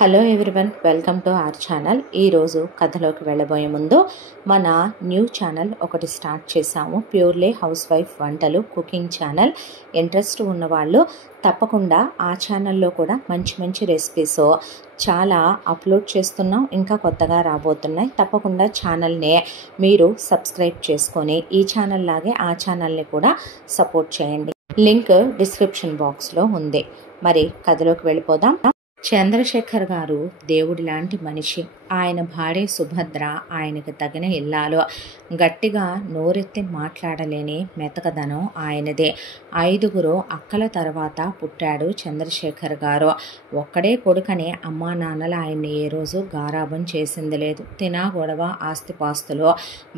Hello everyone, welcome to our channel. ఈరోజు కథలోకి వెళ్ళబోయే ముందు మన న్యూ ఛానల్ ఒకటి స్టార్ట్ చేశాము. ప్యూర్లీ హౌస్ వైఫ్ వంటలు కుకింగ్ ఛానల్. ఇంట్రెస్ట్ ఉన్నవాళ్ళు తప్పకుండా ఆ ఛానల్లో కూడా మంచి మంచి రెసిపీస్ చాలా అప్లోడ్ చేస్తున్నాం. ఇంకా కొత్తగా రాబోతున్నాయి. తప్పకుండా ఛానల్ని మీరు సబ్స్క్రైబ్ చేసుకొని ఈ ఛానల్ లాగే ఆ ఛానల్ని కూడా సపోర్ట్ చేయండి. లింక్ డిస్క్రిప్షన్ బాక్స్లో ఉంది. మరి కథలోకి వెళ్ళిపోదాం. చంద్రశేఖర్ గారు దేవుడి లాంటి మనిషి. ఆయన భార్య సుభద్ర ఆయనకు తగిన ఇల్లాలు. గట్టిగా నోరెత్తి మాట్లాడలేని మెతకదనం ఆయనదే. 5 అక్కల తర్వాత పుట్టాడు చంద్రశేఖర్ గారు. ఒక్కడే కొడుకని అమ్మా నాన్నలు ఆయన్ని ఏ రోజు గారాబం చేసింది లేదు. తినా గొడవ, ఆస్తిపాస్తులు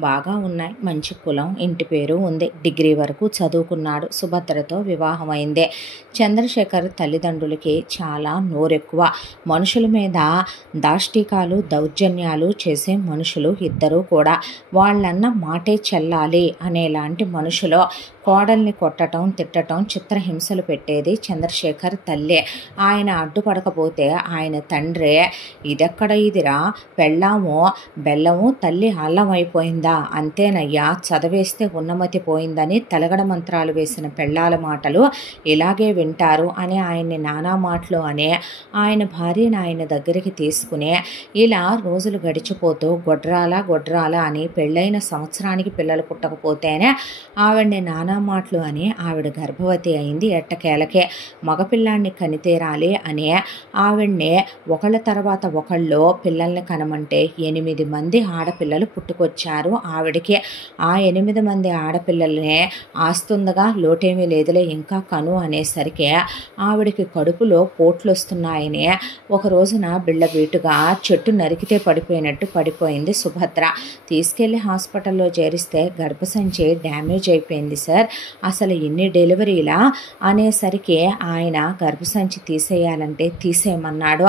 బాగా ఉన్నాయి. మంచి కులం, ఇంటి పేరు ఉంది. డిగ్రీ వరకు చదువుకున్నాడు. సుభద్రతో వివాహమైంది. చంద్రశేఖర్ తల్లిదండ్రులకి చాలా నోరెక్కువ. మనుషుల మీద దాష్టికాలు, దౌర్జన్యాలు చేసే మనుషులు ఇద్దరు కూడా. వాళ్ళన్న మాటే చెల్లాలి అనేలాంటి మనుషులు. కోడల్ని కొట్టడం, తిట్టడం, చిత్రహింసలు పెట్టేది చంద్రశేఖర్ తల్లే. ఆయన అడ్డుపడకపోతే ఆయన తండ్రే ఇదెక్కడ ఇదిరా, పెళ్ళాము బెల్లము, తల్లి అల్లం అయిపోయిందా, అంతేనయ్యా, చదివేస్తే ఉన్నమతి పోయిందని తలగడ మంత్రాలు వేసిన పెళ్ళాల మాటలు ఇలాగే వింటారు అని ఆయన్ని నానా మాటలు అనే ఆయన భార్యను ఆయన దగ్గరికి తీసుకునే ఇలా రోజులు గడిచిపోతూ గొడ్రాల అని పెళ్ళైన సంవత్సరానికి పిల్లలు పుట్టకపోతేనే ఆవిడ్ని నానా మాటలు అని ఆవిడ గర్భవతి అయింది. ఎట్టకేలకే మగపిల్లాన్ని కనితేరాలి అని ఆవిడ్ని ఒకళ్ళ తర్వాత ఒకళ్ళు పిల్లల్ని కనమంటే 8 మంది ఆడపిల్లలు పుట్టుకొచ్చారు ఆవిడకి. ఆ 8 మంది ఆడపిల్లల్ని ఆస్తుండగా లోటేమీ లేదులే ఇంకా కను అనేసరికి ఆవిడకి కడుపులో పోట్లు వస్తున్నాయని ఒక రోజున బిళ్ళబీటుగా చెట్టు నరికితే పడిపోయినట్టు పడిపోయింది సుభద్ర. తీసుకెళ్లి హాస్పిటల్లో చేరిస్తే గర్భసంచి డ్యామేజ్ అయిపోయింది సార్, అసలు ఎన్ని డెలివరీలా అనేసరికి ఆయన గర్భసంచి తీసేయాలంటే తీసేయమన్నాడు.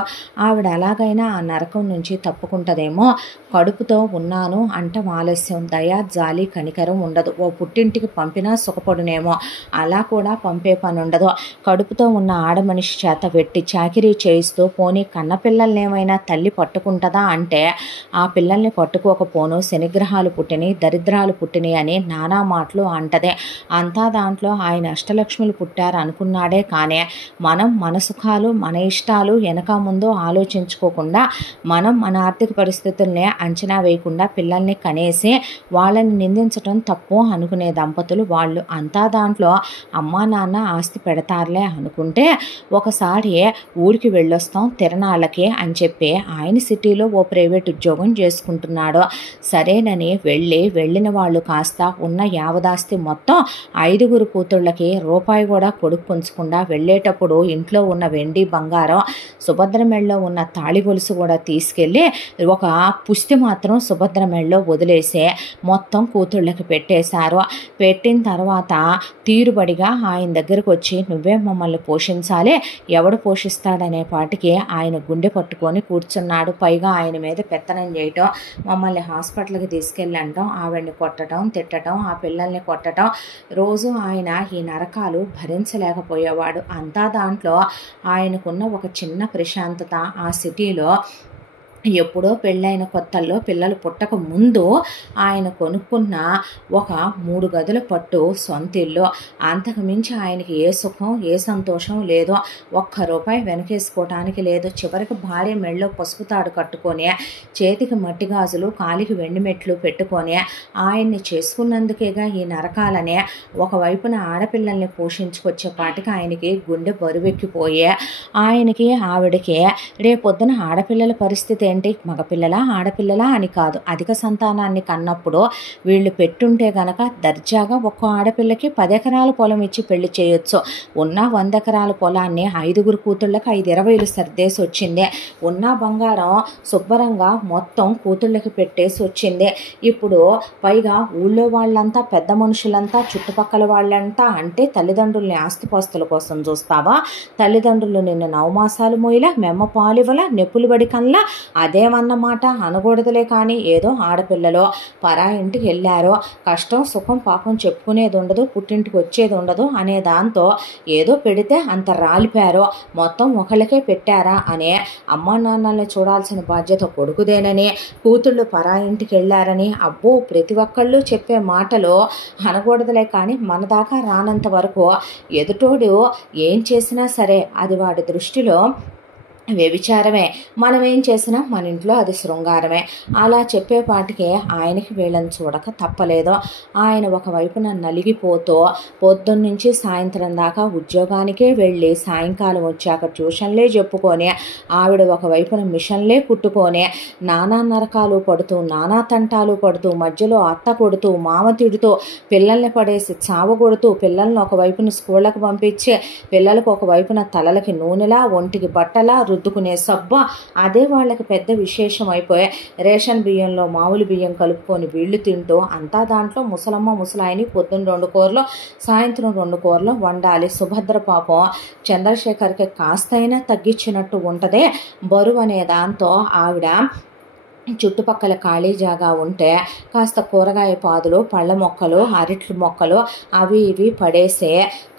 ఆవిడ అలాగైనా ఆ నరకం నుంచి తప్పుకుంటుందేమో, కడుపుతో ఉన్నాను అంట ఆలస్యం, దయా జాలి కనికరం ఉండదు. ఓ పుట్టింటికి పంపినా సుఖపడునేమో, అలా కూడా పంపే పని ఉండదు. కడుపుతో ఉన్న ఆడమనిషి చేత వెట్టి చాకిరీ చేయిస్తూ పోనీ కన్నపిల్లల్ని ఏమైనా తల్లి పట్టుకుంటుందా అంటే ఆ పిల్లల్ని పట్టుకోకపోను శనిగ్రహాలు పుట్టినాయి, దరిద్రాలు పుట్టినాయి అని నానా మాటలు అంటదే. అంతా దాంట్లో ఆయన అష్టలక్ష్ములు పుట్టారు అనుకున్నాడే కానీ మనం మన సుఖాలు, మన ఇష్టాలు వెనక ముందు ఆలోచించుకోకుండా, మనం మన ఆర్థిక పరిస్థితుల్ని అంచనా వేయకుండా పిల్లల్ని కనేసి వాళ్ళని నిందించడం తప్పు అనుకునే దంపతులు వాళ్ళు. అంతా దాంట్లో అమ్మా నాన్న ఆస్తి పెడతారులే అనుకుంటే ఒకసారి ఊరికి వెళ్ళొస్తాం తిరణాళ్ళకి అని చెప్పి ఆయన సిటీలో ఓ ప్రైవేట్ ఉద్యోగం చేసుకుంటున్నాడు. సరేనని వెళ్ళిన వాళ్ళు కాస్త ఉన్న యావదాస్తి మొత్తం 5 కూతుళ్ళకి రూపాయి కూడా కొడుకు పుంచకుండా వెళ్ళేటప్పుడు ఇంట్లో ఉన్న వెండి బంగారం, సుభద్ర మెళ్ళలో ఉన్న తాళి గొలుసు కూడా తీసుకెళ్ళి ఒక పుస్తి మాత్రం సుభద్ర మెళ్ళలో వదిలేసి మొత్తం కూతుళ్ళకి పెట్టేశారు. పెట్టిన తర్వాత తీరుబడిగా ఆయన దగ్గరకు వచ్చి నువ్వే మమ్మల్ని పోషించాలి, ఎవడు పోషిస్తాడనే పాటికి ఆయన గుండె పట్టుకొని కూర్చున్నాడు. పైగా ఆయన మీద పెత్తనం చేయటం, మమ్మల్ని హాస్పిటల్కి తీసుకెళ్ళంటాం, ఆవిడ్ని కొట్టడం, తిట్టడం, ఆ పిల్లల్ని కొట్టడం, రోజు ఆయన ఈ నరకాలు భరించలేకపోయేవాడు. అంతా దాంట్లో ఆయనకున్న ఒక చిన్న ప్రశాంతత ఆ సిటీలో ఎప్పుడో పెళ్ళైన కొత్తల్లో పిల్లలు పుట్టక ముందు ఆయన కొనుక్కున్న ఒక 3 గదుల పట్టు సొంత ఇల్లు. అంతకు మించి ఆయనకి ఏ సుఖం, ఏ సంతోషం లేదు. ₹1 వెనకేసుకోవటానికి లేదు. చివరికి భార్య మెళ్ళలో పసుపు తాడు కట్టుకొని, చేతికి మట్టి గాజులు, కాలికి వెండి మెట్లు పెట్టుకొని ఆయన్ని చేసుకున్నందుకేగా ఈ నరకాలనే ఒకవైపున ఆడపిల్లల్ని పోషించుకొచ్చేపాటికి ఆయనకి గుండె బరువెక్కిపోయే ఆయనకి ఆవిడకి రేపొద్దున ఆడపిల్లల పరిస్థితి ఏంటి, మగపిల్లలా ఆడపిల్లలా అని కాదు. అధిక సంతానాన్ని కన్నప్పుడు వీళ్ళు పెట్టుంటే గనక దర్జాగా ఒక్కో ఆడపిల్లకి 10 ఎకరాల పొలం ఇచ్చి పెళ్లి చేయొచ్చు. ఉన్న 100 ఎకరాల పొలాన్ని 5 కూతుళ్ళకి 5-20 సర్దేసి వచ్చింది. ఉన్న బంగారం శుభ్రంగా మొత్తం కూతుళ్ళకి పెట్టేసి వచ్చింది. ఇప్పుడు పైగా ఊళ్ళో వాళ్ళంతా పెద్ద మనుషులంతా చుట్టుపక్కల వాళ్ళంతా అంటే తల్లిదండ్రుల్ని ఆస్తిపాస్తుల కోసం చూస్తావా, తల్లిదండ్రులు నిన్ను 9 మాసాలు మోయిలా, మెమ్మ పాలివల, నెప్పులు బడి కల్లా అదేమన్నమాట అనకూడదులే, కానీ ఏదో ఆడపిల్లలో పరా ఇంటికి వెళ్ళారో కష్టం సుఖం పాపం చెప్పుకునేది ఉండదు, పుట్టింటికి వచ్చేది ఉండదు అనే దాంతో ఏదో పెడితే అంత రాలిపారో, మొత్తం ఒకళ్ళకే పెట్టారా అనే అమ్మా నాన్నల్ని చూడాల్సిన బాధ్యత కొడుకుదేనని, కూతుళ్ళు పరా ఇంటికి వెళ్ళారని అబ్బో ప్రతి ఒక్కళ్ళు చెప్పే మాటలు అనకూడదులే, కానీ మన దాకా రానంత వరకు ఎదుటోడు ఏం చేసినా సరే అది వాడి దృష్టిలో వ్యభిచారమే, మనం ఏం చేసినా మన ఇంట్లో అది శృంగారమే. అలా చెప్పేపాటికే ఆయనకి వీళ్ళని చూడక తప్పలేదు. ఆయన ఒకవైపున నలిగిపోతూ పొద్దున్నుంచి సాయంత్రం దాకా ఉద్యోగానికే వెళ్ళి సాయంకాలం వచ్చాక ట్యూషన్లే చెప్పుకొని ఆవిడ ఒకవైపున మిషన్లే కుట్టుకొని నానా నరకాలు పడుతూ నానా తంటాలు పడుతూ మధ్యలో అత్త కొడుతూ మామ తిడుతూ పిల్లల్ని పడేసి చావగొడుతూ పిల్లల్ని ఒకవైపున స్కూళ్ళకు పంపించి పిల్లలకు ఒకవైపున తలలకి నూనెలా ఒంటికి బట్టలా రుద్దుకునే సబ్బ అదే వాళ్ళకి పెద్ద విశేషం అయిపోయి రేషన్ బియ్యంలో మామూలు బియ్యం కలుపుకొని వీళ్ళు తింటూ అంతా దాంట్లో ముసలమ్మ ముసలాయని పొద్దున్న 2 కూరలు సాయంత్రం 2 కూరలు వండాలి. సుభద్ర పాపం చంద్రశేఖర్కి కాస్తైనా తగ్గించినట్టు ఉంటదే బరువు అనే దాంతో ఆవిడ చుట్టుపక్కల ఖాళీ జాగా ఉంటే కాస్త కూరగాయ పాదులు పళ్ళ మొక్కలు అరటి మొక్కలు అవి ఇవి పడేసే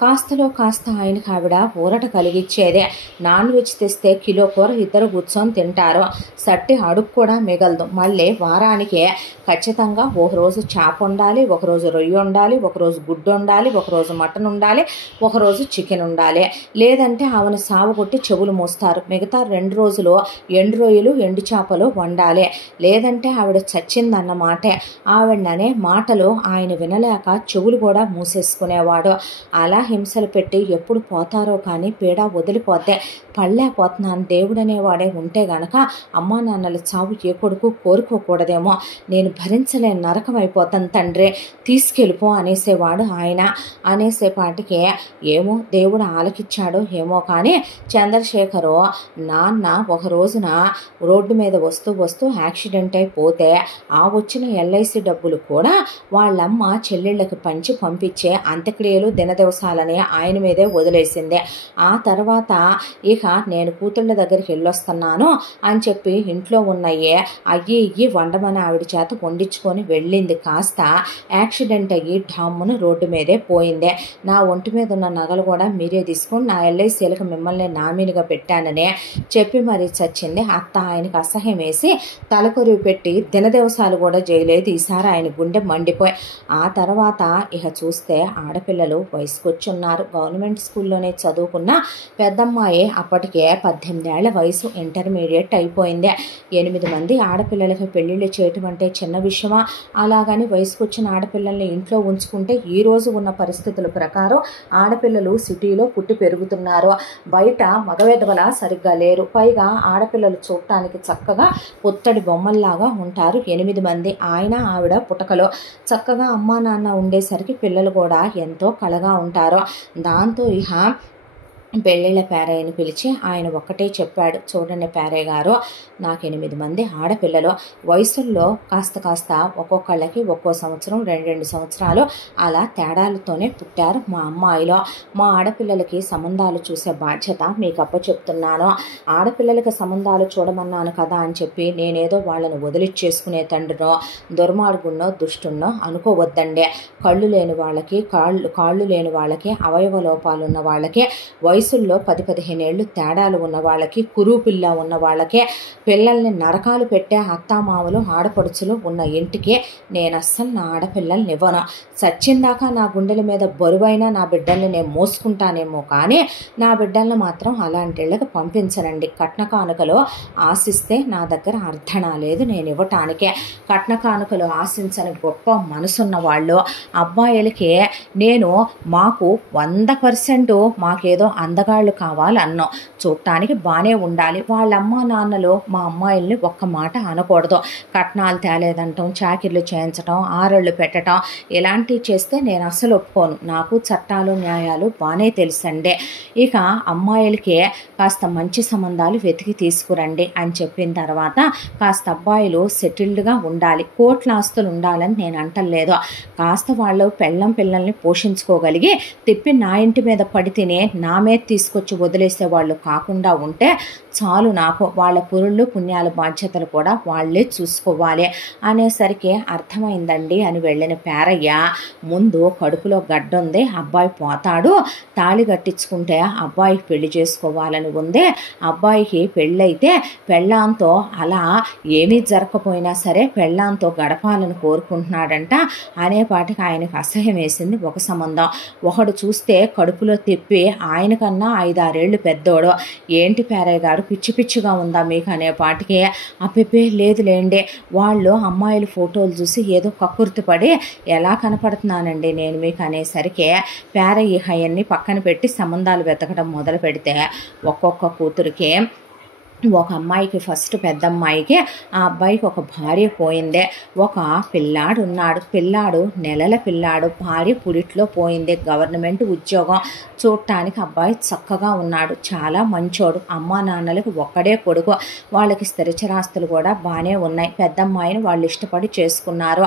కాస్తలో కాస్త ఆయనకు ఆవిడ ఊరట కలిగించేదే. నాన్ వెజ్ తెస్తే కిలో కూర ఇద్దరు కూర్చొని తింటారు, సట్టి అడుగు కూడా మిగలదు. మళ్ళీ వారానికి ఖచ్చితంగా ఒకరోజు చేప ఉండాలి, ఒకరోజు రొయ్య ఉండాలి, ఒకరోజు గుడ్డు ఉండాలి, ఒకరోజు మటన్ ఉండాలి, ఒకరోజు చికెన్ ఉండాలి. లేదంటే ఆమెను సాగు కొట్టి చెవులు మూస్తారు. మిగతా 2 రోజులు ఎండు రొయ్యలు ఎండు చేపలు వండాలి. లేదంటే ఆవిడ చచ్చిందన్నమాటే. ఆవిడనే మాటలు ఆయన వినలేక చెవులు కూడా మూసేసుకునేవాడు. అలా హింసలు పెట్టి ఎప్పుడు పోతారో కానీ పీడ వదిలిపోతే పడలేకపోతున్నాను దేవుడనేవాడే ఉంటే గనక అమ్మా నాన్నల చావు ఏ కొడుకు కోరుకోకూడదేమో, నేను భరించలేని నరకం అయిపోతాను తండ్రి, తీసుకెళ్ళిపో అనేసేవాడు ఆయన. అనేసేపాటికే ఏమో దేవుడు ఆలకిచ్చాడో ఏమో కానీ చంద్రశేఖరు నాన్న ఒక రోజున రోడ్డు మీద వస్తూ యాక్సిడెంట్ అయిపోతే ఆ వచ్చిన ఎల్ఐసి డబ్బులు కూడా వాళ్ళమ్మ చెల్లెళ్ళకి పంచి పంపించే అంత్యక్రియలు దినదివసాలని ఆయన మీదే వదిలేసింది. ఆ తర్వాత ఇక నేను కూతుళ్ళ దగ్గరికి వెళ్ళొస్తున్నాను అని చెప్పి ఇంట్లో ఉన్నయ్యే అయ్యి ఇయ్యి వండమని ఆవిడ చేత వండించుకొని వెళ్ళింది. కాస్త యాక్సిడెంట్ అయ్యి ఢామ్మును రోడ్డు మీదే పోయిందే. నా ఒంటి మీద ఉన్న నగలు కూడా మీరే తీసుకొని నా ఎల్ఐసీలకు మిమ్మల్ని నామీనిగా పెట్టాననే చెప్పి మరీ చచ్చింది. అత్త ఆయనకు అసహ్యం వేసి తలకొరివి పెట్టి దినదివసాలు కూడా చేయలేదు. ఈసారి ఆయన గుండె మండిపోయి ఆ తర్వాత ఇక చూస్తే ఆడపిల్లలు వయసుకొచ్చున్నారు. గవర్నమెంట్ స్కూల్లోనే చదువుకున్న పెద్దమ్మాయి అప్పటికే 18 ఏళ్ల వయసు, ఇంటర్మీడియట్ అయిపోయింది. 8 మంది ఆడపిల్లలకి పెళ్లిళ్ళు చేయటం అంటే చిన్న విషయమా? అలాగని వయసుకొచ్చిన ఆడపిల్లల్ని ఇంట్లో ఉంచుకుంటే ఈ రోజు ఉన్న పరిస్థితుల ప్రకారం ఆడపిల్లలు సిటీలో పుట్టి పెరుగుతున్నారు, బయట మగవెదవలా సరిగ్గా లేరు. పైగా ఆడపిల్లలు చూడటానికి చక్కగా పుత్తడి బొమ్మల్లాగా ఉంటారు. 8 మంది ఆయన ఆవిడ పుటకలో చక్కగా అమ్మా నాన్న ఉండేసరికి పిల్లలు కూడా ఎంతో కళగా ఉంటారు. దాంతో ఇహ పెళ్ళిళ్ళ పేరయ్యని పిలిచి ఆయన ఒక్కటే చెప్పాడు, చూడండి పేరయ్య గారు, నాకు 8 మంది ఆడపిల్లలు, వయసుల్లో కాస్త ఒక్కొక్కళ్ళకి ఒక్కో సంవత్సరం 2 సంవత్సరాలు అలా తేడాలతోనే పుట్టారు మా అమ్మాయిలో. మా ఆడపిల్లలకి సంబంధాలు చూసే బాధ్యత మీకు అప్పచెప్తున్నాను. ఆడపిల్లలకి సంబంధాలు చూడమన్నాను కదా అని చెప్పి నేనేదో వాళ్ళని వదిలిచ్చేసుకునే తండ్రినో దుర్మార్గున్నో దుష్టున్నో అనుకోవద్దండి. కళ్ళు లేని వాళ్ళకి కాళ్ళు లేని వాళ్ళకి అవయవ లోపాలున్న వాళ్ళకి వయసుల్లో 10-15 ఏళ్ళు తేడాలు ఉన్న వాళ్ళకి కురూపిల్లా ఉన్న వాళ్ళకే పిల్లల్ని నరకాలు పెట్టే అత్తామామలు ఆడపడుచులు ఉన్న ఇంటికి నేను అస్సలు నా ఆడపిల్లల్ని ఇవ్వను. సచ్చిందాకా నా గుండెల మీద బరువైనా నా బిడ్డల్ని నేను మోసుకుంటానేమో కానీ నా బిడ్డల్ని మాత్రం అలాంటి ఇళ్ళకి పంపించనండి. కట్న కానుకలు ఆశిస్తే నా దగ్గర అర్థనా లేదు నేను ఇవ్వటానికే. కట్న కానుకలు ఆశించని గొప్ప మనసున్న వాళ్ళు అబ్బాయిలకి నేను మాకు 100% మాకేదో అందగాళ్ళు కావాలన్నాం, చూడటానికి బాగానే ఉండాలి. వాళ్ళ అమ్మా నాన్నలు మా అమ్మాయిల్ని ఒక్క మాట అనకూడదు. కట్నాలు తేలేదంటాం, చాకిర్లు చేయించడం, ఆరళ్ళు పెట్టడం ఇలాంటివి చేస్తే నేను అస్సలు ఒప్పుకోను. నాకు చట్టాలు న్యాయాలు బాగానే తెలుసండి. ఇక అమ్మాయిలకి కాస్త మంచి సంబంధాలు వెతికి తీసుకురండి అని చెప్పిన తర్వాత కాస్త అబ్బాయిలు సెటిల్డ్గా ఉండాలి, కోట్ల ఆస్తులు ఉండాలని నేను అంటలేదు. కాస్త వాళ్ళు పిల్లల్ని పోషించుకోగలిగి తిప్పి నా ఇంటి మీద పడి తినే నా మీద మీద తీసుకొచ్చి వదిలేసే వాళ్ళు కాకుండా ఉంటే చాలు, నాకు వాళ్ళ పురుళ్ళు పుణ్యాల బాధ్యతలు కూడా వాళ్ళే చూసుకోవాలి అనేసరికి అర్థమైందండి అని వెళ్ళిన పేరయ్య, ముందు కడుపులో గడ్డ ఉంది, అబ్బాయి పోతాడు, తాళి కట్టించుకుంటే అబ్బాయికి పెళ్లి చేసుకోవాలని ఉంది, అబ్బాయికి పెళ్ళైతే పెళ్ళాంతో అలా ఏమీ జరగకపోయినా సరే పెళ్ళాంతో గడపాలని కోరుకుంటున్నాడంట అనేపాటికి ఆయనకు అసహ్యం వేసింది. ఒక సంబంధం ఒకడు చూస్తే కడుపులో తిప్పి ఆయనకన్నా 5-6 ఏళ్ళు పెద్దోడు, ఏంటి పేరయ్య గారు పిచ్చి పిచ్చిగా ఉందా మీకు అనేపాటికి, అప్పిపే లేదులేండి, వాళ్ళు అమ్మాయిల ఫోటోలు చూసి ఏదో కక్కుర్తి పడి ఎలా కనపడుతున్నానండి నేను మీకు అనేసరికి పేరయ్య అవన్నీ పక్కన పెట్టి సంబంధాలు వెతకడం మొదలు పెడితే ఒక్కొక్క కూతురికి, ఒక అమ్మాయికి ఫస్ట్ పెద్ద అమ్మాయికి, ఆ అబ్బాయికి ఒక భార్య పోయిందే, ఒక పిల్లాడు ఉన్నాడు, పిల్లాడు నెలల పిల్లాడు, భార్య పురిట్లో పోయింది, గవర్నమెంట్ ఉద్యోగం, చూడటానికి అబ్బాయి చక్కగా ఉన్నాడు, చాలా మంచోడు, అమ్మా నాన్నలకు ఒక్కడే కొడుకు, వాళ్ళకి స్థిరచరాస్తులు కూడా బాగానే ఉన్నాయి, పెద్ద అమ్మాయిని వాళ్ళు ఇష్టపడి చేసుకున్నారు,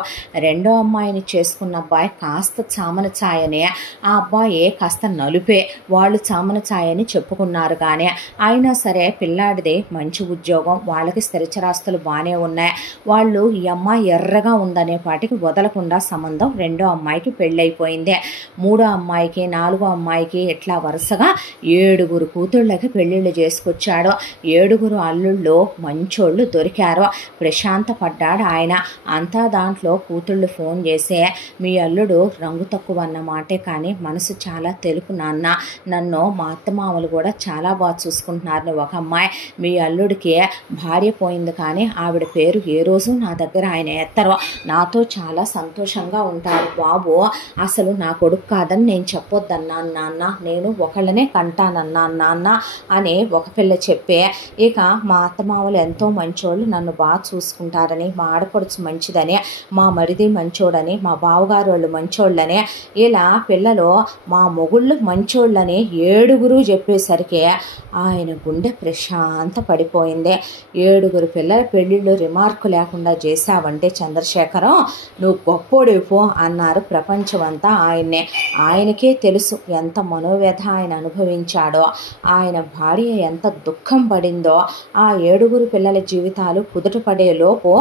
రెండో అమ్మాయిని చేసుకున్న అబ్బాయి కాస్త చామన ఛాయనే, ఆ అబ్బాయి కాస్త నలుపే, వాళ్ళు చామన ఛాయని చెప్పుకున్నారు, కానీ అయినా సరే పిల్లాడిది మంచి ఉద్యోగం, వాళ్ళకి స్థిరచరాస్తులు బాగానే ఉన్నాయి, వాళ్ళు ఈ అమ్మాయి ఎర్రగా ఉందనే పాటికి వదలకుండా సంబంధం రెండో అమ్మాయికి పెళ్ళైపోయింది, మూడో అమ్మాయికి, నాలుగో అమ్మాయికి ఇట్లా వరుసగా 7 కూతుళ్ళకి పెళ్ళిళ్ళు చేసుకొచ్చాడు, 7 అల్లుళ్ళు మంచోళ్ళు దొరికారు, ప్రశాంత పడ్డాడు ఆయన. అంతా దాంట్లో కూతుళ్ళు ఫోన్ చేసే, మీ అల్లుడు రంగు తక్కువ అన్న మాటే కానీ మనసు చాలా తెలుపు నాన్న, నన్ను మా అత్తమామలు కూడా చాలా బాగా చూసుకుంటున్నారు, ఒక అమ్మాయి మీ అల్లుడికి భార్య పోయింది కానీ ఆవిడ పేరు ఏ రోజు నా దగ్గర ఆయన ఎత్తరో, నాతో చాలా సంతోషంగా ఉంటారు బాబు, అసలు నా కొడుకు కాదని నేను చెప్పొద్దన్నాను నాన్న, నేను ఒకళ్ళనే కంటానన్నాను నాన్న అని ఒక పిల్ల చెప్పే, ఇక మా అత్తమామలు ఎంతో మంచోళ్ళు, నన్ను బాగా చూసుకుంటారని, మా ఆడపడుచు మంచిదని, మా మరిది మంచోడని, మా బావగారు వాళ్ళు మంచోళ్ళని, ఇలా పిల్లలు మా మొగుళ్ళు మంచోళ్ళని 7 చెప్పేసరికి ఆయన గుండె ప్రశాంత పడిపోయింది. 7 పిల్లల పెళ్ళిళ్ళు రిమార్కు లేకుండా చేశావంటే చంద్రశేఖరం నువ్వు గొప్పోడిపో అన్నారు ప్రపంచమంతా ఆయన్నే. ఆయనకే తెలుసు ఎంత మనోవ్యధ ఆయన అనుభవించాడో, ఆయన భార్య ఎంత దుఃఖం పడిందో, ఆ 7 పిల్లల జీవితాలు కుదుటపడే లోపు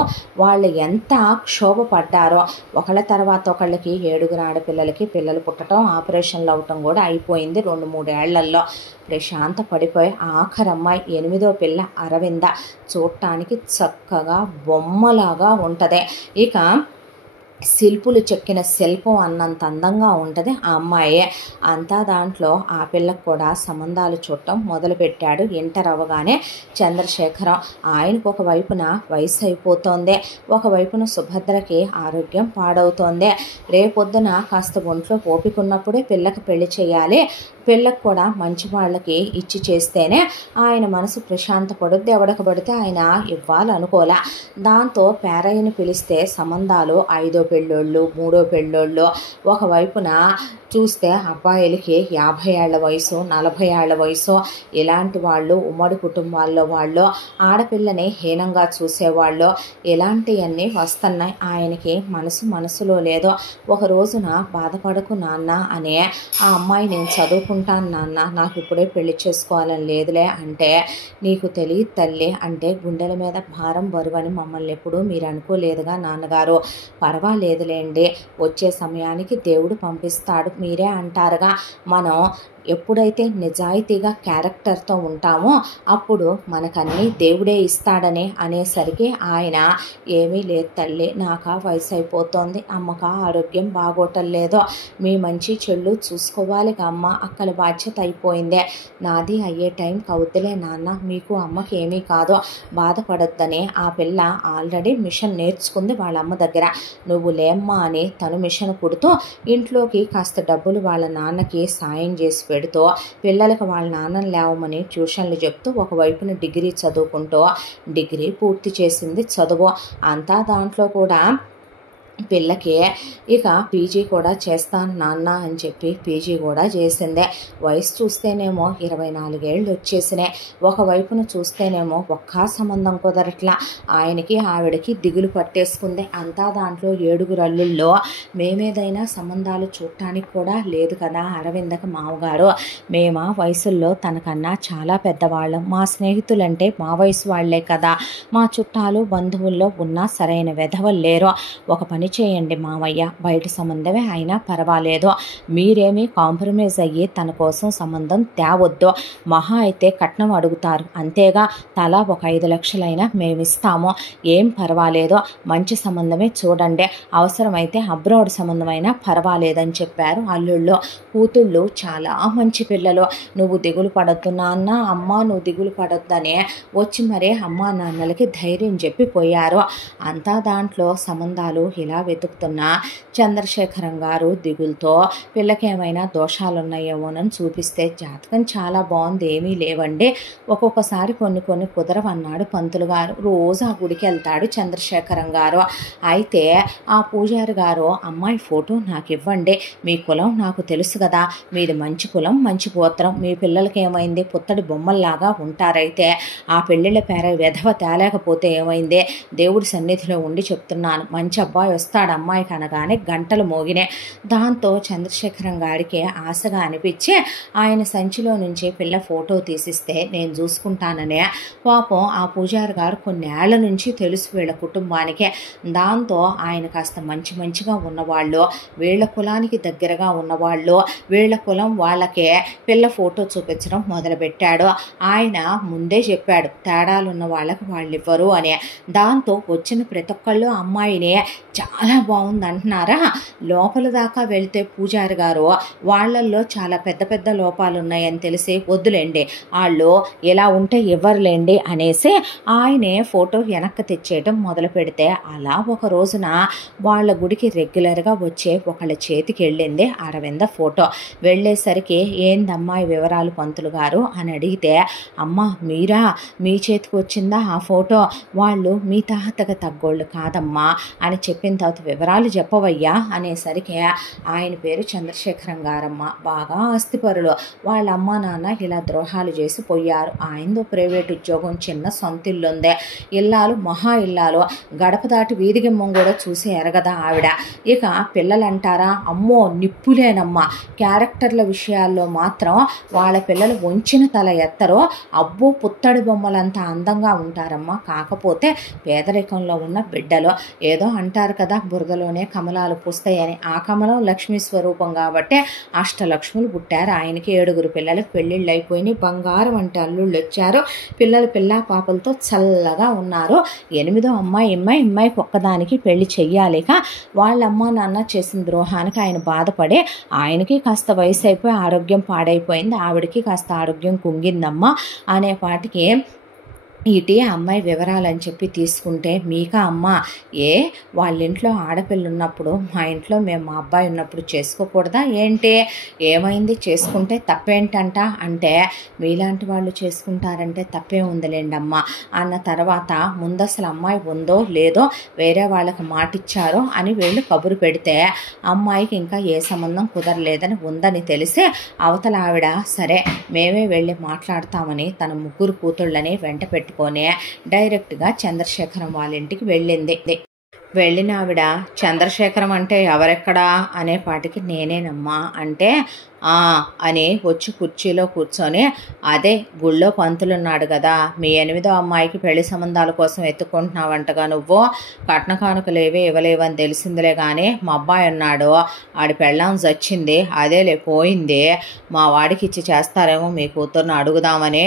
వాళ్ళు ఎంత క్షోభ పడ్డారో. ఒకళ్ళ తర్వాత ఒకళ్ళకి 7 ఆడపిల్లలకి పిల్లలు పుట్టడం, ఆపరేషన్లు అవటం కూడా అయిపోయింది 2-3 ఏళ్లలో. ప్రశాంత పడిపోయి ఆఖరమ్మాయి 8వ పిల్ల అరవింద చూడటానికి చక్కగా బొమ్మలాగా ఉంటుంది, ఇక శిల్పులు చెక్కిన శిల్పం అన్నంత అందంగా ఉంటుంది ఆ అమ్మాయి. అంతా దాంట్లో ఆ పిల్లకు కూడా సంబంధాలు చూడటం మొదలుపెట్టాడు. ఇంటర్ అవ్వగానే చంద్రశేఖరం ఆయనకు ఒకవైపున వయసు అయిపోతోంది, ఒకవైపున సుభద్రకి ఆరోగ్యం పాడవుతోంది, రేపొద్దున కాస్త ఒంట్లో ఓపికన్నప్పుడే పిల్లకి పెళ్లి చేయాలి, పిల్లకు కూడా మంచి వాళ్ళకి ఇచ్చి చేస్తేనే ఆయన మనసు ప్రశాంత పడుద్ది, ఎవడకబడితే ఆయన ఇవ్వాలనుకోలే. దాంతో పేరయ్యని పిలిస్తే సంబంధాలు 5వ పెళ్ళోళ్ళు, 3వ పెళ్ళోళ్ళు, ఒకవైపున చూస్తే అబ్బాయిలకి 50 ఏళ్ల వయసు, 40 ఏళ్ల వయసు, ఇలాంటి వాళ్ళు ఉమ్మడి కుటుంబాల్లో వాళ్ళు, ఆడపిల్లని హీనంగా చూసేవాళ్ళు, ఇలాంటివన్నీ వస్తున్నాయి. ఆయనకి మనసులో లేదో. ఒక రోజున బాధపడకు నాన్న అనే ఆ అమ్మాయి, నేను చదువుకుంటాను నాన్న, నాకు ఇప్పుడే పెళ్లి చేసుకోవాలని లేదులే అంటే, నీకు తెలియదు తల్లి అంటే గుండెల మీద భారం బరువని మమ్మల్ని ఎప్పుడూ మీరు అనుకోలేదుగా నాన్నగారు, పర్వాలేదులేండి వచ్చే సమయానికి దేవుడు పంపిస్తాడు, మీరే అంటారుగా, మనం ఎప్పుడైతే నిజాయితీగా క్యారెక్టర్తో ఉంటామో అప్పుడు మనకన్నీ దేవుడే ఇస్తాడని అనేసరికి ఆయన, ఏమీ లేదు తల్లి, నాకు వయసు అయిపోతుంది, అమ్మకు ఆరోగ్యం బాగోటం లేదో, మీ మంచి చెల్లు చూసుకోవాలి అమ్మ, అక్కల బాధ్యత అయిపోయిందే, నాది అయ్యే టైంకి అవుతులే నాన్న, మీకు అమ్మకి ఏమీ కాదో, బాధపడొద్దని ఆ పిల్ల ఆల్రెడీ మిషన్ నేర్చుకుంది వాళ్ళ అమ్మ దగ్గర, నువ్వు లేమ్మా అని తను మిషన్ కుడుతూ ఇంట్లోకి కాస్త డబ్బులు వాళ్ళ నాన్నకి సాయం చేసి పెడుతూ, పిల్లలకు వాళ్ళ నాన్నని లేవమని ట్యూషన్లు చెప్తూ, ఒకవైపున డిగ్రీ చదువుకుంటూ, డిగ్రీ పూర్తి చేసింది చదువు. అంతా దాంట్లో కూడా పిల్లకి ఇక పీజీ కూడా చేస్తాను నాన్న అని చెప్పి పీజీ కూడా చేసిందే. వయసు చూస్తేనేమో 24 ఏళ్ళు వచ్చేసినాయి. ఒకవైపున చూస్తేనేమో ఒక్క సంబంధం కుదరట్లా. ఆయనకి ఆవిడకి దిగులు పట్టేసుకుంది. అంతా దాంట్లో 7 అల్లుల్లో మేమేదైనా సంబంధాలు చూడటానికి కూడా లేదు కదా అరవిందకి మామగారు. మేమా వయసుల్లో తనకన్నా చాలా పెద్దవాళ్ళం. మా స్నేహితులంటే మా వయసు వాళ్లే కదా. మా చుట్టాలు బంధువుల్లో ఉన్నా సరైన వెధవలు లేరు. ఒక పని చేయండి మామయ్య, బయట సంబంధమే అయినా పర్వాలేదు. మీరేమీ కాంప్రమైజ్ అయ్యి తన కోసం సంబంధం తేవద్దు. మహా అయితే కట్నం అడుగుతారు అంతేగా. తలా ఒక 5 లక్షలైనా మేమిస్తాము. ఏం పర్వాలేదు. మంచి సంబంధమే చూడండి. అవసరమైతే అబ్రాడ్ సంబంధమైనా పర్వాలేదని చెప్పారు అల్లుళ్ళు. కూతుళ్ళు చాలా మంచి పిల్లలు. నువ్వు దిగులు పడొద్దు నాన్న, అమ్మ నువ్వు దిగులు పడొద్దనే వచ్చి మరే అమ్మా నాన్నలకి ధైర్యం చెప్పి పోయారు. అంతా దాంట్లో సంబంధాలు ఇలా వెతుకుతున్నా చంద్రశేఖరం గారు దిగులతో పిల్లకేమైనా దోషాలున్నాయేమోనని చూపిస్తే జాతకం చాలా బాగుంది, ఏమీ లేవండి, ఒక్కొక్కసారి కొన్ని కుదరవన్నాడు పంతులు గారు. రోజు ఆ గుడికి వెళ్తాడు చంద్రశేఖరం గారు. అయితే ఆ పూజారి గారు అమ్మాయి ఫోటో నాకు ఇవ్వండి, మీ కులం నాకు తెలుసు కదా, మీది మంచి కులం మంచి గోత్రం, మీ పిల్లలకి ఏమైంది పుత్తడి బొమ్మల్లాగా ఉంటారైతే ఆ పెళ్ళిళ్ళ పేర వెధవ తేలేకపోతే ఏమైంది, దేవుడి సన్నిధిలో ఉండి చెప్తున్నాను మంచి అబ్బాయి వస్తాడు అమ్మాయికి అనగానే గంటలు మోగినే. దాంతో చంద్రశేఖరం గారికి ఆశగా అనిపించి ఆయన సంచిలో నుంచి పిల్ల ఫోటో తీసిస్తే నేను చూసుకుంటాననే. పాపం ఆ పూజారి గారు కొన్ని ఏళ్ల నుంచి తెలుసు వీళ్ళ కుటుంబానికే. దాంతో ఆయన కాస్త మంచిగా ఉన్నవాళ్ళు, వీళ్ళ కులానికి దగ్గరగా ఉన్నవాళ్ళు, వీళ్ళ కులం వాళ్ళకే పిల్ల ఫోటో చూపించడం మొదలుపెట్టాడు. ఆయన ముందే చెప్పాడు తేడాలున్న వాళ్ళకి వాళ్ళు ఇవ్వరు అని. దాంతో వచ్చిన ప్రతి ఒక్కళ్ళు అమ్మాయిని చాలా బాగుంది అంటున్నారా. లోపల దాకా వెళ్తే పూజారి గారు వాళ్ళల్లో చాలా పెద్ద లోపాలు ఉన్నాయని తెలిసి వద్దులేండి వాళ్ళు ఇలా ఉంటే ఇవ్వరులేండి అనేసి ఆయనే ఫోటో వెనక్కి తెచ్చేయటం మొదలు పెడితే అలా ఒక రోజున వాళ్ళ గుడికి రెగ్యులర్గా వచ్చే ఒకళ్ళ చేతికి వెళ్ళింది అరవింద ఫోటో. వెళ్ళేసరికి ఏందమ్మాయి వివరాలు పంతులు గారు అని అడిగితే అమ్మ మీరా, మీ చేతికి వచ్చిందా ఆ ఫోటో, వాళ్ళు మీ తాతగా తగ్గోళ్ళు కాదమ్మా అని చెప్పిన తర్వాత వివరాలు చెప్పవయ్యా అనేసరికి ఆయన పేరు చంద్రశేఖరం గారమ్మ, బాగా ఆస్తిపరులు, వాళ్ళ అమ్మ నాన్న ఇలా ద్రోహాలు చేసి పోయారు. ఆయనదో ప్రైవేట్ ఉద్యోగం, చిన్న సొంత ఇల్లు ఉంది, ఇల్లాలు మహా ఇల్లాలు, గడప దాటి వీధిగిమ్మం కూడా చూసి ఎరగదా ఆవిడ. ఇక పిల్లలంటారా అమ్మో నిప్పులేనమ్మా, క్యారెక్టర్ల విషయాల్లో మాత్రం వాళ్ళ పిల్లలు వంచిన తల ఎత్తరో, అబ్బో పుత్తడి బొమ్మలంతా అందంగా ఉంటారమ్మా, కాకపోతే పేదరికంలో ఉన్న బిడ్డలు. ఏదో అంటారు కదా బురదలోనే కమలాలు పూస్తాయని, ఆ కమలం లక్ష్మీ స్వరూపం కాబట్టి అష్టలక్ష్ములు పుట్టారు ఆయనకి. 7 పిల్లలకు పెళ్ళిళ్ళు అయిపోయినాయి, బంగారం అంటే అల్లుళ్ళు వచ్చారు, పిల్లలు పిల్ల పాపలతో చల్లగా ఉన్నారు. 8వ అమ్మాయికి ఒక్కదానికి పెళ్లి చెయ్యాలిక. వాళ్ళ అమ్మ నాన్న చేసిన ద్రోహానికి ఆయన బాధపడే ఆయనకి కాస్త వయసు అయిపోయి ఆరోగ్యం పాడైపోయింది, ఆవిడకి కాస్త ఆరోగ్యం కుంగిందమ్మా అనేపాటికి ఇటీ అమ్మాయి వివరాలని చెప్పి తీసుకుంటే మీకా అమ్మ ఏ వాళ్ళ ఇంట్లో ఆడపిల్ల ఉన్నప్పుడు మా ఇంట్లో మేము మా అబ్బాయి ఉన్నప్పుడు చేసుకోకూడదా ఏంటి, ఏమైంది చేసుకుంటే తప్పేంటంట అంటే మీలాంటి వాళ్ళు చేసుకుంటారంటే తప్పే ఉందిలేండి అమ్మ అన్న తర్వాత ముందు అసలు అమ్మాయి ఉందో లేదో వేరే వాళ్ళకి మాటిచ్చారో అని వీళ్ళు కబురు పెడితే అమ్మాయికి ఇంకా ఏ సంబంధం కుదరలేదని ఉందని తెలిసి అవతల ఆవిడ సరే మేమే వెళ్ళి మాట్లాడతామని తన 3 కూతుళ్ళని వెంట పెట్టుకొని డైరెక్ట్గా చంద్రశేఖరం వాళ్ళ ఇంటికి వెళ్ళింది. వెళ్ళిన ఆవిడ చంద్రశేఖరం అంటే ఎవరెక్కడా అనేపాటికి నేనేనమ్మా అంటే అని వచ్చి కుర్చీలో కూర్చొని అదే గుళ్ళో పంతులున్నాడు కదా మీ 8వ అమ్మాయికి పెళ్లి సంబంధాల కోసం ఎత్తుకుంటున్నావంటగా, నువ్వు కట్న కానుకలేవే ఇవ్వలేవని తెలిసిందిలే కానీ మా అబ్బాయి ఉన్నాడు, ఆడి పెళ్ళాం చచ్చింది అదేలే పోయింది, మా వాడికి ఇచ్చి చేస్తారేమో మీ కూతుర్ని అడుగుదామని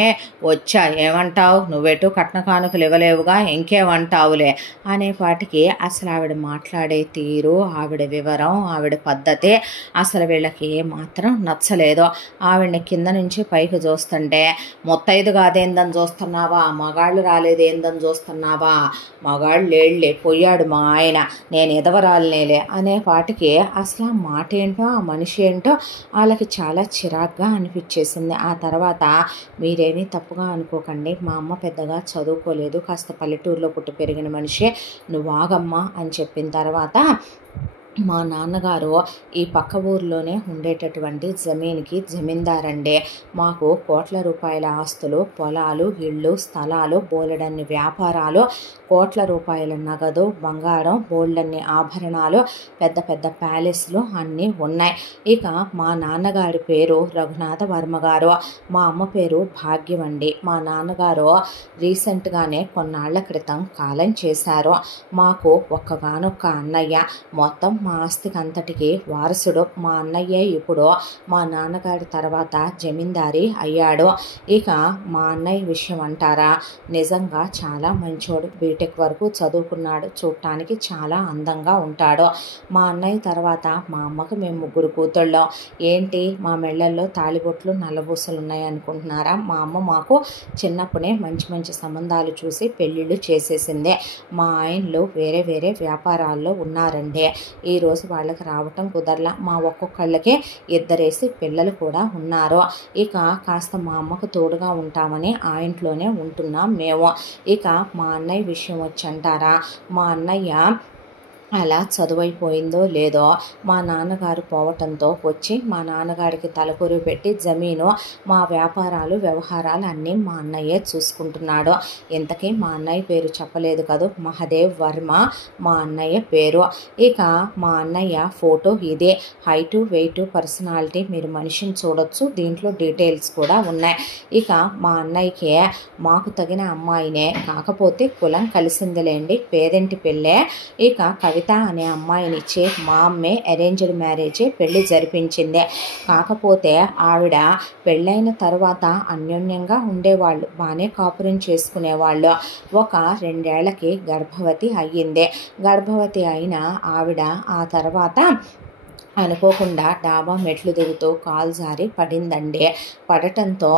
వచ్చా, ఏమంటావు, నువ్వెటు కట్న కానుకలు ఇవ్వలేవుగా ఇంకేమంటావులే అనేపాటికి అసలు ఆవిడ మాట్లాడే తీరు, ఆవిడ వివరం, ఆవిడ పద్ధతి అసలు వీళ్ళకి ఏమాత్రం నచ్చలేదు. ఆవిడ్ని కింద నుంచి పైకి చూస్తుంటే, ముత్తైదు కాదేందని చూస్తున్నావా, మగాళ్ళు రాలేదేందని చూస్తున్నావా, మగాళ్ళు లేళ్లే, పోయాడు మా ఆయన, నేను ఎదవరాలనేలే అనే వాటికి అసలు ఆ మాట ఏంటో ఆ మనిషి ఏంటో వాళ్ళకి చాలా చిరాగ్గా అనిపించేసింది. ఆ తర్వాత మీరేమీ తప్పుగా అనుకోకండి, మా అమ్మ పెద్దగా చదువుకోలేదు, కాస్త పల్లెటూరులో పుట్టి పెరిగిన మనిషి, నువ్వు ఆగమ్మా అని చెప్పిన తర్వాత మా నాన్నగారు ఈ పక్క ఊర్లోనే ఉండేటటువంటి జమీన్కి జమీందారండి. మాకు కోట్ల రూపాయల ఆస్తులు, పొలాలు, ఇళ్ళు, స్థలాలు, బోలెడన్ని వ్యాపారాలు, కోట్ల రూపాయల నగదు, బంగారం, బోల్డన్ని ఆభరణాలు, పెద్ద పెద్ద ప్యాలెస్లు అన్నీ ఉన్నాయి. ఇక మా నాన్నగారి పేరు రఘునాథ వర్మ గారు, మా అమ్మ పేరు భాగ్యం అండి. మా నాన్నగారు రీసెంట్గానే కొన్నాళ్ల క్రితం కాలం చేశారు. మాకు ఒక్కగానొక్క అన్నయ్య, మొత్తం మా ఆస్తికి అంతటికి వారసుడు. మా అన్నయ్య ఇప్పుడు మా నాన్నగారి తర్వాత జమీందారీ అయ్యాడు. ఇక మా అన్నయ్య విషయం అంటారా, నిజంగా చాలా మంచోడు, బీటెక్ వరకు చదువుకున్నాడు, చూడటానికి చాలా అందంగా ఉంటాడు. మా అన్నయ్య తర్వాత మా అమ్మకు మేము ముగ్గురు కూతుళ్ళం. ఏంటి మా మెళ్ళల్లో తాళిబొట్లు నల్లబూసలు ఉన్నాయి అనుకుంటున్నారా? మా అమ్మ మాకు చిన్నప్పుడే మంచి మంచి సంబంధాలు చూసి పెళ్ళిళ్ళు చేసేసింది. మా ఆయనలు వేరే వేరే వ్యాపారాల్లో ఉన్నారండి. ఈరోజు వాళ్ళకి రావటం కుదరలా. మా ఒక్కొక్కళ్ళకి ఇద్దరేసి పిల్లలు కూడా ఉన్నారు. ఇక కాస్త మా అమ్మకు తోడుగా ఉంటామని ఆ ఇంట్లోనే ఉంటున్నాం మేము. ఇక మా అన్నయ్య విషయం వచ్చంటారా, మా అన్నయ్య అలా చదువైపోయిందో లేదో మా నాన్నగారు పోవటంతో వచ్చి మా నాన్నగారికి తలకూరు పెట్టి జమీను, మా వ్యాపారాలు వ్యవహారాలు అన్నీ మా అన్నయ్యే చూసుకుంటున్నాడు. ఇంతకీ మా అన్నయ్య పేరు చెప్పలేదు కదూ, మహదేవ్ వర్మ మా అన్నయ్య పేరు. ఇక మా అన్నయ్య ఫోటో ఇదే, హైటు, వెయిటు, పర్సనాలిటీ, మీరు మనిషిని చూడొచ్చు, దీంట్లో డీటెయిల్స్ కూడా ఉన్నాయి. ఇక మా అన్నయ్యకి మాకు తగిన అమ్మాయినే, కాకపోతే కులం కలిసిందిలేండి, పేదింటి పెళ్ళే. ఇక కవిత అనే అమ్మాయినిచ్చి మా అమ్మే అరేంజ్డ్ మ్యారేజే పెళ్లి జరిపించింది. కాకపోతే ఆవిడ పెళ్ళైన తర్వాత అన్యోన్యంగా ఉండేవాళ్ళు, బాగానే కాపురం చేసుకునేవాళ్ళు. ఒక 2 ఏళ్లకి గర్భవతి అయ్యింది. గర్భవతి అయిన ఆవిడ ఆ తర్వాత అనుకోకుండా డాబా మెట్లు దిగుతూ కాలు జారి పడిందండి. పడటంతో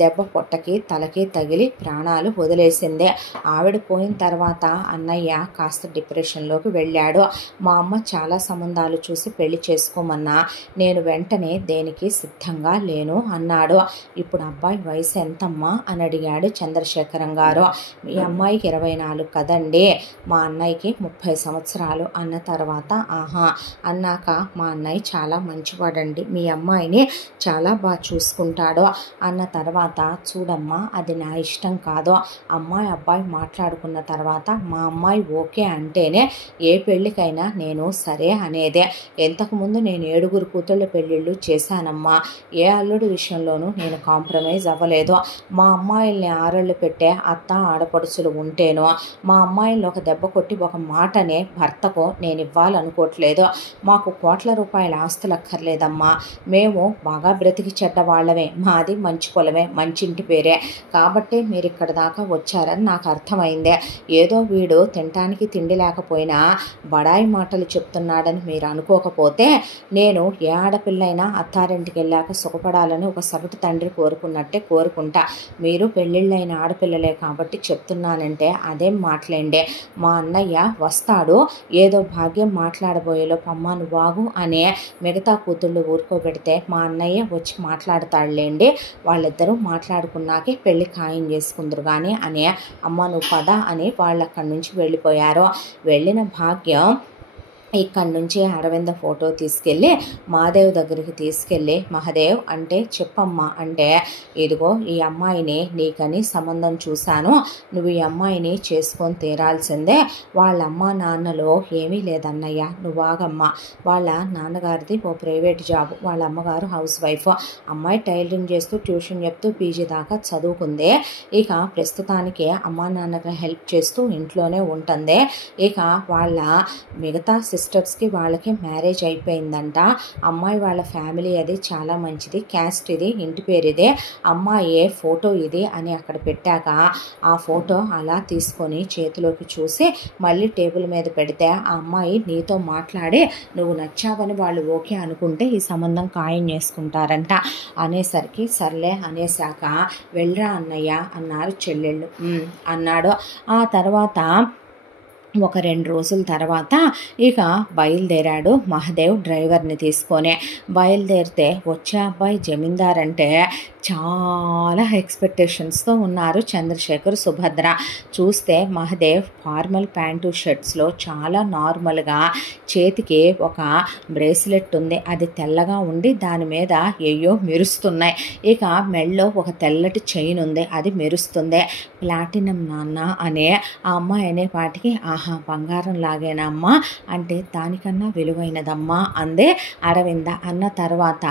దెబ్బ పొట్టకి తలకి తగిలి ప్రాణాలు వదిలేసింది. ఆవిడ పోయిన తర్వాత అన్నయ్య కాస్త డిప్రెషన్లోకి వెళ్ళాడు. మా అమ్మ చాలా సంబంధాలు చూసి పెళ్లి చేసుకోమన్నా నేను వెంటనే దేనికి సిద్ధంగా లేను అన్నాడు. ఇప్పుడు అబ్బాయి వయసు ఎంతమ్మా అని అడిగాడు చంద్రశేఖరం గారు. మీ అమ్మాయికి 24 కదండి, మా అన్నయ్యకి 30 సంవత్సరాలు అన్న తర్వాత ఆహా అన్నాక, మా అన్నయ్య చాలా మంచివాడండి, మీ అమ్మాయిని చాలా బాగా చూసుకుంటాడు అన్న తర్వాత, చూడమ్మా అది నా ఇష్టం కాదు, అమ్మాయి అబ్బాయి మాట్లాడుకున్న తర్వాత మా అమ్మాయి ఓకే అంటేనే ఏ పెళ్ళికైనా నేను సరే అనేదే. ఇంతకుముందు నేను 7 కూతుళ్ళ పెళ్ళిళ్ళు చేశానమ్మా, ఏ అల్లుడి విషయంలోనూ నేను కాంప్రమైజ్ అవ్వలేదు. మా అమ్మాయిల్ని ఆరళ్ళు పెట్టే అత్త ఆడపడుచులు ఉంటేనో, మా అమ్మాయిల్ని ఒక దెబ్బ కొట్టి ఒక మాటనే భర్తకు నేను ఇవ్వాలనుకోవట్లేదు. మాకు కోట్ల రూపాయల ఆస్తులు అక్కర్లేదమ్మా, మేము బాగా బ్రతికి చెడ్డవాళ్ళమే, మాది మంచి కులమే, మంచింటి పేరే, కాబట్టి మీరు ఇక్కడ దాకా వచ్చారని నాకు అర్థమైందే. ఏదో వీడు తినటానికి తిండి లేకపోయినా బడాయి మాటలు చెప్తున్నాడని మీరు అనుకోకపోతే, నేను ఏ ఆడపిల్లైనా అత్తారింటికి వెళ్ళాక సుఖపడాలని ఒక సగటు తండ్రి కోరుకున్నట్టే కోరుకుంటా. మీరు పెళ్ళిళ్ళైన ఆడపిల్లలే కాబట్టి చెప్తున్నానంటే అదేం మాట్లాడండి. మా అన్నయ్య వస్తాడు, ఏదో భాగ్యం మాట్లాడబోయేలో పమ్మాను వాగు అనే మిగతా కూతుళ్ళు ఊరుకోబెడితే మా అన్నయ్య వచ్చి మాట్లాడతాడులేండి, వాళ్ళిద్దరూ మాట్లాడుకున్నాకే పెళ్లి ఖాయం చేసుకుందరు కానీ అని, అమ్మ నువ్వు పద అని వాళ్ళు అక్కడి నుంచి వెళ్ళిపోయారు. వెళ్ళిన భాగ్యం ఇక్కడి నుంచి అరవింద ఫోటో తీసుకెళ్ళి మహాదేవ్ దగ్గరికి తీసుకెళ్ళి, మహాదేవ్ అంటే చెప్పమ్మా అంటే, ఇదిగో ఈ అమ్మాయిని నీకని సంబంధం చూశాను, నువ్వు ఈ అమ్మాయిని చేసుకొని తీరాల్సిందే, వాళ్ళ అమ్మ నాన్నలో ఏమీ లేదన్నయ్య, నువ్వు ఆగమ్మా, వాళ్ళ నాన్నగారిది ఓ ప్రైవేట్ జాబ్, వాళ్ళ అమ్మగారు హౌస్ వైఫ్, అమ్మాయి టైలరింగ్ చేస్తూ ట్యూషన్ చెప్తూ పీజీ దాకా చదువుకుంది. ఇక ప్రస్తుతానికి అమ్మా నాన్నగా హెల్ప్ చేస్తూ ఇంట్లోనే ఉంటుంది. ఇక వాళ్ళ మిగతా సిస్టర్స్కి వాళ్ళకి మ్యారేజ్ అయిపోయిందంట. అమ్మాయి వాళ్ళ ఫ్యామిలీ అది చాలా మంచిది, క్యాస్ట్ ఇది, ఇంటి పేరు ఇదే, అమ్మాయే ఫోటో ఇది అని అక్కడ పెట్టాక ఆ ఫోటో అలా తీసుకొని చేతిలోకి చూసి మళ్ళీ టేబుల్ మీద పెడితే ఆ అమ్మాయి నీతో మాట్లాడి నువ్వు నచ్చావని వాళ్ళు ఓకే అనుకుంటే ఈ సంబంధం ఖాయం చేసుకుంటారంట అనేసరికి సర్లే అనేసాక వెళ్ళరా అన్నయ్య అన్నారు చెల్లెళ్ళు. అన్నాడు. ఆ తర్వాత ఒక 2 రోజుల తర్వాత ఇక బయలుదేరాడు మహదేవ్ డ్రైవర్ని తీసుకొని. బయలుదేరితే వచ్చే అబ్బాయి జమీందార్ అంటే చాలా ఎక్స్పెక్టేషన్స్తో ఉన్నారు చంద్రశేఖర్, సుభద్ర. చూస్తే మహదేవ్ ఫార్మల్ ప్యాంటు షర్ట్స్లో చాలా నార్మల్గా, చేతికి ఒక బ్రేస్లెట్ ఉంది, అది తెల్లగా ఉండి దాని మీద ఏయో మెరుస్తున్నాయి. ఇక మెళ్ళో ఒక తెల్లటి చైన్ ఉంది, అది మెరుస్తుంది. ప్లాటినం నాన్న అనే ఆ అమ్మాయి అనే పాటికి ఆహా బంగారం లాగేనా అమ్మా అంటే దానికన్నా విలువైనదమ్మా అందే అరవింద. అన్న తర్వాత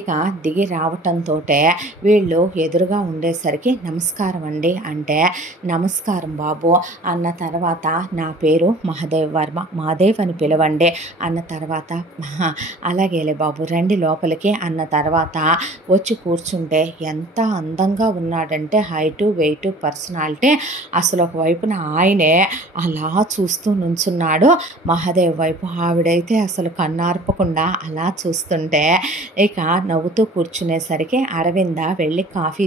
ఇక దిగి రావటంతో వీళ్ళు ఎదురుగా ఉండేసరికి నమస్కారం అండి అంటే నమస్కారం బాబు అన్న తర్వాత నా పేరు మహదేవ్ వర్మ, మహాదేవ్ అని పిలవండి అన్న తర్వాత అలాగేలే బాబు రండి లోపలికి అన్న తర్వాత వచ్చి కూర్చుంటే ఎంత అందంగా ఉన్నాడంటే హైటు వెయిట్ పర్సనాలిటీ. అసలు ఒకవైపున ఆయనే అలా చూస్తూ నుంచున్నాడు మహాదేవ్ వైపు. ఆవిడైతే అసలు కన్నార్పకుండా అలా చూస్తుంటే ఇక నవ్వుతూ కూర్చునేసరికి అరవింద వెళ్ళి కాఫీ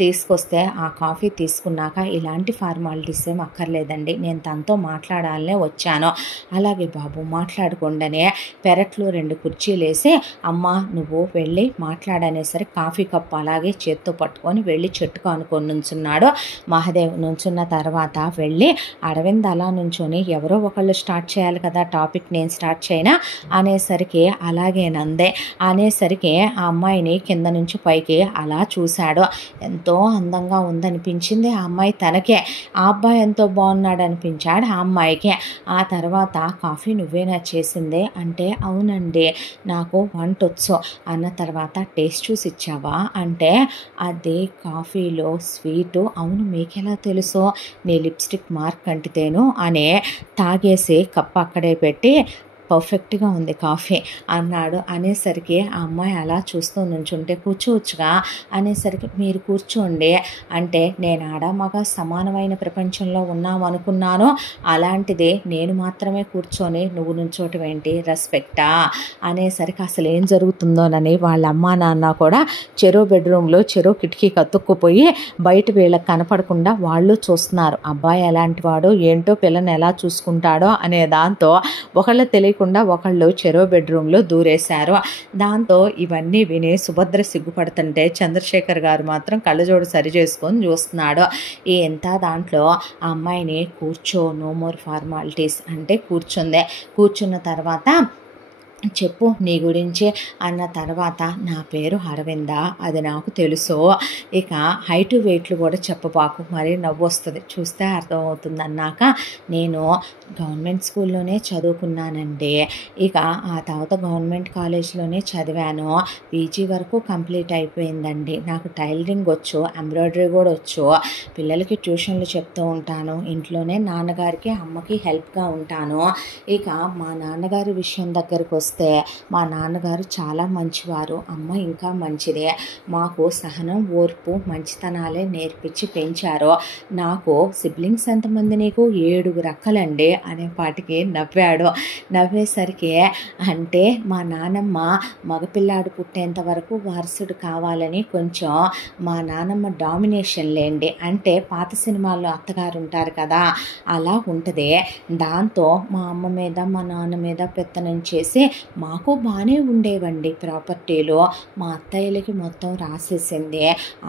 తీసుకొస్తే ఆ కాఫీ తీసుకున్నాక ఇలాంటి ఫార్మాలిటీస్ ఏం అక్కర్లేదండి, నేను తనతో మాట్లాడాలనే వచ్చాను. అలాగే బాబు మాట్లాడుకుండానే పెరట్లో 2 కుర్చీలు వేసి అమ్మ నువ్వు వెళ్ళి మాట్లాడనేసరికి కాఫీ కప్పు అలాగే చేత్తో పట్టుకొని వెళ్ళి చెట్టుకు అనుకొని నుంచున్నాడు మహదేవ్. నుంచున్న తర్వాత వెళ్ళి అరవింద్ అలా నుంచొని ఎవరో ఒకళ్ళు స్టార్ట్ చేయాలి కదా టాపిక్, నేను స్టార్ట్ చేయనా అనేసరికి అలాగేనందే అనేసరికి ఆ అమ్మాయిని కింద నుంచి పైకి అలా చూశాడు. ఎంతో అందంగా ఉందనిపించింది ఆ అమ్మాయి తనకే, ఆ అబ్బాయి ఎంతో బాగున్నాడు అనిపించాడు ఆ అమ్మాయికి. ఆ తర్వాత కాఫీ నువ్వేనా చేసిందే అంటే అవునండి నాకు వంటొచ్చు అన్న తర్వాత టేస్ట్ చూసి ఇచ్చావా అంటే అది కాఫీలో స్వీటు, అవును మీకెలా తెలుసు, నీ లిప్స్టిక్ మార్క్ అంటితేను అనే తాగేసి కప్పు అక్కడే పెట్టి పర్ఫెక్ట్గా ఉంది కాఫీ అన్నాడు. అనేసరికి ఆ అమ్మాయి అలా చూస్తూ నుంచుంటే కూర్చోవచ్చుగా అనేసరికి మీరు కూర్చోండి అంటే నేను ఆడ మగ సమానమైన ప్రపంచంలో ఉన్నాం అనుకున్నాను, అలాంటిది నేను మాత్రమే కూర్చొని నువ్వు నుంచోటం ఏంటి, రెస్పెక్టా అనేసరికి అసలు ఏం జరుగుతుందోనని వాళ్ళ అమ్మా నాన్న కూడా చెరో బెడ్రూమ్లో చెరో కిటికీ కతుక్కుపోయి బయట వీళ్ళకి కనపడకుండా వాళ్ళు చూస్తున్నారు. అబ్బాయి ఎలాంటి వాడో ఏంటో పిల్లని ఎలా చూసుకుంటాడో అనే దాంతో ఒకళ్ళు తెలియకుండా ఒకళ్ళు చెరో బెడ్రూమ్లో దూరేశారు. దాంతో ఇవన్నీ విని సుభద్ర సిగ్గుపడుతుంటే చంద్రశేఖర్ గారు మాత్రం కళ్ళజోడు సరి చేసుకొని చూస్తున్నాడు. ఎంత దాంట్లో ఆ అమ్మాయిని కూర్చో నో మోర్ ఫార్మాలిటీస్ అంటే కూర్చుంది. కూర్చున్న తర్వాత చెప్పు నీ గురించి అన్న తర్వాత నా పేరు అరవింద, అది నాకు తెలుసు, ఇక హైటు వెయిట్లు కూడా చెప్పబాకు మరి నవ్వు వస్తుంది చూస్తే అర్థమవుతుంది అన్నాక నేను గవర్నమెంట్ స్కూల్లోనే చదువుకున్నానండి, ఇక ఆ తర్వాత గవర్నమెంట్ కాలేజ్లోనే చదివాను, పీజీ వరకు కంప్లీట్ అయిపోయిందండి, నాకు టైలరింగ్ వచ్చు, ఎంబ్రాయిడరీ కూడా వచ్చు, పిల్లలకి ట్యూషన్లు చెప్తూ ఉంటాను, ఇంట్లోనే నాన్నగారికి అమ్మకి హెల్ప్గా ఉంటాను. ఇక మా నాన్నగారి విషయం దగ్గరకు వస్తే మా నాన్నగారు చాలా మంచివారు, అమ్మ ఇంకా మంచిదే, మాకు సహనం ఓర్పు మంచితనాలే నేర్పించి పెంచారు. నాకు సిబ్లింగ్స్ ఎంతమంది నీకు 7 అక్కలండి అనేపాటికి నవ్వాడు. నవ్వేసరికి అంటే మా నానమ్మ మగపిల్లాడు పుట్టేంత వరకు వారసుడు కావాలని కొంచెం మా నానమ్మ డామినేషన్ లేండి, అంటే పాత సినిమాల్లో అత్తగారు ఉంటారు కదా అలా ఉంటుంది. దాంతో మా అమ్మ మీద మా నాన్న మీద పెత్తనం చేసి మాకు బాగానే ఉండేవండి ప్రాపర్టీలో, మా అత్తయ్యలకి మొత్తం రాసేసింది.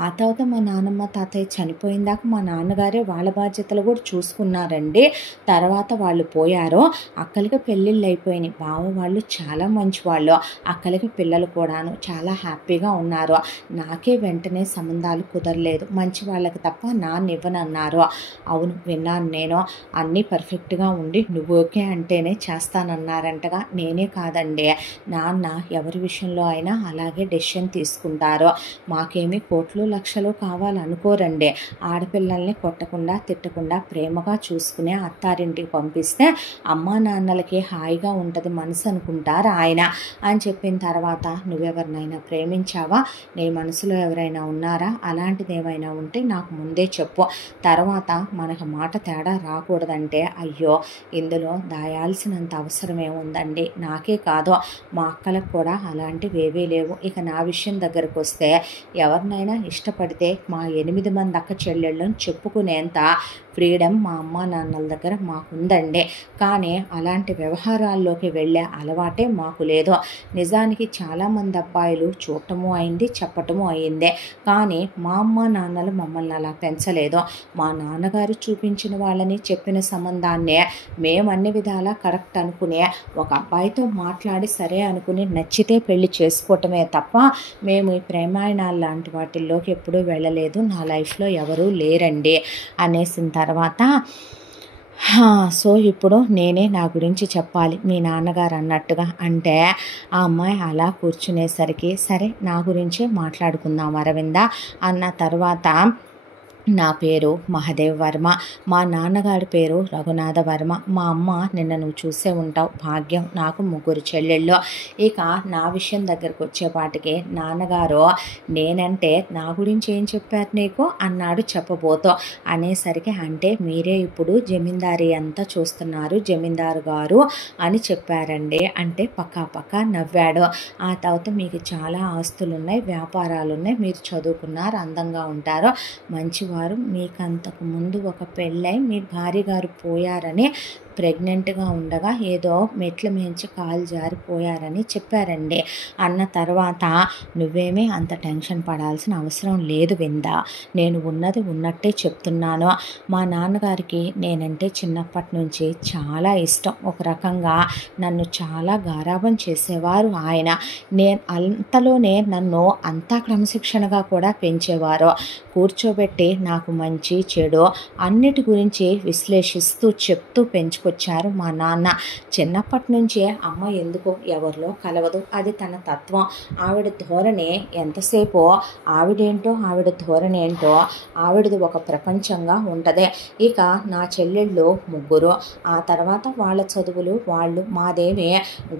ఆ తర్వాత మా నాన్నమ్మ తాతయ్య చనిపోయిందాక మా నాన్నగారే వాళ్ళ బాధ్యతలు కూడా చూసుకున్నారండి. తర్వాత వాళ్ళు పోయారు, అక్కలకి పెళ్ళిళ్ళు అయిపోయినాయి, బావ వాళ్ళు చాలా మంచి వాళ్ళు, అక్కలకి పిల్లలు కూడాను చాలా హ్యాపీగా ఉన్నారు. నాకే వెంటనే సంబంధాలు కుదరలేదు, మంచి వాళ్ళకి తప్ప నాన్న ఇవ్వనన్నారు. అవును విన్నాను నేను, అన్నీ పర్ఫెక్ట్గా ఉండి నువ్వు ఓకే అంటేనే చేస్తానన్నారంటగా, నేనే కాదని కాదండి. నాన్న ఎవరి విషయంలో అయినా అలాగే డెసిషన్ తీసుకుంటారు. మాకేమీ కోట్లు లక్షలు కావాలనుకోరండి. ఆడపిల్లల్ని కొట్టకుండా తిట్టకుండా ప్రేమగా చూసుకునే అత్తారింటికి పంపిస్తే అమ్మా నాన్నలకి హాయిగా ఉంటుంది మనసు అనుకుంటారు ఆయన అని చెప్పిన తర్వాత, నువ్వెవరినైనా ప్రేమించావా? నీ మనసులో ఎవరైనా ఉన్నారా? అలాంటిది ఏమైనా ఉంటే నాకు ముందే చెప్పు, తర్వాత మనకు మాట తేడా రాకూడదంటే, అయ్యో ఇందులో దాయాల్సినంత అవసరం ఏముందండి, నాకే కాదు మా అక్కలకు కూడా అలాంటివి ఏవీ లేవు. ఇక నా విషయం దగ్గరకు వస్తే, ఎవరినైనా ఇష్టపడితే మా 8 మంది అక్క చెల్లెళ్ళని చెప్పుకునేంత ఫ్రీడమ్ మా అమ్మ నాన్నల దగ్గర మాకుందండి. కానీ అలాంటి వ్యవహారాల్లోకి వెళ్ళే అలవాటే మాకు లేదు. నిజానికి చాలామంది అబ్బాయిలు చూడటము అయింది, చెప్పటము అయిందే, కానీ మా అమ్మ నాన్నలు మమ్మల్ని అలా పెంచలేదు. మా నాన్నగారు చూపించిన వాళ్ళని చెప్పిన సంబంధాన్నే మేము అన్ని విధాలా కరెక్ట్ అనుకునే ఒక అబ్బాయితో మాట్లాడి సరే అనుకుని నచ్చితే పెళ్లి చేసుకోవటమే తప్ప మేము ఈ ప్రేమాయణాలు లాంటి వాటిల్లోకి ఎప్పుడూ వెళ్ళలేదు. నా లైఫ్లో ఎవరూ లేరండి అనేసిన తర్వాత, సో ఇప్పుడు నేనే నా గురించి చెప్పాలి మీ నాన్నగారు అన్నట్టుగా అంటే, ఆ అమ్మాయి అలా కూర్చునేసరికి, సరే నా గురించే మాట్లాడుకుందాం అరవింద అన్న తర్వాత, నా పేరు మహదేవ్ వర్మ, మా నాన్నగారి పేరు రఘునాథ వర్మ, మా అమ్మ నిన్న నువ్వు చూసే ఉంటావు భాగ్యం, నాకు 3 చెల్లెళ్ళు. ఇక నా విషయం దగ్గరకు వచ్చేపాటికి నాన్నగారు నేనంటే నా గురించి ఏం చెప్పారు నీకు అన్నాడు చెప్పబోతో. అనేసరికి, అంటే మీరే ఇప్పుడు జమీందారీ అంతా చూస్తున్నారు జమీందారు గారు అని చెప్పారండి అంటే పక్కా నవ్వాడు. ఆ తర్వాత మీకు చాలా ఆస్తులు ఉన్నాయి, వ్యాపారాలు ఉన్నాయి, మీరు చదువుకున్నారు, అందంగా ఉంటారు, మంచి వారు, మీకంతకు ముందు ఒక పెళ్ళై మీ భార్య గారు పోయారని, ప్రెగ్నెంట్గా ఉండగా ఏదో మెట్ల మించి కాలు జారిపోయారని చెప్పారండి. అన్న తర్వాత, నువ్వేమీ అంత టెన్షన్ పడాల్సిన అవసరం లేదు విందా, నేను ఉన్నది ఉన్నట్టే చెప్తున్నాను. మా నాన్నగారికి నేనంటే చిన్నప్పటి నుంచి చాలా ఇష్టం. ఒక రకంగా నన్ను చాలా గారాబం చేసేవారు ఆయన. అంతలోనే నన్ను అంతా క్రమశిక్షణగా కూడా పెంచేవారు. కూర్చోబెట్టి నాకు మంచి చెడు అన్నిటి గురించి విశ్లేషిస్తూ చెప్తూ పెంచుకొచ్చారు మా నాన్న. చిన్నప్పటి నుంచే అమ్మ ఎందుకో ఎవరిలో కలవదు, అది తన తత్వం. ఆవిడ ధోరణి ఎంతసేపో ఆవిడేంటో, ఆవిడ ధోరణి ఏంటో, ఆవిడది ఒక ప్రపంచంగా ఉంటుంది. ఇక నా చెల్లెళ్ళు 3, ఆ తర్వాత వాళ్ళ చదువులు వాళ్ళు, మాదేమి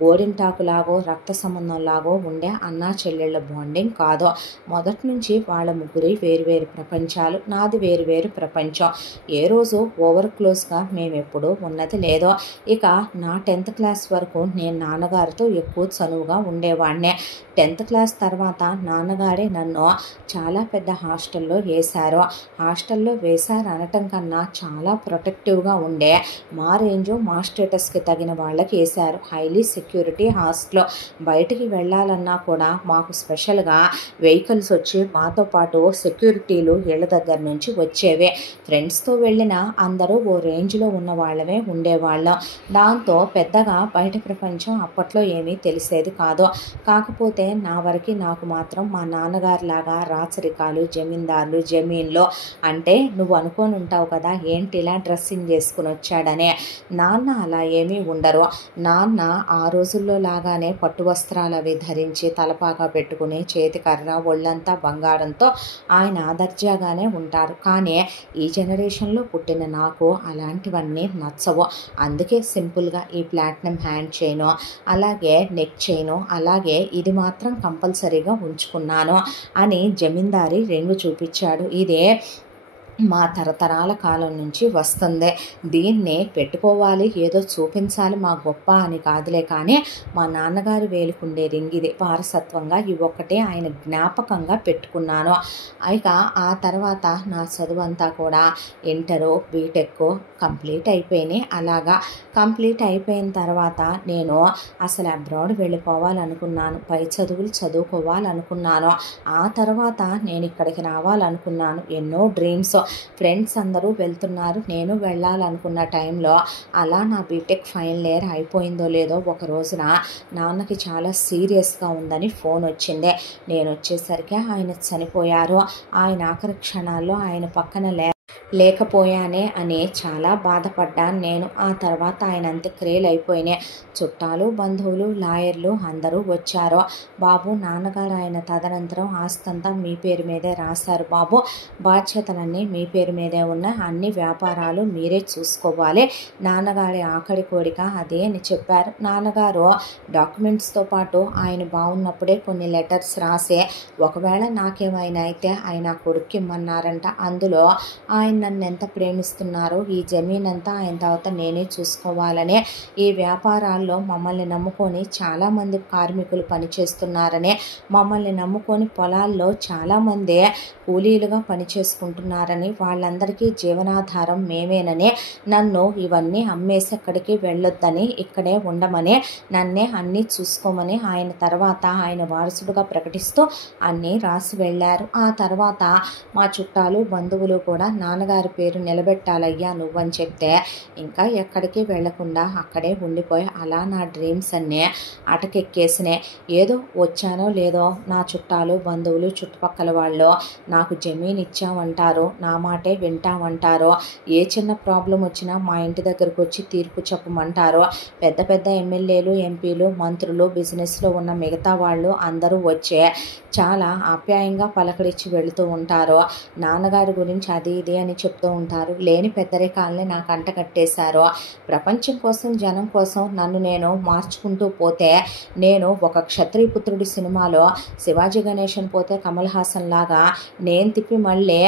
గోరింటాకులాగో రక్త సంబంధంలాగో ఉండే అన్నా చెల్లెళ్ళ బాండింగ్ కాదు. మొదటి నుంచి వాళ్ళ 3 వేరు ప్రపంచాలు, నాది వేరు ప్రపంచం. ఏ రోజు ఓవర్ క్లోజ్గా మేము ఎప్పుడూ ఉన్నది లేదో. ఇక నా 10th క్లాస్ వరకు నేను నాన్నగారితో ఎక్కువ చనువుగా ఉండేవాడినే. 10th క్లాస్ తర్వాత నాన్నగారే నన్ను చాలా పెద్ద హాస్టల్లో వేశారు. హాస్టల్లో వేశారు అనటం కన్నా చాలా ప్రొటెక్టివ్గా ఉండే, మా రేంజు మా స్టేటస్కి తగిన వాళ్ళకి వేశారు. Highly security hostel. బయటికి వెళ్ళాలన్నా కూడా మాకు స్పెషల్గా వెహికల్స్ వచ్చి మాతో పాటు సెక్యూరిటీలు ఇళ్ళ దగ్గర నుంచి వచ్చేవే. ఫ్రెండ్స్తో వెళ్ళిన అందరూ ఓ రేంజ్లో ఉన్న వాళ్ళమే ఉండేవాళ్ళం. దాంతో పెద్దగా బయట ప్రపంచం అప్పట్లో ఏమీ తెలిసేది కాదు. కాకపోతే నా వరకు నాకు మాత్రం మా నాన్నగారిలాగా రాచరికాలు, జమీందారులు, జమీన్లో అంటే నువ్వు అనుకొని ఉంటావు కదా ఏంటి ఇలా డ్రెస్సింగ్ చేసుకుని వచ్చాడనే. నాన్న అలా ఏమీ ఉండరు. నాన్న ఆ రోజుల్లో లాగానే పట్టు వస్త్రాలు అవి ధరించి తలపాగా పెట్టుకుని చేతికర్ర ఒళ్ళంతా బంగారంతో ఆయన దర్జాగానే ఉంటారు. కానీ ఈ జనరేషన్లో పుట్టిన నాకు అలాంటివన్నీ నచ్చవు. అందుకే సింపుల్గా ఈ ప్లాటినం హ్యాండ్ చైను, అలాగే నెక్ చైను, అలాగే ఇది మాత్రం కంపల్సరీగా ఉంచుకున్నాను అని జమీందారీ రింగు చూపించాడు. ఇదే మా తరతరాల కాలం నుంచి వస్తుంది. దీన్ని పెట్టుకోవాలి, ఏదో చూపించాలి మా గొప్ప అని కాదులే, కానీ మా నాన్నగారి వేలుకుండే రింగ్ ఇది. వారసత్వంగా ఇవొక్కటే ఆయన జ్ఞాపకంగా పెట్టుకున్నాను. ఇక ఆ తర్వాత నా చదువు అంతా కూడా ఇంటరు, బీటెక్ కంప్లీట్ అయిపోయినాయి. అలాగా కంప్లీట్ అయిపోయిన తర్వాత నేను అసలు అబ్రాడ్ వెళ్ళిపోవాలనుకున్నాను, పై చదువులు చదువుకోవాలనుకున్నాను. ఆ తర్వాత నేను ఇక్కడికి రావాలనుకున్నాను. ఎన్నో డ్రీమ్స్, ఫ్రెండ్స్ అందరూ వెళ్తున్నారు, నేను వెళ్ళాలనుకున్న టైంలో అలా నా బీటెక్ ఫైనల్ ఇయర్ అయిపోయిందో లేదో ఒక రోజున నాన్నకి చాలా సీరియస్గా ఉందని ఫోన్ వచ్చింది. నేను వచ్చేసరికి ఆయన చనిపోయారు. ఆయన ఆఖరి క్షణాల్లో ఆయన పక్కన లేకపోయానే అని చాలా బాధపడ్డాను నేను. ఆ తర్వాత ఆయన అంత్యక్రియలు అయిపోయినాయి. చుట్టాలు, బంధువులు, లాయర్లు అందరూ వచ్చారు. బాబు, నాన్నగారు ఆయన తదనంతరం ఆస్తంతా మీ పేరు మీదే రాశారు బాబు, బాధ్యతలన్నీ మీ పేరు మీదే ఉన్నాయి, అన్ని వ్యాపారాలు మీరే చూసుకోవాలి, నాన్నగారి ఆఖరి కోరిక అదే అని చెప్పారు. నాన్నగారు డాక్యుమెంట్స్తో పాటు ఆయన బాగున్నప్పుడే కొన్ని లెటర్స్ రాసి ఒకవేళ నాకేమైనా అయితే ఆయన కొడుక్కి ఇమ్మన్నారంట. అందులో ఆయన నన్ను ఎంత ప్రేమిస్తున్నారో ఈ జమీన్ అంతా ఆయన తర్వాత నేనే చూసుకోవాలనే, ఈ వ్యాపారాల్లో మమ్మల్ని నమ్ముకొని చాలామంది కార్మికులు పనిచేస్తున్నారనే, మమ్మల్ని నమ్ముకొని పొలాల్లో చాలామంది కూలీలుగా పనిచేసుకుంటున్నారని, వాళ్ళందరికీ జీవనాధారం మేమేనని, నన్ను ఇవన్నీ అమ్మేసి ఎక్కడికి వెళ్ళొద్దని, ఇక్కడే ఉండమని, నన్నే అన్నీ చూసుకోమని ఆయన తర్వాత ఆయన వారసుడుగా ప్రకటిస్తూ అన్నీ రాసి వెళ్ళారు. ఆ తర్వాత మా చుట్టాలు, బంధువులు కూడా నాన్నగారి పేరు నిలబెట్టాలయ్యా నువ్వని చెప్తే ఇంకా ఎక్కడికి వెళ్లకుండా అక్కడే ఉండిపోయి అలా నా డ్రీమ్స్ అన్నీ అటకెక్కేసినాయి. ఏదో వచ్చానో లేదో నా చుట్టాలు, బంధువులు, చుట్టుపక్కల వాళ్ళు నాకు జమీన్ ఇచ్చామంటారు, నా మాటే వింటామంటారు, ఏ చిన్న ప్రాబ్లం వచ్చినా మా ఇంటి దగ్గరకు వచ్చి తీర్పు చెప్పమంటారు. పెద్ద పెద్ద ఎమ్మెల్యేలు, ఎంపీలు, మంత్రులు, బిజినెస్లో ఉన్న మిగతా వాళ్ళు అందరూ వచ్చే చాలా ఆప్యాయంగా పలకరించి వెళుతూ ఉంటారు. నాన్నగారి గురించి అది ఇది అని చెప్తూ ఉంటారు. లేని పెద్దరికాలని నాకు అంటకట్టేశారు. ప్రపంచం కోసం, జనం కోసం నన్ను నేను మార్చుకుంటూ పోతే, నేను ఒక క్షత్రియపుత్రుడి సినిమాలో శివాజీ గణేశన్ పోతే కమల్ హాసన్ లాగా నేను తిప్పి మళ్ళీ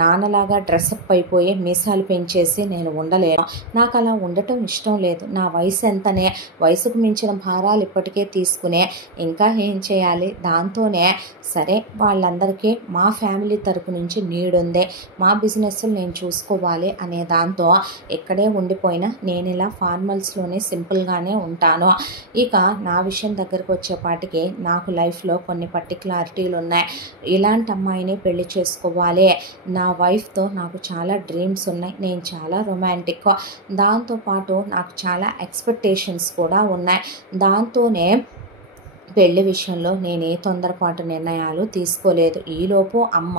నాన్నలాగా డ్రెస్అప్ అయిపోయి మీసాలు పెంచేసి నేను ఉండలేను. నాకు అలా ఉండటం ఇష్టం లేదు. నా వయసు ఎంతనే, వయసుకు మించిన భారాలు ఇప్పటికే తీసుకునే ఇంకా ఏం చేయాలి. దాంతోనే సరే వాళ్ళందరికీ మా ఫ్యామిలీ తరపు నుంచి నీడుందే, మా బిజినెస్ నేను చూసుకోవాలి అనే దాంతో ఇక్కడే ఉండిపోయినా నేను ఇలా ఫార్మల్స్లోనే సింపుల్గానే ఉంటాను. ఇక నా విషయం దగ్గరకు వచ్చేపాటికి నాకు లైఫ్లో కొన్ని పర్టికులారిటీలు ఉన్నాయి. ఇలాంటి అమ్మాయిని పెళ్లి చేసుకోవాలి, నా వైఫ్తో నాకు చాలా డ్రీమ్స్ ఉన్నాయి, నేను చాలా రొమాంటిక్, దాంతోపాటు నాకు చాలా ఎక్స్పెక్టేషన్స్ కూడా ఉన్నాయి. దాంతోనే పెళ్లి విషయంలో నేనే తొందరపాటు నిర్ణయాలు తీసుకోలేదు. ఈలోపు అమ్మ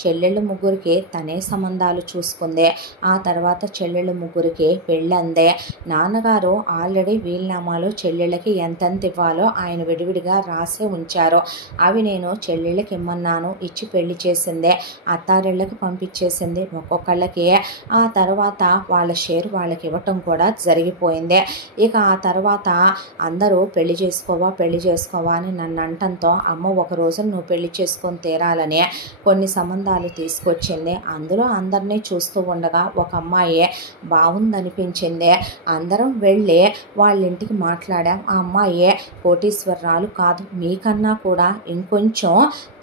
చెల్లెళ్ళు ముగ్గురికి తనే సంబంధాలు చూసుకుందే. ఆ తర్వాత చెల్లెళ్ళు ముగ్గురికి పెళ్ళందే. నాన్నగారు ఆల్రెడీ వీలునామాలో చెల్లెళ్ళకి ఎంతెంత ఇవ్వాలో ఆయన విడివిడిగా రాసి ఉంచారు. అవి నేను చెల్లెళ్ళకి ఇమ్మన్నాను, ఇచ్చి పెళ్లి చేసిందే. అత్తారిళ్ళకి పంపించేసింది ఒక్కొక్కళ్ళకి. ఆ తర్వాత వాళ్ళ షేర్ వాళ్ళకి ఇవ్వటం కూడా జరిగిపోయింది. ఇక ఆ తర్వాత అందరూ పెళ్లి చేసుకోవా అని నన్ను అంటంతో అమ్మ ఒక రోజు నువ్వు పెళ్లి చేసుకొని తీరాలని కొన్ని సంబంధాలు తీసుకొచ్చింది. అందులో అందరినీ చూస్తూ ఉండగా ఒక అమ్మాయి బాగుందనిపించింది. అందరం వెళ్ళి వాళ్ళ ఇంటికి మాట్లాడాం. ఆ అమ్మాయి కోటీశ్వరరాలు కాదు, మీకన్నా కూడా ఇంకొంచెం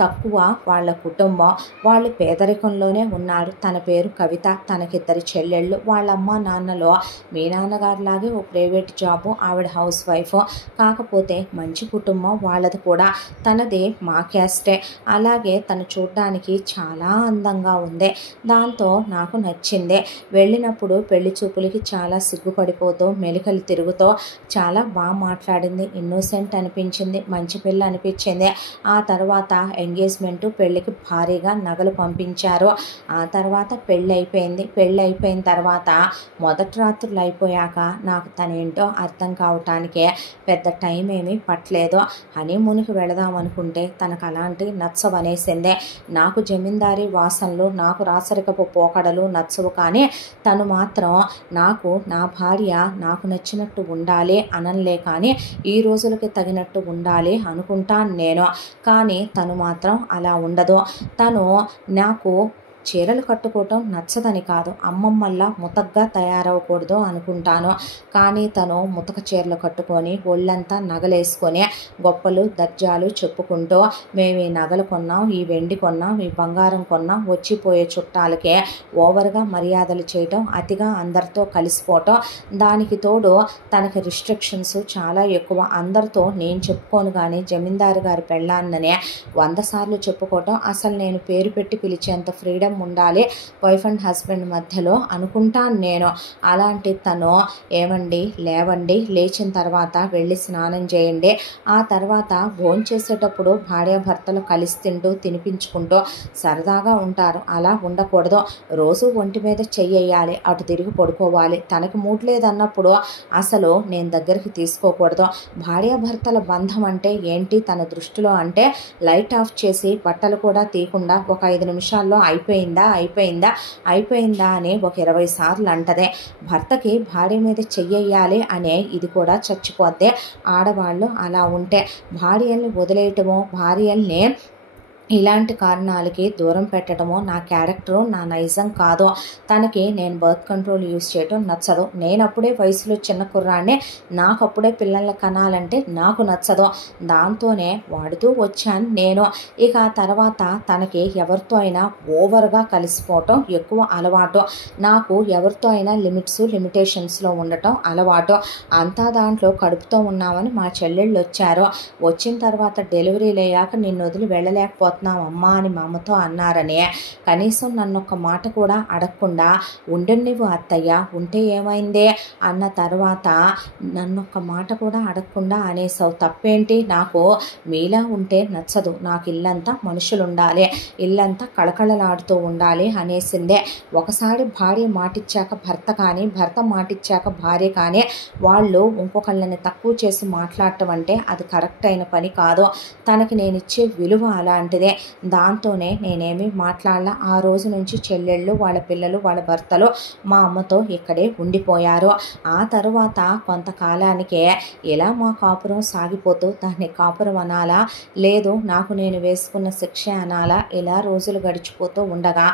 తక్కువ వాళ్ళ కుటుంబం, వాళ్ళు పేదరికంలోనే ఉన్నారు. తన పేరు కవిత, తనకిద్దరు చెల్లెళ్ళు, వాళ్ళ అమ్మ నాన్నలో మీ నాన్నగారిలాగే ఓ ప్రైవేట్ జాబు, ఆవిడ హౌస్ వైఫ్. కాకపోతే మంచి కుటుంబం వాళ్ళది కూడా, తనది మా క్యాస్టే. అలాగే తను చూడ్డానికి చాలా అందంగా ఉంది. దాంతో నాకు నచ్చింది. వెళ్ళినప్పుడు పెళ్లి చూపులకి చాలా సిగ్గుపడిపోతూ మెలికలు తిరుగుతూ చాలా బాగా మాట్లాడింది. ఇన్నోసెంట్ అనిపించింది, మంచి పిల్ల అనిపించింది. ఆ తర్వాత ఎంగేజ్మెంటు, పెళ్ళికి భారీగా నగలు పంపించారు. ఆ తర్వాత పెళ్ళి అయిపోయింది. పెళ్ళి అయిపోయిన తర్వాత మొదటి రాత్రులు అయిపోయాక నాకు తనేంటో అర్థం కావటానికి పెద్ద టైం ఏమీ పట్టలేదు. హనీమూన్కి వెళదామనుకుంటే తనకు అలాంటి నచ్చవనేసిందే. నాకు జమీందారీ వాసనలు, నాకు రాసరికపు పోకడలు నచ్చవు. కానీ తను మాత్రం నాకు నా భార్య నాకు నచ్చినట్టు ఉండాలి అనలే, కానీ ఈ రోజులకి తగినట్టు ఉండాలి అనుకుంటాను నేను. కానీ తను మాత్రం అలా ఉండదు. తను నాకు చీరలు కట్టుకోవటం నచ్చదని కాదు, అమ్మమ్మల్లా ముతగ్గా తయారవకూడదు అనుకుంటాను. కానీ తను ముతక చీరలు కట్టుకొని ఒళ్ళంతా నగలేసుకొని గొప్పలు దర్జాలు చెప్పుకుంటూ మేము ఈ నగలు కొన్నాం, ఈ వెండి కొన్నాం, ఈ బంగారం కొన్నాం, వచ్చిపోయే చుట్టాలకే ఓవర్గా మర్యాదలు చేయటం, అతిగా అందరితో కలిసిపోవటం, దానికి తోడు తనకి రిస్ట్రిక్షన్స్ చాలా ఎక్కువ. అందరితో నేను చెప్పుకోను కానీ జమీందారు గారి పెళ్ళాన్ననే 100 సార్లు చెప్పుకోవటం, అసలు నేను పేరు పెట్టి పిలిచేంత ఫ్రీడమ్ సమన్వయం ఉండాలి వైఫ్ అండ్ హస్బెండ్ మధ్యలో అనుకుంటాను నేను. అలాంటి తను ఏమండి లేవండి, లేచిన తర్వాత వెళ్ళి స్నానం చేయండి, ఆ తర్వాత భోంచేసేటప్పుడు భార్యాభర్తలు కలిసి తింటూ తినిపించుకుంటూ సరదాగా ఉంటారు. అలా ఉండకూడదు. రోజు ఒంటి మీద చెయ్యాలి, అటు తిరిగి పడుకోవాలి. తనకి మూడ్ లేదన్నప్పుడు అసలు నేను దగ్గరికి తీసుకోకూడదు. భార్యాభర్తల బంధం అంటే ఏంటి తన దృష్టిలో అంటే లైట్ ఆఫ్ చేసి బట్టలు కూడా తీయకుండా ఒక 5 నిమిషాల్లో అయిపోయిందా అయిపోయిందా అయిపోయిందా అని ఒక 20 సార్లు అంటదే. భర్తకి భార్య మీద చెయ్యాలి అనే ఇది కూడా చచ్చిపోద్దే. ఆడవాళ్ళు అలా ఉంటే భార్యల్ని వదిలేయటమో భార్యల్ని ఇలాంటి కారణాలకి దూరం పెట్టడమో నా క్యారెక్టరు, నా నైజం కాదు. తనకి నేను బర్త్ కంట్రోల్ యూజ్ చేయడం నచ్చదు. నేను అప్పుడే వయసులో చిన్న కుర్రాన్ని, నాకు అప్పుడే పిల్లల కనాలంటే నాకు నచ్చదు. దాంతోనే వాడుతూ వచ్చాను నేను. ఇక తర్వాత తనకి ఎవరితో అయినా ఓవర్గా కలిసిపోవటం ఎక్కువ అలవాటు. నాకు ఎవరితో అయినా లిమిటేషన్స్లో ఉండటం అలవాటు. అంతా దాంట్లో కడుపుతో ఉన్నామని మా చెల్లెళ్ళు వచ్చారు. వచ్చిన తర్వాత డెలివరీలు అయ్యాక నిన్ను వదిలి వెళ్ళలేకపోతే అమ్మా అని మా అమ్మతో అన్నారని కనీసం నన్ను ఒక్క మాట కూడా అడగకుండా ఉండనివ్వు అత్తయ్య, ఉంటే ఏమైందే అన్న తర్వాత నన్నొక్క మాట కూడా అడగకుండా అనేసావు, తప్పేంటి, నాకు మీలా ఉంటే నచ్చదు, నాకు ఇల్లంతా మనుషులు ఉండాలి, ఇల్లంతా కళకళలాడుతూ ఉండాలి అనేసిందే. ఒకసారి భార్య మాటిచ్చాక భర్త కానీ, భర్త మాటిచ్చాక భార్య కానీ వాళ్ళు ఇంకొకళ్ళని తక్కువ చేసి మాట్లాడటం అంటే అది కరెక్ట్ అయిన పని కాదు. తనకి నేను ఇచ్చే విలువ అలాంటిదే. దాంతోనే నేనేమి మాట్లాడాల. ఆ రోజు నుంచి చెల్లెళ్ళు, వాళ్ళ పిల్లలు, వాళ్ళ భర్తలు మా అమ్మతో ఇక్కడే ఉండిపోయారు. ఆ తరువాత కొంతకాలానికే ఇలా మా కాపురం సాగిపోతూ దాన్ని కాపురం అనాలా, లేదు నాకు నేను వేసుకున్న శిక్ష అనాలా, ఇలా రోజులు గడిచిపోతూ ఉండగా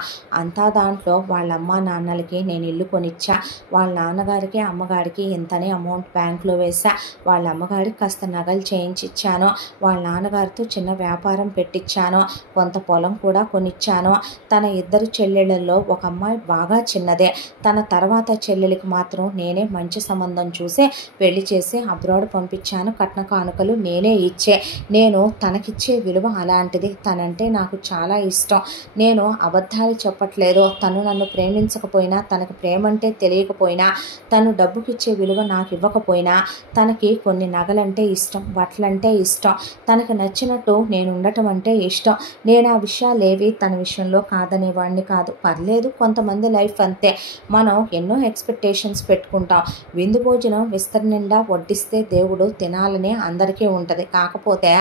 అంతా దాంట్లో వాళ్ళ అమ్మ నాన్నలకి నేను ఇల్లు కొనిచ్చా. వాళ్ళ నాన్నగారికి అమ్మగారికి ఇంతనే అమౌంట్ బ్యాంకులో వేసా. వాళ్ళ అమ్మగారికి కాస్త నగలు చేయించి ఇచ్చాను. వాళ్ళ నాన్నగారితో చిన్న వ్యాపారం పెట్టించాను. కొంత పొలం కూడా కొనిచ్చాను. తన 2 చెల్లెళ్ళల్లో ఒక అమ్మాయి బాగా చిన్నదే. తన తర్వాత చెల్లెలికి మాత్రం నేనే మంచి సంబంధం చూసి పెళ్లి చేసి అబ్రాడ్ పంపించాను. కట్న కానుకలు నేనే ఇచ్చే. నేను తనకిచ్చే విలువ అలాంటిది. తనంటే నాకు చాలా ఇష్టం. నేను అబద్ధాలు చెప్పట్లేదు. తను నన్ను ప్రేమించకపోయినా, తనకు ప్రేమంటే తెలియకపోయినా, తను డబ్బుకిచ్చే విలువ నాకు ఇవ్వకపోయినా, తనకి కొన్ని నగలంటే ఇష్టం, బట్టలంటే ఇష్టం, తనకు నచ్చినట్టు నేను ఉండటం అంటే ఇష్టం. నేను ఆ విషయాలేవి తన విషయంలో కాదనేవాడిని కాదు. పర్లేదు, కొంతమంది లైఫ్ అంతే. మనం ఎన్నో ఎక్స్పెక్టేషన్స్ పెట్టుకుంటాం. విందు భోజనం విస్తర నిండా వడ్డిస్తే దేవుడు తినాలనే అందరికీ ఉంటుంది. కాకపోతే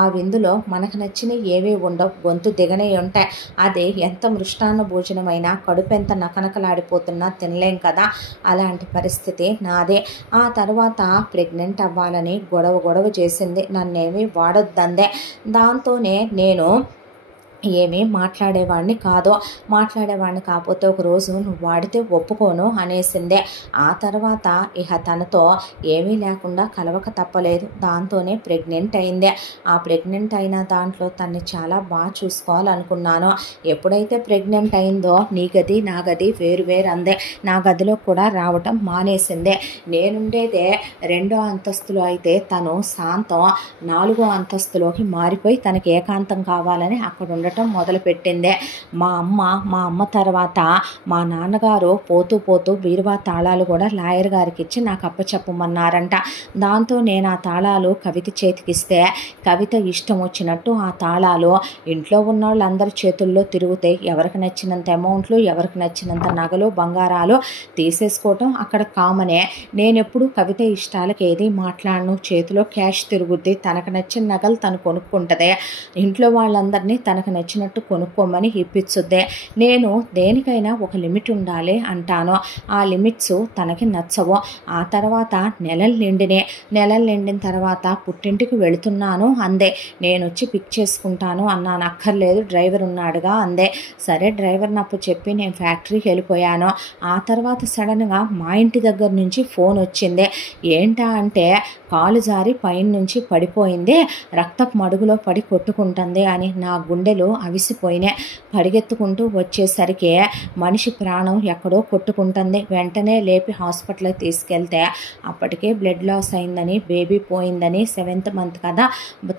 ఆ విందులో మనకు నచ్చినవి ఏవీ ఉండవు, గొంతు దిగనే ఉంటాయి. అది ఎంత మృష్టాన్న భోజనమైనా కడుపు ఎంత నకనకలాడిపోతున్నా తినలేం కదా. అలాంటి పరిస్థితి నాదే. ఆ తర్వాత ప్రెగ్నెంట్ అవ్వాలని గొడవ చేసింది. నన్నేమీ వాడొద్దందే. దాంతోనే నేను ఏమీ మాట్లాడేవాడిని కాకపోతే ఒకరోజు నువ్వు వాడితే ఒప్పుకోను అనేసిందే. ఆ తర్వాత ఇక తనతో ఏమీ లేకుండా కలవక తప్పలేదు. దాంతోనే ప్రెగ్నెంట్ అయిందే. ఆ ప్రెగ్నెంట్ అయిన దాంట్లో తన్ని చాలా బాగా చూసుకోవాలనుకున్నాను. ఎప్పుడైతే ప్రెగ్నెంట్ అయిందో నీ గది నా గది వేరు అందే. నా గదిలో కూడా రావటం మానేసిందే. నేనుండేదే 2వ అంతస్తులో అయితే తను శాంతం 4వ అంతస్తులోకి మారిపోయి తనకి ఏకాంతం కావాలని అక్కడ ఉండటం మొదలుపెట్టిందే. మా అమ్మ తర్వాత మా నాన్నగారు పోతూ బీరువా తాళాలు కూడా లాయర్ గారికి ఇచ్చి నాకు అప్పచెప్పమన్నారంట. దాంతో నేను ఆ తాళాలు కవిత చేతికిస్తే కవిత ఇష్టం వచ్చినట్టు ఆ తాళాలు ఇంట్లో ఉన్న వాళ్ళందరి చేతుల్లో తిరుగుతే ఎవరికి నచ్చినంత అమౌంట్లు, ఎవరికి నచ్చినంత నగలు, బంగారాలు తీసేసుకోవటం అక్కడ కామనే. నేనెప్పుడు కవిత ఇష్టాలకు ఏది మాట్లాడను. చేతిలో క్యాష్ తిరుగుద్ది. తనకు నచ్చిన నగలు తను కొనుక్కుంటుంది. ఇంట్లో వాళ్ళందరినీ తనకు నచ్చినట్టు కొనుక్కోమని ఇప్పించుద్దే. నేను దేనికైనా ఒక లిమిట్ ఉండాలి అంటాను. ఆ లిమిట్స్ తనకి నచ్చవు. ఆ తర్వాత నెలలు నిండిన తర్వాత పుట్టింటికి వెళుతున్నాను అందే. నేను వచ్చి పిక్ చేసుకుంటాను అన్నాను. అక్కర్లేదు, డ్రైవర్ ఉన్నాడుగా అందే. సరే డ్రైవర్ని అప్పు చెప్పి నేను ఫ్యాక్టరీకి వెళ్ళిపోయాను. ఆ తర్వాత సడన్గా మా ఇంటి దగ్గర నుంచి ఫోన్ వచ్చింది. ఏంటా అంటే కాలు జారి పైన నుంచి పడిపోయింది, రక్తపు మడుగులో పడి కొట్టుకుంటుంది అని. నా గుండెలు అవిసిపోయినాయి. పరిగెత్తుకుంటూ వచ్చేసరికి మనిషి ప్రాణం ఎక్కడో కొట్టుకుంటుంది. వెంటనే లేపి హాస్పిటల్కి తీసుకెళ్తే అప్పటికే బ్లడ్ లాస్ అయిందని, బేబీ పోయిందని, 7th మంత్ కదా,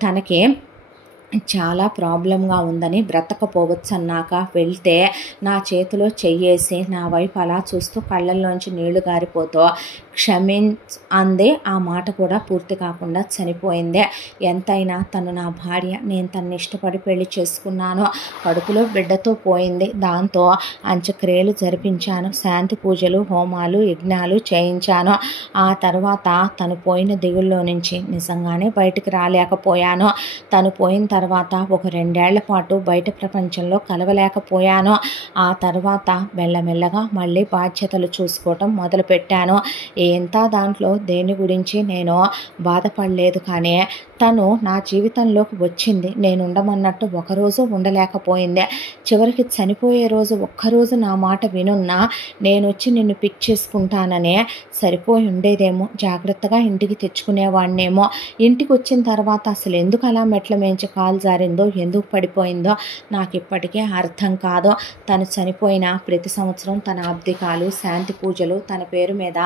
తనకి చాలా ప్రాబ్లంగా ఉందని బ్రతకపోవచ్చు అన్నాక వెళ్తే నా చేతిలో చెయ్యేసి నా వైపు అలా చూస్తూ కళ్ళల్లోంచి నీళ్లు గారిపోతూ అందే. ఆ మాట కూడా పూర్తి కాకుండా చనిపోయిందే. ఎంతైనా తను నా భార్య, నేను తనని ఇష్టపడి పెళ్లి చేసుకున్నాను. కడుపులో బిడ్డతో పోయింది. దాంతో అంత్యక్రియలు జరిపించాను, శాంతి పూజలు, హోమాలు, యజ్ఞాలు చేయించాను. ఆ తర్వాత తను పోయిన దిగుల్లో నుంచి నిజంగానే బయటికి రాలేకపోయాను. తను పోయిన తర్వాత ఒక 2 ఏళ్ల పాటు బయట ప్రపంచంలో కలవలేకపోయాను. ఆ తర్వాత మెల్లమెల్లగా మళ్ళీ బాధ్యతలు చూసుకోవటం మొదలుపెట్టాను. దాంట్లో దేని గురించి నేను బాధపడలేదు. కానీ తను నా జీవితంలోకి వచ్చింది, నేను ఉండమన్నట్టు ఒకరోజు ఉండలేకపోయింది. చివరికి చనిపోయే రోజు ఒక్కరోజు నా మాట వినున్నా నేను వచ్చి నిన్ను పిక్ చేసుకుంటాననే సరిపోయి ఉండేదేమో, జాగ్రత్తగా ఇంటికి తెచ్చుకునేవాడినేమో. ఇంటికి వచ్చిన తర్వాత అసలు ఎందుకు అలా మెట్ల మేంచి కాలు జారిందో, ఎందుకు పడిపోయిందో నాకు ఇప్పటికే అర్థం కాదు. తను చనిపోయిన ప్రతి సంవత్సరం తన అబ్దికాలు, శాంతి పూజలు, తన పేరు మీద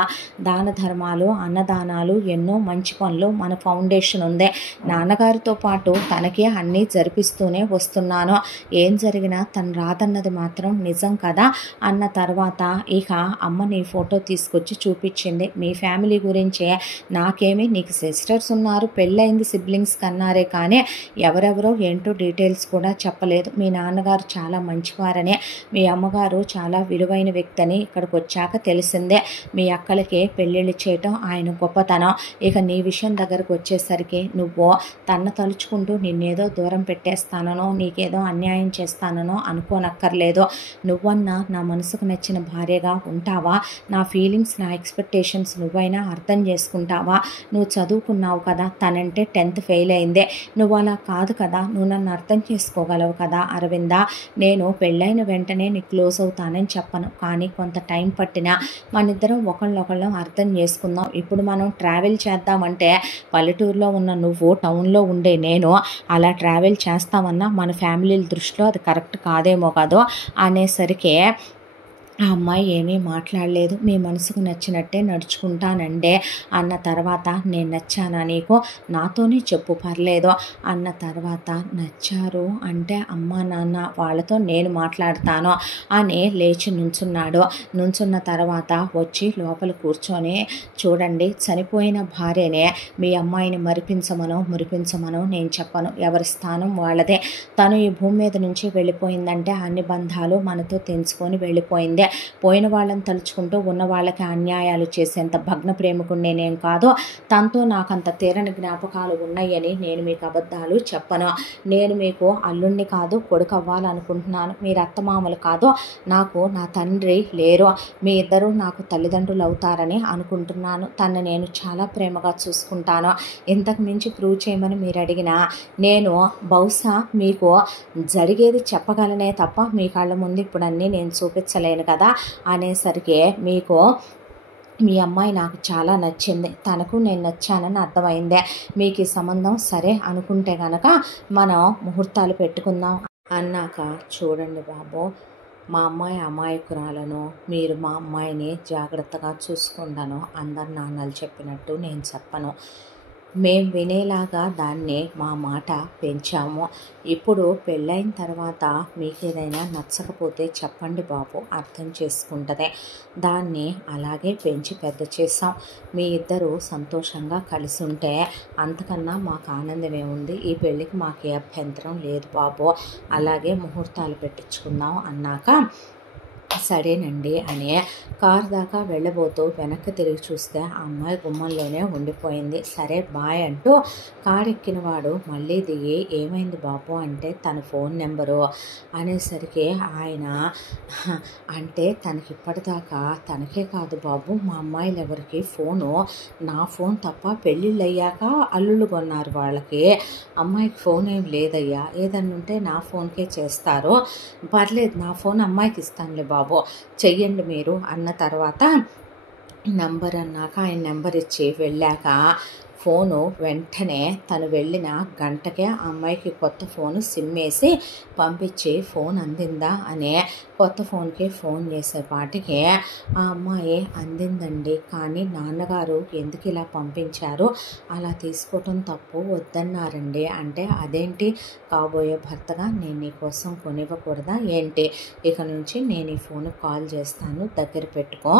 దాన ధర్మాలు, అన్నదానాలు, ఎన్నో మంచి పనులు మన ఫౌండేషన్ ఉంది. నాన్నగారితో పాటు తనకే అన్నీ జరిపిస్తూనే వస్తున్నాను. ఏం జరిగినా తను రాదన్నది మాత్రం నిజం కదా అన్న తర్వాత ఇక అమ్మ నీ ఫోటో తీసుకొచ్చి చూపించింది. మీ ఫ్యామిలీ గురించే, నాకేమి నీకు సిస్టర్స్ ఉన్నారు, పెళ్ళయింది, సిబ్లింగ్స్ కన్నారే కానీ ఎవరెవరో ఏంటో డీటెయిల్స్ కూడా చెప్పలేదు. మీ నాన్నగారు చాలా మంచివారని, మీ అమ్మగారు చాలా విలువైన వ్యక్తి అని ఇక్కడికి వచ్చాక తెలిసిందే. మీ అక్కలకి పెళ్ళిళ్ళు చేయటం ఆయన గొప్పతనం. ఇక నీ విషయం దగ్గరకు వచ్చేసరికి నువ్వు తన్న తలుచుకుంటూ నిన్నేదో దూరం పెట్టేస్తానో, నీకేదో అన్యాయం చేస్తానో అనుకోనక్కర్లేదు. నువ్వన్నా నా మనసుకు నచ్చిన భార్యగా ఉంటావా? నా ఫీలింగ్స్, నా ఎక్స్పెక్టేషన్స్ నువ్వైనా అర్థం చేసుకుంటావా? నువ్వు చదువుకున్నావు కదా, తనంటే 10th ఫెయిల్ అయిందే. నువ్వు అలా కాదు కదా, నువ్వు నన్ను అర్థం చేసుకోగలవు కదా అరవింద. నేను పెళ్ళైన వెంటనే నీకు క్లోజ్ అవుతానని చెప్పను, కానీ కొంత టైం పట్టినా మనిద్దరం ఒకళ్ళొకళ్ళం అర్థం చేసుకుందాం. ఇప్పుడు మనం ట్రావెల్ చేద్దామంటే పల్లెటూరులో ఉన్న నువ్వు, టౌన్లో ఉండే నేను అలా ట్రావెల్ చేస్తామన్నా మన ఫ్యామిలీల దృష్టిలో అది కరెక్ట్ కాదేమో కాదు అనేసరికి ఆ అమ్మాయి ఏమీ మాట్లాడలేదు. మీ మనసుకు నచ్చినట్టే నడుచుకుంటానండే అన్న తర్వాత నేను నచ్చానా నీకు? నాతోనే చెప్పు పర్లేదు అన్న తర్వాత నచ్చారు అంటే అమ్మ నాన్న వాళ్ళతో నేను మాట్లాడతాను అని లేచి నుంచున్నాడు. నుంచున్న తర్వాత వచ్చి లోపల కూర్చొని చూడండి, చనిపోయిన భార్యనే మీ అమ్మాయిని మురిపించమనో నేను చెప్పను. ఎవరి స్థానం వాళ్ళదే. తను ఈ భూమి మీద నుంచి వెళ్ళిపోయిందంటే అన్ని బంధాలు మనతో తెంచుకొని వెళ్ళిపోయింది. పోయిన వాళ్ళని తలుచుకుంటూ ఉన్న వాళ్ళకి అన్యాయాలు చేసేంత భగ్న ప్రేమకుండేనేం కాదు. తనతో నాకంత తీరని జ్ఞాపకాలు ఉన్నాయని నేను మీకు అబద్ధాలు చెప్పను. నేను మీకు అల్లుణ్ణి కాదు, కొడుకు అవ్వాలనుకుంటున్నాను. మీరు అత్తమామలు కాదు, నాకు నా తండ్రి లేరు. మీ ఇద్దరు నాకు తల్లిదండ్రులు అవుతారని అనుకుంటున్నాను. తను నేను చాలా ప్రేమగా చూసుకుంటాను. ఇంతకు మించి ప్రూవ్ చేయమని మీరు అడిగినా నేను బహుశా మీకు జరిగేది చెప్పగలనే తప్ప మీ కళ్ళ ముందు ఇప్పుడు అన్నీ నేను చూపించలేను కదా అనేసరికి మీకు మీ అమ్మాయి నాకు చాలా నచ్చింది, తనకు నేను నచ్చానని అర్థమైందే. మీకు ఈ సంబంధం సరే అనుకుంటే కనుక మనం ముహూర్తాలు పెట్టుకుందాం అన్నాక, చూడండి బాబు, మా అమ్మాయి అమాయకురాలను, మీరు మా అమ్మాయిని జాగ్రత్తగా చూసుకుంటాను. అందరు నాన్నలు చెప్పినట్టు నేను చెప్పను. మేం వినేలాగా దాన్ని మా మాట పెంచాము. ఇప్పుడు పెళ్ళైన తర్వాత మీకు ఏదైనా నచ్చకపోతే చెప్పండి బాబు, అర్థం చేసుకుంటుంది. దాన్ని అలాగే పెంచి పెద్ద చేసాం. మీ ఇద్దరు సంతోషంగా కలిసి ఉంటే అంతకన్నా మాకు ఆనందమే ఉంది. ఈ పెళ్ళికి మాకు ఏ అభ్యంతరం లేదు బాబు, అలాగే ముహూర్తాలు పెట్టించుకుందాం అన్నాక సరేనండి అని కారు దాకా వెళ్ళబోతూ వెనక్కి తిరిగి చూస్తే ఆ అమ్మాయి గుమ్మంలోనే ఉండిపోయింది. సరే బాయ్ అంటూ కారు ఎక్కినవాడు మళ్ళీ దిగి ఏమైంది బాబు అంటే తన ఫోన్ నెంబరు అనేసరికి ఆయన అంటే తనకి ఇప్పటిదాకా తనకే కాదు బాబు, మా అమ్మాయిలు ఎవరికి ఫోను నా ఫోన్ తప్ప పెళ్ళిళ్ళు అయ్యాక అల్లుళ్ళు కొన్నారు వాళ్ళకి, అమ్మాయికి ఫోన్ ఏం లేదయ్యా, ఏదన్నా ఉంటే నా ఫోన్కే చేస్తారు, పర్లేదు నా ఫోన్ అమ్మాయికి ఇస్తానులే బాబు చెయ్యండి మీరు అన్న తర్వాత నంబర్ అన్నాక ఆయన నెంబర్ ఇచ్చి వెళ్ళాక ఫోను వెంటనే తను వెళ్ళిన గంటకే ఆ అమ్మాయికి కొత్త ఫోను సిమ్ వేసి పంపించి ఫోన్ అందిందా అనే కొత్త ఫోన్కి ఫోన్ చేసేపాటికి ఆ అమ్మాయి అందిందండి, కానీ నాన్నగారు ఎందుకు ఇలా పంపించారు, అలా తీసుకోవటం తప్పు, వద్దన్నారండి. అంటే అదేంటి, కాబోయే భర్తగా నేను నీ కోసం కొనివ్వకూడదా ఏంటి, ఇక నుంచి నేను ఈ ఫోన్ కాల్ చేస్తాను, దగ్గర పెట్టుకో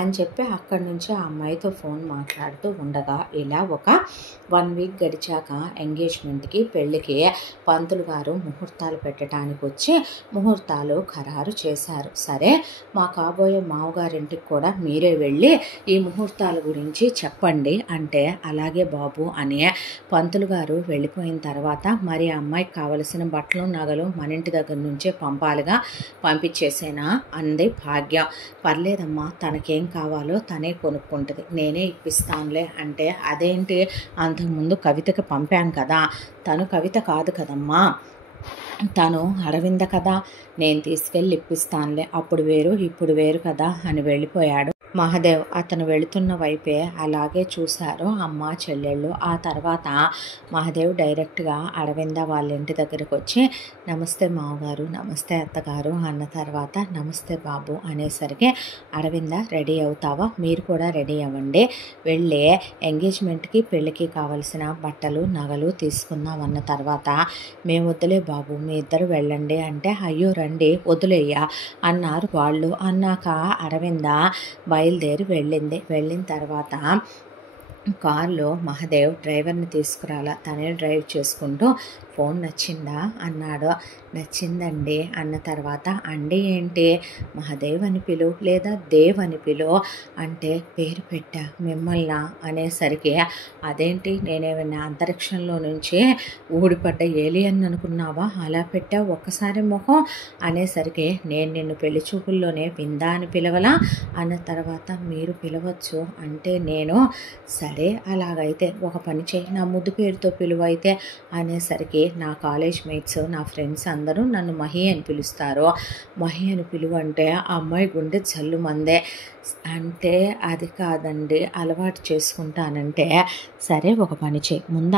అని చెప్పి అక్కడి నుంచి ఆ అమ్మాయితో ఫోన్ మాట్లాడుతూ ఉండగా ఇలా ఒక 1 వీక్ గడిచాక ఎంగేజ్మెంట్కి పెళ్ళికి పంతులు గారు ముహూర్తాలు పెట్టడానికి వచ్చి ముహూర్తాలు ఖరారు చేశారు. సరే, మా కాబోయే మామగారింటికి కూడా మీరే వెళ్ళి ఈ ముహూర్తాల గురించి చెప్పండి అంటే అలాగే బాబు అని పంతులు గారు వెళ్ళిపోయిన తర్వాత మరి ఆ అమ్మాయికి కావలసిన బట్టలు నగలు మన ఇంటి దగ్గర నుంచే పంపాలిగా, పంపించేసేనా అంది భాగ్య. పర్లేదమ్మా, తనకేం కావాలో తనే కొనుక్కుంటుంది, నేనే ఇప్పిస్తానులే అంటే అదేంటి, అంతకుముందు కవితకి పంపాం కదా, తను కవిత కాదు కదమ్మా, తను అరవింద కదా, నేను తీసుకెళ్ళి ఇప్పిస్తానులే, అప్పుడు వేరు ఇప్పుడు వేరు కదా అని వెళ్ళిపోయాడు. మహదేవ్ అతను వెళుతున్న వైపే అలాగే చూశారు అమ్మ చెల్లెళ్ళు. ఆ తర్వాత మహదేవ్ డైరెక్ట్గా అరవింద వాళ్ళ ఇంటి దగ్గరకు వచ్చి నమస్తే మామగారు, నమస్తే అత్తగారు అన్న తర్వాత నమస్తే బాబు అనేసరికి అరవింద రెడీ అవుతావా, మీరు కూడా రెడీ అవ్వండి, వెళ్ళి ఎంగేజ్మెంట్కి పెళ్ళికి కావలసిన బట్టలు నగలు తీసుకుందాం అన్న తర్వాత మేము వద్దులే బాబు మీ ఇద్దరు వెళ్ళండి అంటే అయ్యో రండి వదిలేయ్యా అన్నారు వాళ్ళు. అన్నాక అరవింద బయలుదేరి వెళ్ళింది. వెళ్ళిన తర్వాత కారులో మహదేవ్ డ్రైవర్ని తీసుకురాలా, తనే డ్రైవ్ చేసుకుంటూ ఫోన్ నచ్చిందా అన్నాడు. నచ్చిందండి అన్న తర్వాత అండి ఏంటి, మహదేవ్ అని పిలు లేదా దేవ్ అని పిలు అంటే పేరు పెట్టా మిమ్మల్ని అనేసరికి అదేంటి, నేనేమైనా అంతరిక్షంలో నుంచి ఊడిపడ్డ ఏలియన్ అనుకున్నావా, అలా పెట్టా ఒక్కసారి మొహం అనేసరికి నేను నిన్ను పెళ్లి చూపుల్లోనే విందా అని పిలవలా అన్న తర్వాత మీరు పిలవచ్చు అంటే నేను సరే అలాగైతే ఒక పని చేయి, నా ముద్దు పేరుతో పిలువైతే అనేసరికి నా కాలేజ్ మేట్స్ నా ఫ్రెండ్స్ అందరూ నన్ను మహి అని పిలుస్తారు, మహి అని పిలువ అంటే ఆ అమ్మాయి గుండె జల్లు మందే అంటే అది కాదండి అలవాటు చేసుకుంటానంటే సరే ఒక పని చేయి, ముందు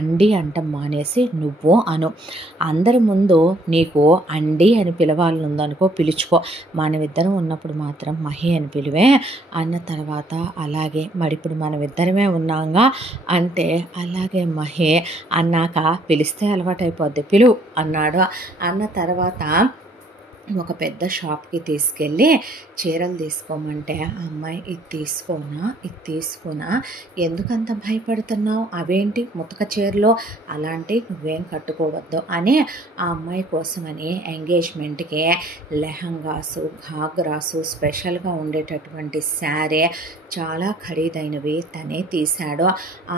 అండి అంటం మానేసి నువ్వు అను, అందరి ముందు నీకు అండి అని పిలవాలని ఉందనుకో పిలుచుకో, మనమిద్దరం ఉన్నప్పుడు మాత్రం మహి అని పిలువే అన్న తర్వాత అలాగే మరి ఇప్పుడు మనమిద్దరమే ఉన్నాగా అంటే అలాగే మహి అన్నాక పిలిస్తే అలవాటు అయిపోద్ది పిలువు అన్నాడు. అన్న తర్వాత ఒక పెద్ద షాప్కి తీసుకెళ్ళి చీరలు తీసుకోమంటే ఆ అమ్మాయి ఇది తీసుకోనా ఎందుకంత భయపడుతున్నావు, అవేంటి ముతక చీరలో అలాంటి నువ్వేం కట్టుకోవద్దు అని ఆ అమ్మాయి కోసమని ఎంగేజ్మెంట్కి లెహంగాసు ఘాగ్రాసు స్పెషల్గా ఉండేటటువంటి శారీ చాలా ఖరీదైనవి తనే తీశాడు.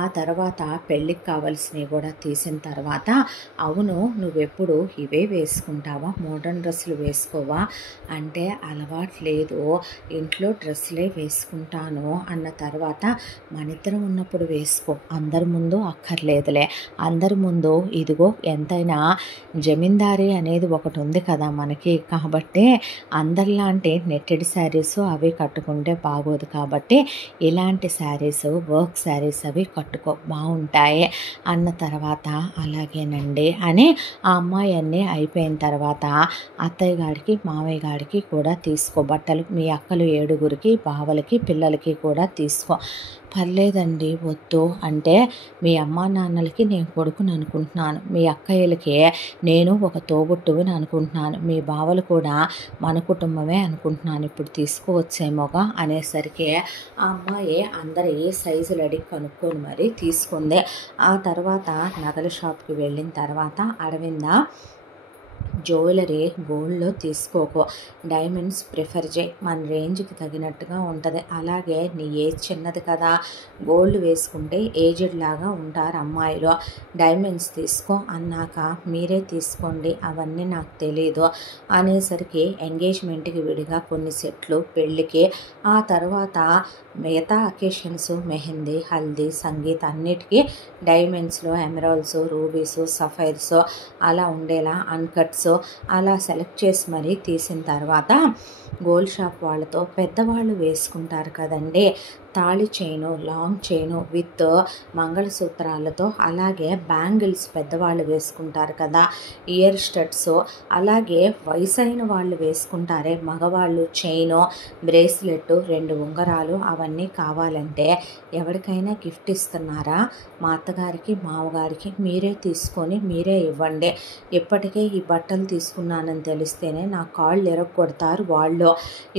ఆ తర్వాత పెళ్ళికి కావలసినవి కూడా తీసిన తర్వాత అవును నువ్వెప్పుడు ఇవే వేసుకుంటావా, మోడర్న్ డ్రెస్సులు వేసుకోవా అంటే అలవాటు లేదు, ఇంట్లో డ్రెస్సులే వేసుకుంటాను అన్న తర్వాత మనిద్దరం ఉన్నప్పుడు వేసుకో, అందరి ముందు అక్కర్లేదులే, అందరి ముందు ఇదిగో ఎంతైనా జమీందారీ అనేది ఒకటి ఉంది కదా మనకి, కాబట్టి అందరిలాంటి నెట్టెడ్ శారీస్ అవి కట్టుకుంటే బాగోదు, కాబట్టి ఇలాంటి శారీస్ వర్క్ శారీస్ అవి కట్టుకో బాగుంటాయి అన్న తర్వాత అలాగేనండి అని ఆ అమ్మాయి అన్నీ అయిపోయిన తర్వాత అత్తయ్య గారికి మామయ్య గారికి కూడా తీసుకో బట్టలు, మీ అక్కలు 7గురికి బావలకి పిల్లలకి కూడా తీసుకో, పర్లేదండి వద్దు అంటే మీ అమ్మా నాన్నలకి నేను కొడుకుని అనుకుంటున్నాను, మీ అక్కయ్యలకి నేను ఒక తోబుట్టువుని అనుకుంటున్నాను, మీ బావలు కూడా మన కుటుంబమే అనుకుంటున్నాను, ఇప్పుడు తీసుకోవచ్చేమోగా అనేసరికి ఆ అమ్మాయి అందరి సైజులు అడిగి కనుక్కొని మరి తీసుకుంది. ఆ తర్వాత నగల షాప్కి వెళ్ళిన తర్వాత అరవింద జ్యువెలరీ గోల్డ్లో తీసుకోకు, డైమండ్స్ ప్రిఫర్ చేయి, మన రేంజ్కి తగినట్టుగా ఉంటుంది, అలాగే నీ ఏజ్ చిన్నది కదా గోల్డ్ వేసుకుంటే ఏజ్డ్ లాగా ఉంటారు అమ్మాయిలు, డైమండ్స్ తీసుకో అన్నాక మీరే తీసుకోండి అవన్నీ నాకు తెలీదు అనేసరికి ఎంగేజ్మెంట్కి విడిగా కొన్ని సెట్లు పెళ్ళికి, ఆ తర్వాత మిగతా అకేషన్స్ మెహందీ హల్దీ సంగీత్ అన్నిటికీ డైమండ్స్లో ఎమరాల్డ్స్ రూబీస్ సఫైర్స్ అలా ఉండేలా అన్కట్స్ అలా సెలెక్ట్ చేసి మరీ తీసిన తర్వాత గోల్డ్ షాప్ వాళ్ళతో పెద్దవాళ్ళు వేసుకుంటారు కదండి తాళి చైను, లాంగ్ చైను విత్ మంగళసూత్రాలతో, అలాగే బ్యాంగిల్స్ పెద్దవాళ్ళు వేసుకుంటారు కదా, ఇయర్ స్టడ్స్, అలాగే వయసైన వాళ్ళు వేసుకుంటారే మగవాళ్ళు చైను, బ్రేస్లెట్, 2 ఉంగరాలు అవన్నీ కావాలంటే ఎవరికైనా గిఫ్ట్ ఇస్తున్నారా? మా అత్తగారికి మామగారికి మీరే తీసుకొని మీరే ఇవ్వండి. ఇప్పటికే ఈ బట్టలు తీసుకున్నానని తెలిస్తేనే నా కాళ్ళు ఎరగొడతారు వాళ్ళు.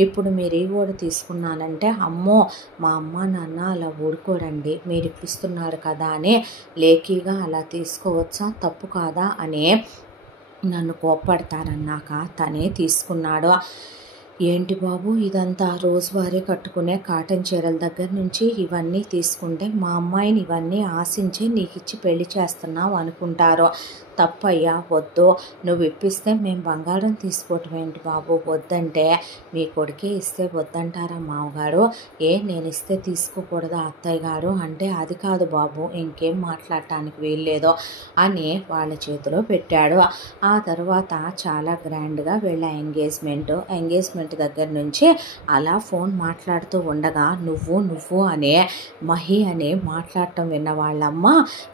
ఇప్పుడు మీరు ఈ కూడా తీసుకున్నానంటే అమ్మో మా అమ్మ నాన్న అలా ఊడుకోరండి, మీరు ఇప్పిస్తున్నారు కదా అని లేకీగా అలా తీసుకోవచ్చా, తప్పు కాదా అని నన్ను కోప్పడతారన్నాక తనే తీసుకున్నాడు. ఏంటి బాబు ఇదంతా రోజువారీ కట్టుకునే కాటన్ చీరల దగ్గర నుంచి ఇవన్నీ తీసుకుంటే మా అమ్మాయిని ఇవన్నీ ఆశించి నీకు ఇచ్చి పెళ్లి చేస్తున్నావు అనుకుంటారు. తప్పయ్యా, వద్దు, నువ్వు ఇప్పిస్తే మేము బంగారం తీసుకోవటం ఏంటి బాబు, వద్దంటే మీ కొడుకే ఇస్తే వద్దంటారా మామగారు? నేను ఇస్తే తీసుకోకూడదా అత్తయ్య గారు అంటే, అది కాదు బాబు, ఇంకేం మాట్లాడటానికి వీల్లేదు అని వాళ్ళ చేతిలో పెట్టాడు. ఆ తర్వాత చాలా గ్రాండ్గా వీళ్ళ ఎంగేజ్మెంట్ దగ్గర నుంచి అలా ఫోన్ మాట్లాడుతూ ఉండగా నువ్వు అనే మహి అనే మాట్లాడటం విన్న వాళ్ళమ్మ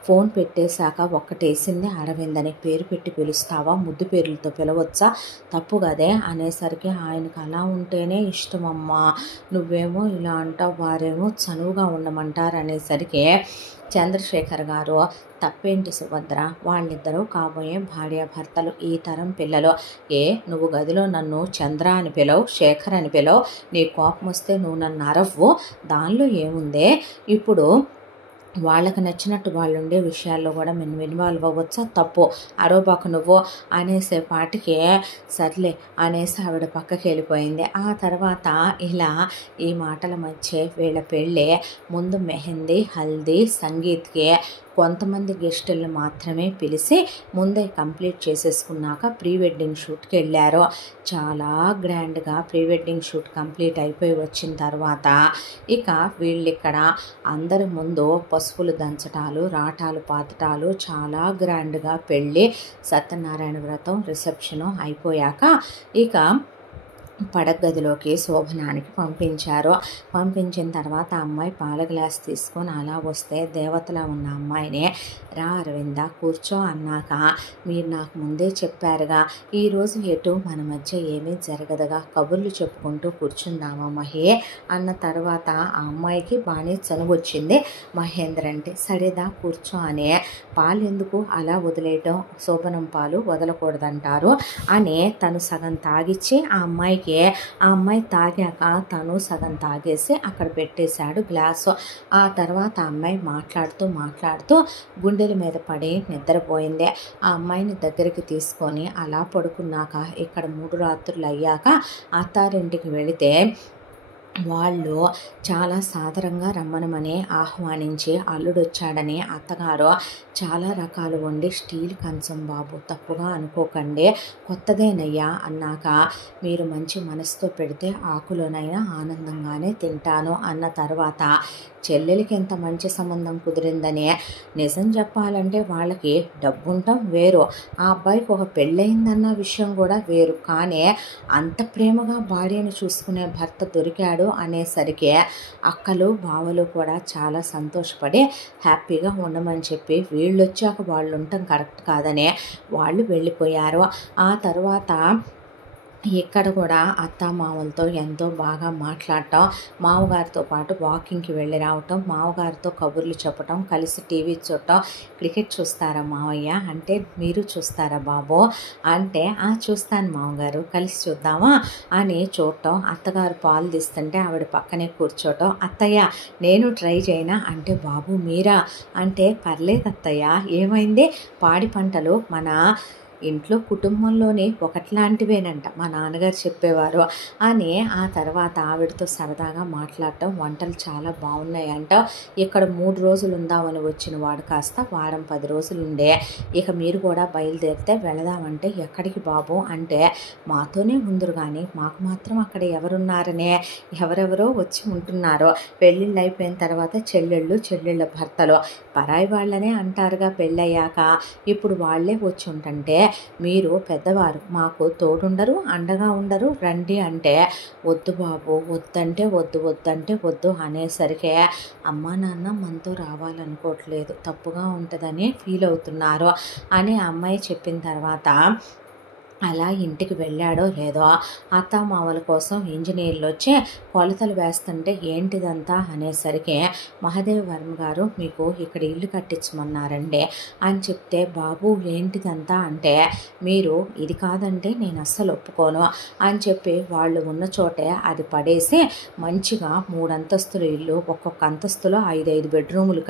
ఫోన్ పెట్టేశాక ఒక్కటేసింది, అరవింద్ అని పేరు పెట్టి పిలుస్తావా, ముద్దు పేర్లతో పిలవచ్చా, తప్పు కదే అనేసరికి ఆయనకు అలా ఉంటేనే ఇష్టమమ్మా, నువ్వేమో ఇలా అంటావు, వారేమో చనువుగా ఉండమంటారు అనేసరికి చంద్రశేఖర్ గారు తప్పేంటి సుభద్ర, వాళ్ళిద్దరూ కాబోయే భార్యాభర్తలు, ఈ తరం పిల్లలు. నువ్వు గదిలో నన్ను చంద్ర అని పిలవు, శేఖర్ అని పిలవు, నీ కోపం వస్తే నువ్వు నన్ను అరవ్వు, దానిలో ఏముందే, ఇప్పుడు వాళ్ళకి నచ్చినట్టు వాళ్ళు ఉండే విషయాల్లో కూడా మేము ఇన్వాల్వ్ అవ్వచ్చా, తప్పు, అరోబాకు నువ్వు అనేసేపాటికి సర్లే అనేసి ఆవిడ పక్కకి వెళ్ళిపోయింది. ఆ తర్వాత ఇలా ఈ మాటల మధ్య వీళ్ళ పెళ్ళి ముందు మెహందీ, హల్దీ, సంగీత్కి కొంతమంది గెస్టులను మాత్రమే పిలిచి ముందే కంప్లీట్ చేసేసుకున్నాక ప్రీ వెడ్డింగ్ షూట్కి వెళ్ళారు. చాలా గ్రాండ్గా ప్రీ వెడ్డింగ్ షూట్ కంప్లీట్ అయిపోయి వచ్చిన తర్వాత ఇక వీళ్ళిక్కడ అందరి ముందు పసుపులు దంచటాలు, రాటాలు పాతటాలు, చాలా గ్రాండ్గా పెళ్ళి, సత్యనారాయణ వ్రతం, రిసెప్షను అయిపోయాక ఇక పడగదిలోకి శోభనానికి పంపించిన తర్వాత అమ్మాయి పాల గ్లాస్ తీసుకొని అలా వస్తే దేవతలా ఉన్న అమ్మాయిని రా అరవింద కూర్చో అన్నాక, మీరు నాకు ముందే చెప్పారుగా, ఈరోజు ఎటు మన మధ్య ఏమీ జరగదుగా, కబుర్లు చెప్పుకుంటూ కూర్చుందామా మహి అన్న తర్వాత ఆ అమ్మాయికి బాగానే చనువొచ్చింది. మహేంద్ర అంటే సరేదా కూర్చో అనే, పాలు ఎందుకు అలా వదిలేయటం, శోభనం పాలు వదలకూడదంటారు అని తను సగం తాగిచ్చి ఆ అమ్మాయి తాగాక తను సగం తాగేసి అక్కడ పెట్టేశాడు గ్లాసు. ఆ తర్వాత ఆ అమ్మాయి మాట్లాడుతూ గుండెల మీద పడి నిద్రపోయింది. ఆ అమ్మాయిని దగ్గరికి తీసుకొని అలా పడుకున్నాక ఇక్కడ 3 రాత్రులు అయ్యాక అత్తారింటికి వెళితే వాళ్ళు చాలా సాదరంగా రమ్మనమని ఆహ్వానించి అల్లుడొచ్చాడని అత్తగారు చాలా రకాలు వండి స్టీల్ కంచం బాబు తప్పుగా అనుకోకండి, కొత్తదేనయ్యా అన్నాక, మీరు మంచి మనసుతో పెడితే ఆకులోనైనా ఆనందంగానే తింటాను అన్న తర్వాత చెల్లెలకి ఎంత మంచి సంబంధం కుదిరిందని, నిజం చెప్పాలంటే వాళ్ళకి డబ్బుంటాం వేరు, ఆ అబ్బాయికి ఒక పెళ్ళయిందన్న విషయం కూడా వేరు, కానీ అంత ప్రేమగా భార్యను చూసుకునే భర్త దొరికాడు అనేసరికి అక్కలు బావలు కూడా చాలా సంతోషపడి హ్యాపీగా ఉండమని చెప్పి వీళ్ళు వచ్చాక వాళ్ళు ఉండటం కరెక్ట్ కాదనే వాళ్ళు వెళ్ళిపోయారు. ఆ తర్వాత ఇక్కడ కూడా అత్తామామలతో ఎంతో బాగా మాట్లాడటం, మామగారితో పాటు వాకింగ్కి వెళ్ళి రావటం, మామగారితో కబుర్లు చెప్పటం, కలిసి టీవీ చూడటం. క్రికెట్ చూస్తారా మావయ్య అంటే, మీరు చూస్తారా బాబు అంటే, చూస్తాను మామగారు కలిసి చూద్దామా అని చూడటం. అత్తగారు పాలు తీస్తుంటే ఆవిడ పక్కనే కూర్చోటం, అత్తయ్య నేను ట్రై చేయనా అంటే, బాబు మీరా అంటే, పర్లేదు అత్తయ్య ఏమైంది, పాడి పంటలు మన ఇంట్లో కుటుంబంలోనే ఒకట్లాంటివేనంట మా నాన్నగారు చెప్పేవారు అని. ఆ తర్వాత ఆవిడతో సరదాగా మాట్లాడటం, వంటలు చాలా బాగున్నాయంట, ఇక్కడ 3 రోజులు ఉందామని వచ్చిన వాడు కాస్త వారం 10 రోజులు ఉండే, ఇక మీరు కూడా బయలుదేరితే వెళదామంటే, ఎక్కడికి బాబు అంటే, మాతోనే ఉందరు కానీ మాకు మాత్రం అక్కడ ఎవరున్నారనే, ఎవరెవరో వచ్చి ఉంటున్నారు, పెళ్ళిళ్ళు అయిపోయిన తర్వాత చెల్లెళ్ళ భర్తలు పరాయి వాళ్ళనే అంటారుగా పెళ్ళయ్యాక, ఇప్పుడు వాళ్ళే వచ్చి ఉంటుంటే మీరు పెద్దవారు, మాకు తోడుండరు, అండగా ఉండరు, రండి అంటే వద్దు బాబు, వద్దంటే వద్దు, వద్దంటే వద్దు అనేసరికి అమ్మా నాన్న మనతో రావాలనుకోవట్లేదు, తప్పుగా ఉంటుందని ఫీల్ అవుతున్నారు అని అమ్మాయి చెప్పిన తర్వాత అలా ఇంటికి వెళ్ళాడో లేదో అత్తామామల కోసం ఇంజనీర్లు వచ్చి కొలతలు వేస్తుంటే ఏంటిదంతా అనేసరికి మహాదేవ్ వర్మ గారు మీకు ఇక్కడ ఇల్లు కట్టించమన్నారండి అని చెప్తే, బాబు ఏంటిదంతా అంటే మీరు ఇది కాదంటే నేను అస్సలు ఒప్పుకోను అని చెప్పి వాళ్ళు ఉన్న చోటే అది పడేసి మంచిగా 3 అంతస్తుల ఇల్లు, ఒక్కొక్క అంతస్తులో 5 బెడ్రూములు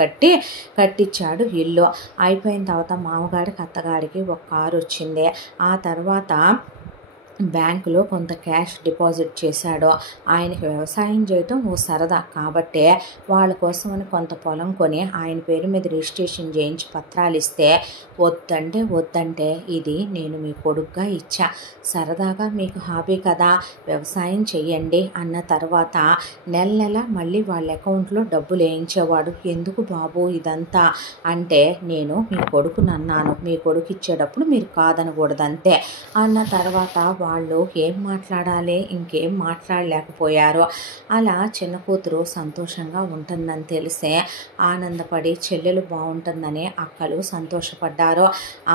కట్టించాడు ఇల్లు. అయిపోయిన తర్వాత మామగారికి అత్తగారికి ఒక కారు వచ్చింది. ఆ తర్వాత బ్యాంకులో కొంత క్యాష్ డిపాజిట్ చేశాడు. ఆయనకి వ్యవసాయం చేయటం ఓ సరదా కాబట్టి వాళ్ళ కోసమని కొంత పొలం కొని ఆయన పేరు మీద రిజిస్ట్రేషన్ చేయించి పత్రాలు ఇస్తే వద్దంటే ఇది నేను మీ కొడుకుగా ఇచ్చా, సరదాగా మీకు హాబీ కదా వ్యవసాయం చెయ్యండి అన్న తర్వాత నెల మళ్ళీ వాళ్ళ అకౌంట్లో డబ్బులు వేయించేవాడు. ఎందుకు బాబు ఇదంతా అంటే, నేను మీ కొడుకుని అన్నాను, మీ కొడుకు ఇచ్చేటప్పుడు మీరు కాదనకూడదంతే అన్న తర్వాత వాళ్ళు ఏం మాట్లాడాలి, ఇంకేం మాట్లాడలేకపోయారు. అలా చిన్న కూతురు సంతోషంగా ఉంటుందని తెలిసే ఆనందపడి చెల్లెలు బాగుంటుందని అక్కలు సంతోషపడ్డారు.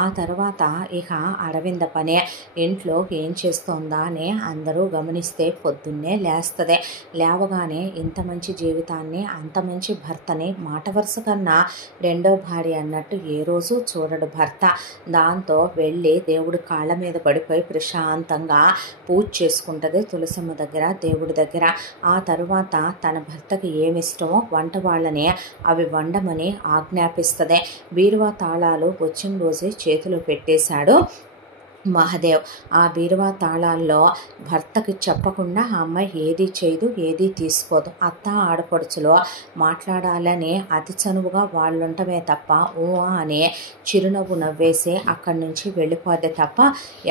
ఆ తర్వాత ఇక అరవింద పనే ఇంట్లో ఏం చేస్తోందా అని అందరూ గమనిస్తే పొద్దున్నే లేస్తుంది. లేవగానే ఇంత మంచి జీవితాన్ని, అంత మంచి భర్తని మాట వరుస కన్నా రెండో భార్య అన్నట్టు ఏ రోజు చూడడు భర్త. దాంతో వెళ్ళి దేవుడి కాళ్ళ మీద పడిపోయి ప్రశాంతంగా పూజ చేసుకుంటుంది తులసమ్మ దగ్గర, దేవుడి దగ్గర. ఆ తరువాత తన భర్తకి ఏమిష్టమో వంట వాళ్ళని అవి వండమని ఆజ్ఞాపిస్తుంది. బీరువా తాళాలు వచ్చిన రోజే చేతిలో పెట్టేశాడు మహాదేవ్. ఆ బీరువా తాళాల్లో భర్తకి చెప్పకుండా ఆ అమ్మాయి ఏది చేయదు, ఏది తీసుకోదు. అత్త ఆడపడుచులో మాట్లాడాలని అతి చనువుగా వాళ్ళుంటమే తప్ప అని చిరునవ్వు నవ్వేసి అక్కడి నుంచి వెళ్ళిపోద్ది తప్ప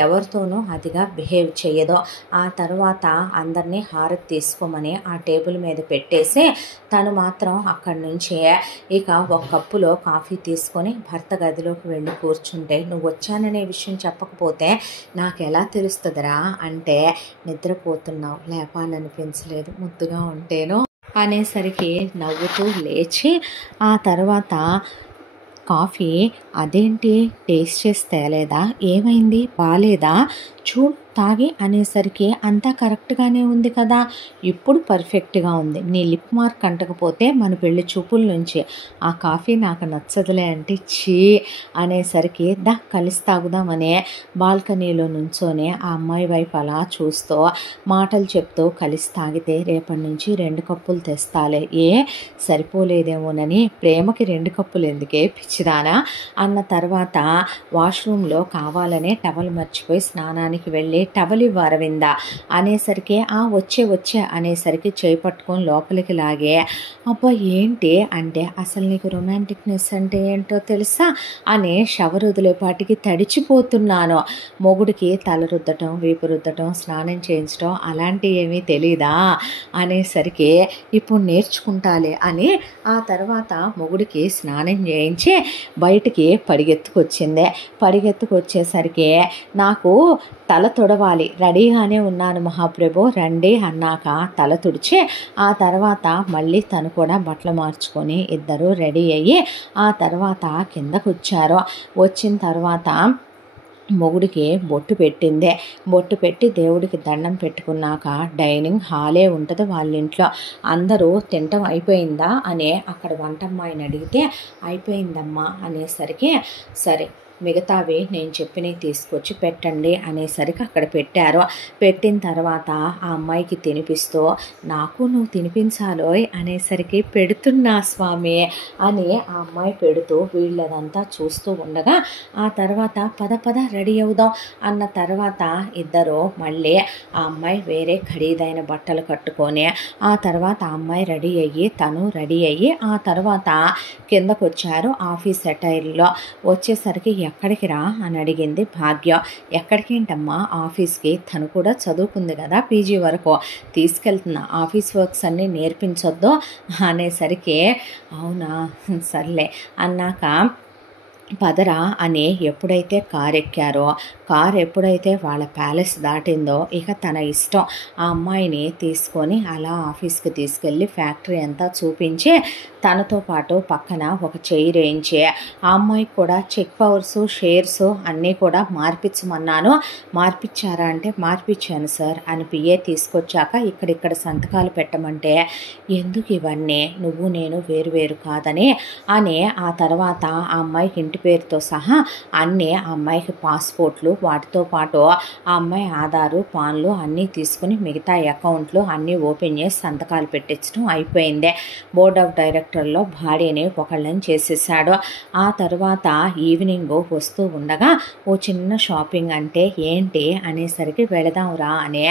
ఎవరితోనూ అదిగా బిహేవ్ చేయదు. ఆ తర్వాత అందరినీ హారతి తీసుకోమని ఆ టేబుల్ మీద పెట్టేసి తను మాత్రం అక్కడి నుంచి ఇక ఒక కప్పులో కాఫీ తీసుకొని భర్త గదిలోకి వెళ్ళి కూర్చుంటే, నువ్వు వచ్చాననే విషయం చెప్పకపోతే నాకు ఎలా తెలుస్తుందిరా అంటే, నిద్రపోతున్నావు, లేపాలనిపించలేదు, ముద్దుగా ఉంటేనో అనేసరికి నవ్వుతూ లేచి ఆ తర్వాత కాఫీ అదేంటి టేస్ట్ చేసి తేలేదా, ఏమైంది, బాలేదా, చూడు తాగి అనేసరికి అంతా కరెక్ట్గానే ఉంది కదా, ఇప్పుడు పర్ఫెక్ట్గా ఉంది, నీ లిప్ మార్క్ అంటకపోతే మన పెళ్లి చూపుల నుంచి ఆ కాఫీ నాకు నచ్చదులే అంటే చీ అనేసరికి కలిసి తాగుదామనే బాల్కనీలో నుంచోనే ఆ అమ్మాయి వైపు అలా చూస్తూ మాటలు చెప్తూ, కలిసి తాగితే రేపటి నుంచి 2 కప్పులు తెస్తాలే, సరిపోలేదేమోనని ప్రేమకి 2 కప్పులు ఎందుకే పిచ్చిదానా అన్న తర్వాత వాష్రూమ్లో కావాలనే టవల్ మర్చిపోయి స్నానానికి వెళ్ళి టవల్ ఇవ్వరవిందా అనేసరికి వచ్చే అనేసరికి చేయి పట్టుకొని లోపలికి లాగే, అబ్బా ఏంటి అంటే, అసలు నీకు రొమాంటిక్నెస్ అంటే ఏంటో తెలుసా అని షవర్ వదిలేపాటికి తడిచిపోతున్నాను, మొగుడికి తల రుద్దటం, వీపు రుద్దటం, స్నానం చేయించడం అలాంటివి ఏమీ తెలీదా అనేసరికి ఇప్పుడు నేర్చుకుంటాలే అని ఆ తర్వాత మొగుడికి స్నానం చేయించి బయటికి పరిగెత్తుకొచ్చేసరికి నాకు తల తుడవాలి, రెడీగానే ఉన్నాను మహాప్రభు రండి అన్నాక తల తుడిచి ఆ తర్వాత మళ్ళీ తను కూడా బట్టలు మార్చుకొని ఇద్దరు రెడీ అయ్యి ఆ తర్వాత కిందకు వచ్చారు. వచ్చిన తర్వాత మొగుడికి బొట్టు పెట్టిందే, బొట్టు పెట్టి దేవుడికి దండం పెట్టుకున్నాక డైనింగ్ హాలే ఉంటుంది వాళ్ళ ఇంట్లో. అందరూ తినటం అయిపోయిందా అని అక్కడ వంటమ్మాయిని అడిగితే అయిపోయిందమ్మా అనేసరికి సరే మిగతావి నేను చెప్పినవి తీసుకొచ్చి పెట్టండి అనేసరికి అక్కడ పెట్టారు. పెట్టిన తర్వాత ఆ అమ్మాయికి తినిపిస్తూ, నాకు నువ్వు తినిపించాలోయ్ అనేసరికి పెడుతున్నా స్వామి అని ఆ అమ్మాయి పెడుతూ వీళ్ళదంతా చూస్తూ ఉండగా ఆ తర్వాత పద రెడీ అవుదాం అన్న తర్వాత ఇద్దరు మళ్ళీ ఆ అమ్మాయి వేరే ఖరీదైన బట్టలు కట్టుకొని ఆ తర్వాత ఆ అమ్మాయి రెడీ అయ్యి తను రెడీ అయ్యి ఆ తర్వాత కిందకు వచ్చారు ఆఫీస్ అటైర్లో. వచ్చేసరికి ఎక్కడికి రా అని అడిగింది భాగ్య. ఎక్కడికేంటమ్మా ఆఫీస్కి, తను కూడా చదువుకుంది కదా పీజీ వరకు, తీసుకెళ్తున్నా ఆఫీస్ వర్క్స్ అన్నీ నేర్పించొద్దు అనేసరికి అవునా సర్లే అన్నాక పదరా అని ఎప్పుడైతే కారు ఎక్కారో, కారు ఎప్పుడైతే వాళ్ళ ప్యాలెస్ దాటిందో ఇక తన ఇష్టం. ఆ అమ్మాయిని తీసుకొని అలా ఆఫీస్కి తీసుకెళ్ళి ఫ్యాక్టరీ అంతా చూపించి తనతో పాటు పక్కన ఒక చైర్ వేయించి ఆ అమ్మాయికి కూడా చెక్ పవర్స్ షేర్స్ అన్నీ కూడా మార్పించమన్నాను. మార్పించారా అంటే మార్పించాను సార్ అని పిఏ తీసుకొచ్చాక ఇక్కడిక్కడ సంతకాలు పెట్టమంటే ఎందుకు ఇవన్నీ, నువ్వు నేను వేరు వేరు కాదని అని ఆ తర్వాత ఆ అమ్మాయికి ఇంటి పేరుతో సహా అన్నీ ఆ అమ్మాయికి పాస్పోర్ట్లు వాటితో పాటు ఆ అమ్మాయి ఆధారు పాన్లు అన్నీ తీసుకుని మిగతా అకౌంట్లు అన్నీ ఓపెన్ చేసి సంతకాలు పెట్టించడం అయిపోయింది. బోర్డ్ ఆఫ్ డైరెక్టర్లో భార్యని ఒకళ్ళని చేసేసాడు. ఆ తర్వాత ఈవినింగ్ వస్తూ ఉండగా ఓ చిన్న షాపింగ్ అంటే ఏంటి అనేసరికి వెళదాంరా అని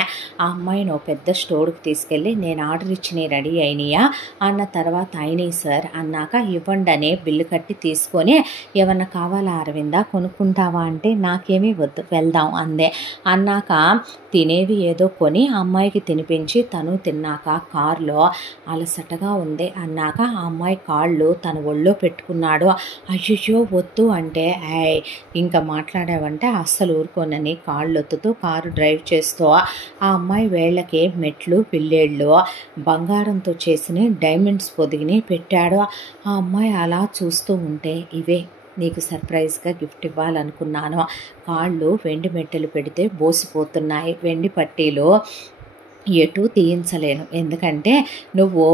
ఆ అమ్మాయిని ఓ పెద్ద స్టోర్కి తీసుకెళ్ళి నేను ఆర్డర్ ఇచ్చినవి రెడీ అయినాయా అన్న తర్వాత అయినాయి సార్ అన్నాక ఇవ్వండి అని బిల్లు కట్టి తీసుకొని ఏమన్నా కావాలా అరవిందా కొనుక్కుంటావా అంటే నాకేమీ వద్దు వెళ్దాం అందే. అన్నాక తినేవి ఏదో కొని అమ్మాయికి తినిపించి తను తిన్నాక కారులో అలసటగా ఉంది అన్నాక ఆ అమ్మాయి కాళ్ళు తన ఒళ్ళో పెట్టుకున్నాడు. అయ్యో వద్దు అంటే ఇంకా మాట్లాడావంటే అస్సలు ఊరుకోనని కాళ్ళు ఒత్తుతూ కారు డ్రైవ్ చేస్తూ ఆ అమ్మాయి వేళ్ళకి మెట్లు పిల్లేళ్ళు బంగారంతో చేసిన డైమండ్స్ పొదిగిని పెట్టాడు. ఆ అమ్మాయి అలా చూస్తూ ఉంటే ఇవే నీకు సర్ప్రైజ్గా గిఫ్ట్ ఇవ్వాలనుకున్నాను. కాళ్ళు వెండి మెట్టెలు పెడితే బోసిపోతున్నాయి, వెండి పట్టీలు ఎటు తీయించలేను, ఎందుకంటే నువ్వు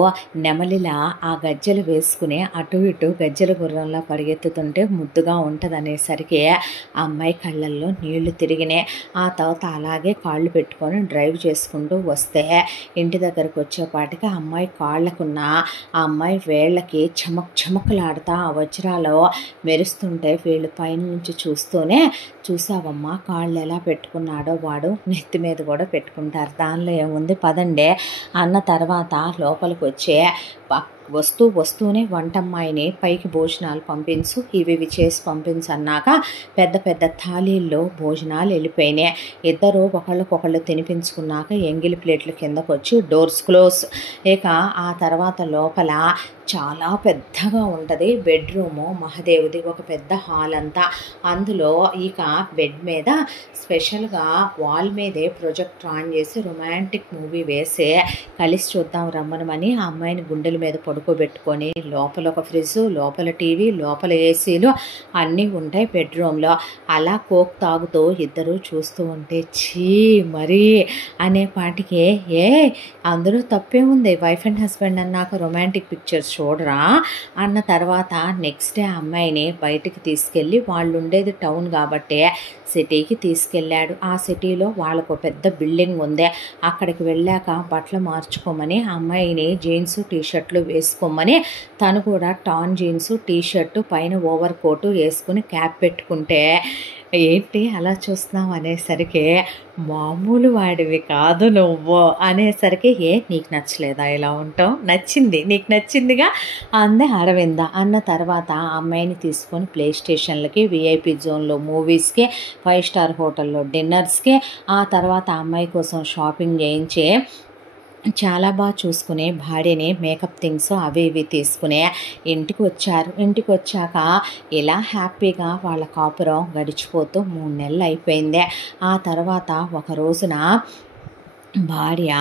నెమలిలా ఆ గజ్జెలు వేసుకుని అటు ఇటు గజ్జెల గుర్రంలా పరిగెత్తుతుంటే ముద్దుగా ఉంటుందనేసరికి ఆ అమ్మాయి కళ్ళల్లో నీళ్లు తిరిగినాయి. ఆ తర్వాత అలాగే కాళ్ళు పెట్టుకొని డ్రైవ్ చేసుకుంటూ వస్తే ఇంటి దగ్గరకు వచ్చేపాటికి ఆ అమ్మాయి కాళ్ళకున్న ఆ అమ్మాయి వేళ్ళకి చమక్లాడుతా ఆ వజ్రాలు మెరుస్తుంటే వీళ్ళు పైనుంచి చూస్తూనే చూసావమ్మా కాళ్ళు ఎలా పెట్టుకున్నాడో వాడు నెత్తి మీద కూడా పెట్టుకుంటారు, దానిలో ఏముంది పదండే అన్న తర్వాత లోపలికి వచ్చే వస్తూనే వంటమ్మాయిని పైకి భోజనాలు పంపించు, ఇవి చేసి పంపించు అన్నాక పెద్ద పెద్ద థాలీల్లో భోజనాలు వెళ్ళిపోయినాయి. ఇద్దరు ఒకళ్ళకొకళ్ళు తినిపించుకున్నాక ఎంగిలి ప్లేట్ల కిందకు వచ్చి డోర్స్ క్లోజ్. ఇక ఆ తర్వాత లోపల చాలా పెద్దగా ఉంటుంది బెడ్రూము మహాదేవుది, ఒక పెద్ద హాల్ అంతా. అందులో ఇక బెడ్ మీద స్పెషల్గా వాల్ మీదే ప్రొజెక్టర్ ఆన్ చేసి రొమాంటిక్ మూవీ వేసి కలిసి చూద్దాం రమ్మనమని ఆ అమ్మాయిని గుండెల మీద పడుకోబెట్టుకొని లోపల ఒక ఫ్రిడ్జ్, లోపల టీవీ, లోపల ఏసీలు అన్నీ ఉంటాయి బెడ్రూమ్లో. అలా కోక్ తాగుతూ ఇద్దరు చూస్తూ ఉంటే ఛీ మరీ అనేపాటికి అందులో తప్పే ఉంది, వైఫ్ అండ్ హస్బెండ్ అన్నాక రొమాంటిక్ పిక్చర్స్ చూడరా అన్న తర్వాత నెక్స్ట్ డే అమ్మాయిని బయటికి తీసుకెళ్ళి వాళ్ళు ఉండేది టౌన్ కాబట్టి సిటీకి తీసుకెళ్ళాడు. ఆ సిటీలో వాళ్ళకు పెద్ద బిల్డింగ్ ఉంది. అక్కడికి వెళ్ళాక బట్టలు మార్చుకోమని అమ్మాయిని జీన్స్ టీషర్ట్లు వేసుకోమని తను కూడా టాన్ జీన్స్ టీషర్టు పైన ఓవర్ కోటు వేసుకుని క్యాప్ పెట్టుకుంటే ఏంటి అలా చూస్తున్నావు అనేసరికి మామూలు వాడివి కాదు నువ్వు అనేసరికి నీకు నచ్చలేదా ఇలా ఉంటావు, నచ్చింది నీకు నచ్చిందిగా అందే అరవింద. అన్న తర్వాత అమ్మాయిని తీసుకొని ప్లే స్టేషన్లకి, విఐపి జోన్లో మూవీస్కి, 5 స్టార్ హోటల్లో డిన్నర్స్కి, ఆ తర్వాత అమ్మాయి కోసం షాపింగ్ చేయించి చాలా బాగా చూసుకునే భార్యని మేకప్ థింగ్స్ అవి ఇవి తీసుకుని ఇంటికి వచ్చారు. ఇంటికి వచ్చాక ఇలా హ్యాపీగా వాళ్ళ కాపురం గడిచిపోతూ 3 నెలలు అయిపోయింది. ఆ తర్వాత ఒక రోజున భార్య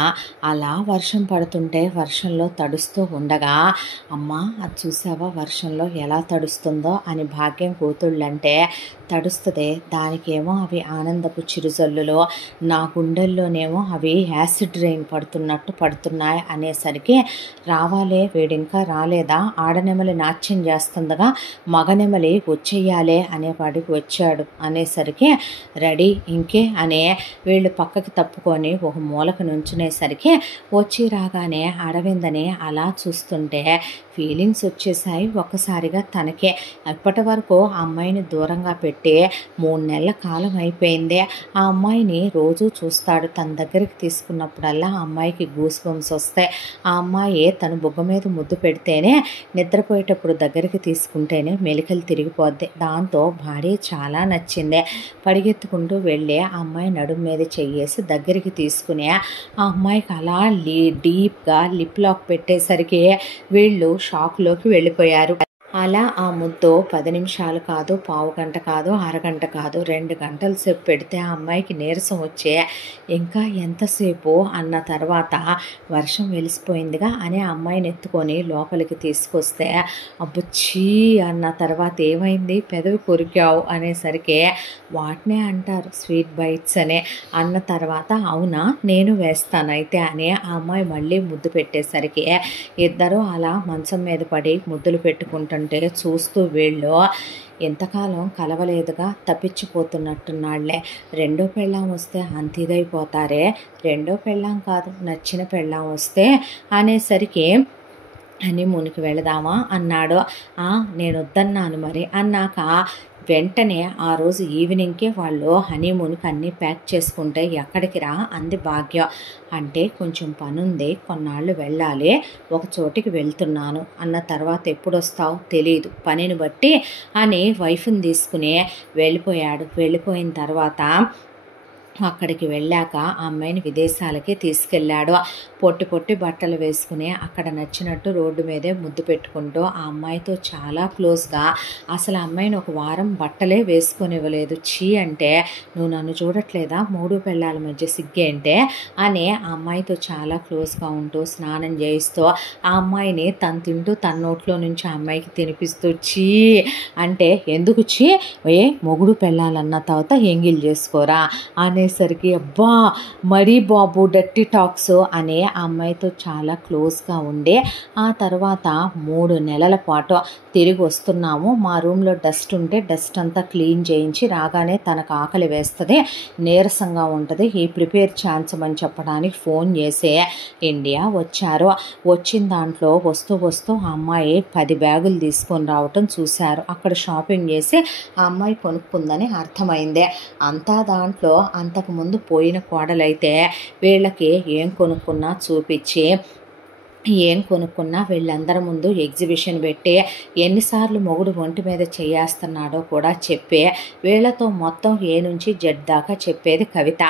అలా వర్షం పడుతుంటే వర్షంలో తడుస్తూ ఉండగా అమ్మ అది చూసావా వర్షంలో ఎలా తడుస్తుందో అని భాగ్యం కూతుళ్ళంటే తడుస్తుంది, దానికేమో అవి ఆనందపు చిరుజల్లులో, నా గుండెల్లోనేమో అవి యాసిడ్ రెయిన్ పడుతున్నట్టు పడుతున్నాయి అనేసరికి రావాలే వీడింకా రాలేదా, ఆడనెమలి నాట్యం చేస్తుండగా మగనెమలి వచ్చేయాలే అనేవాడికి వచ్చాడు అనేసరికి రెడీ ఇంకే అనే వీళ్ళు పక్కకి తప్పుకొని ఒక మూలకు నుంచునేసరికి వచ్చి రాగానే అరవిందని అలా చూస్తుంటే ఫీలింగ్స్ వచ్చేసాయి ఒక్కసారిగా తనకే. ఇప్పటి వరకు ఆ అమ్మాయిని దూరంగా పెట్టి 3 నెలల కాలం అయిపోయింది. ఆ అమ్మాయిని రోజు చూస్తాడు. తన దగ్గరికి తీసుకున్నప్పుడల్లా ఆ అమ్మాయికి గూస్ బంప్స్ వస్తాయి. ఆ అమ్మాయి తన బుగ్గ మీద ముద్దు పెడితేనే, నిద్రపోయేటప్పుడు దగ్గరికి తీసుకుంటేనే మెలికలు తిరిగిపోద్ది. దాంతో భార్య చాలా నచ్చింది. పరిగెత్తుకుంటూ వెళ్ళి ఆ అమ్మాయి నడుము మీద చెయ్యేసి దగ్గరికి తీసుకుని ఆ అమ్మాయికి అలా డీప్గా లిప్ లాక్ పెట్టేసరికి వీళ్ళు షాక్లోకి వెళ్ళిపోయారు. అలా ఆ ముద్దు 10 నిమిషాలు కాదు, పావుగంట కాదు, అరగంట కాదు, 2 గంటల సేపు పెడితే ఆ అమ్మాయికి నీరసం వచ్చే, ఇంకా ఎంతసేపు అన్న తర్వాత వర్షం వెలిసిపోయిందిగా అని ఆ అమ్మాయిని ఎత్తుకొని లోపలికి తీసుకొస్తే అబ్బొచ్చీ అన్న తర్వాత ఏమైంది పెదవి కొరికావు అనేసరికి వాటినే అంటారు స్వీట్ బైట్స్ అనే అన్న తర్వాత అవునా నేను వేస్తాను అయితే అని ఆ అమ్మాయి మళ్ళీ ముద్దు పెట్టేసరికి ఇద్దరు అలా మంచం మీద పడి ముద్దులు పెట్టుకుంటుంటే చూస్తూ వీళ్ళు ఎంతకాలం కలవలేదుగా తప్పించిపోతున్నట్టున్నాళ్లే, రెండో పెళ్ళాం వస్తే అంత ఇదైపోతారే, రెండో పెళ్ళాం కాదు నచ్చిన పెళ్ళాం వస్తే అనేసరికి హనీమూన్కి వెళదామా అన్నాడు. నేను వద్దన్నాను మరి అన్నాక వెంటనే ఆ రోజు ఈవినింగ్కే వాళ్ళు హనీమూన్కి అన్నీ ప్యాక్ చేసుకుంటే ఎక్కడికి రా అంది భాగ్య. అంటే కొంచెం పనుంది, కొన్నాళ్ళు వెళ్ళాలి, ఒక చోటికి వెళ్తున్నాను అన్న తర్వాత ఎప్పుడు వస్తావు తెలీదు పనిని బట్టి అని వైఫ్ని తీసుకుని వెళ్ళిపోయాడు. వెళ్ళిపోయిన తర్వాత అక్కడికి వెళ్ళాక ఆ అమ్మాయిని విదేశాలకి తీసుకెళ్ళాడు. పొట్టి పొట్టి బట్టలు వేసుకుని అక్కడ నచ్చినట్టు రోడ్డు మీదే ముద్దు పెట్టుకుంటూ ఆ అమ్మాయితో చాలా క్లోజ్గా, అసలు ఆ అమ్మాయిని ఒక వారం బట్టలే వేసుకొనివ్వలేదు. చీ అంటే నువ్వు నన్ను చూడట్లేదా, 3 పెళ్ళాల మధ్య సిగ్గేంటే అని ఆ అమ్మాయితో చాలా క్లోజ్గా ఉంటూ స్నానం చేయిస్తూ ఆ అమ్మాయిని తను తింటూ తన నోట్లో నుంచి ఆ అమ్మాయికి తినిపిస్తూ చీ అంటే ఎందుకు చీ మొగుడు పెళ్ళాలన్న తర్వాత ఎంగిల్ చేసుకోరా అనేసరికి అబ్బా మరీ బాబు డర్టీ టాక్స్ అనే ఆ అమ్మాయితో చాలా క్లోజ్గా ఉండే ఆ తర్వాత 3 నెలల పాటు తిరిగి వస్తున్నాము. మా రూమ్లో డస్ట్ ఉంటే డస్ట్ అంతా క్లీన్ చేయించి రాగానే తనకు ఆకలి వేస్తుంది, నీరసంగా ఉంటుంది, ఈ ప్రిపేర్ ఛాన్సమని చెప్పడానికి ఫోన్ చేసి ఇండియా వచ్చారు. వచ్చిన దాంట్లో వస్తూ వస్తూ ఆ అమ్మాయి 10 బ్యాగులు తీసుకొని రావటం చూశారు. అక్కడ షాపింగ్ చేసి ఆ అమ్మాయి కొనుక్కుందని అర్థమైంది. అంతా దాంట్లో అంతకుముందు పోయిన కోడలైతే వీళ్ళకి ఏం కొనుక్కున్నా చూపించి ఏం కొనుక్కున్నా వీళ్ళందరి ముందు ఎగ్జిబిషన్ పెట్టి ఎన్నిసార్లు మొగుడు ఒంటి మీద చేయేస్తున్నాడో కూడా చెప్పే వీళ్ళతో మొత్తం ఏ నుంచి జెడ్ దాకా చెప్పేది కవిత.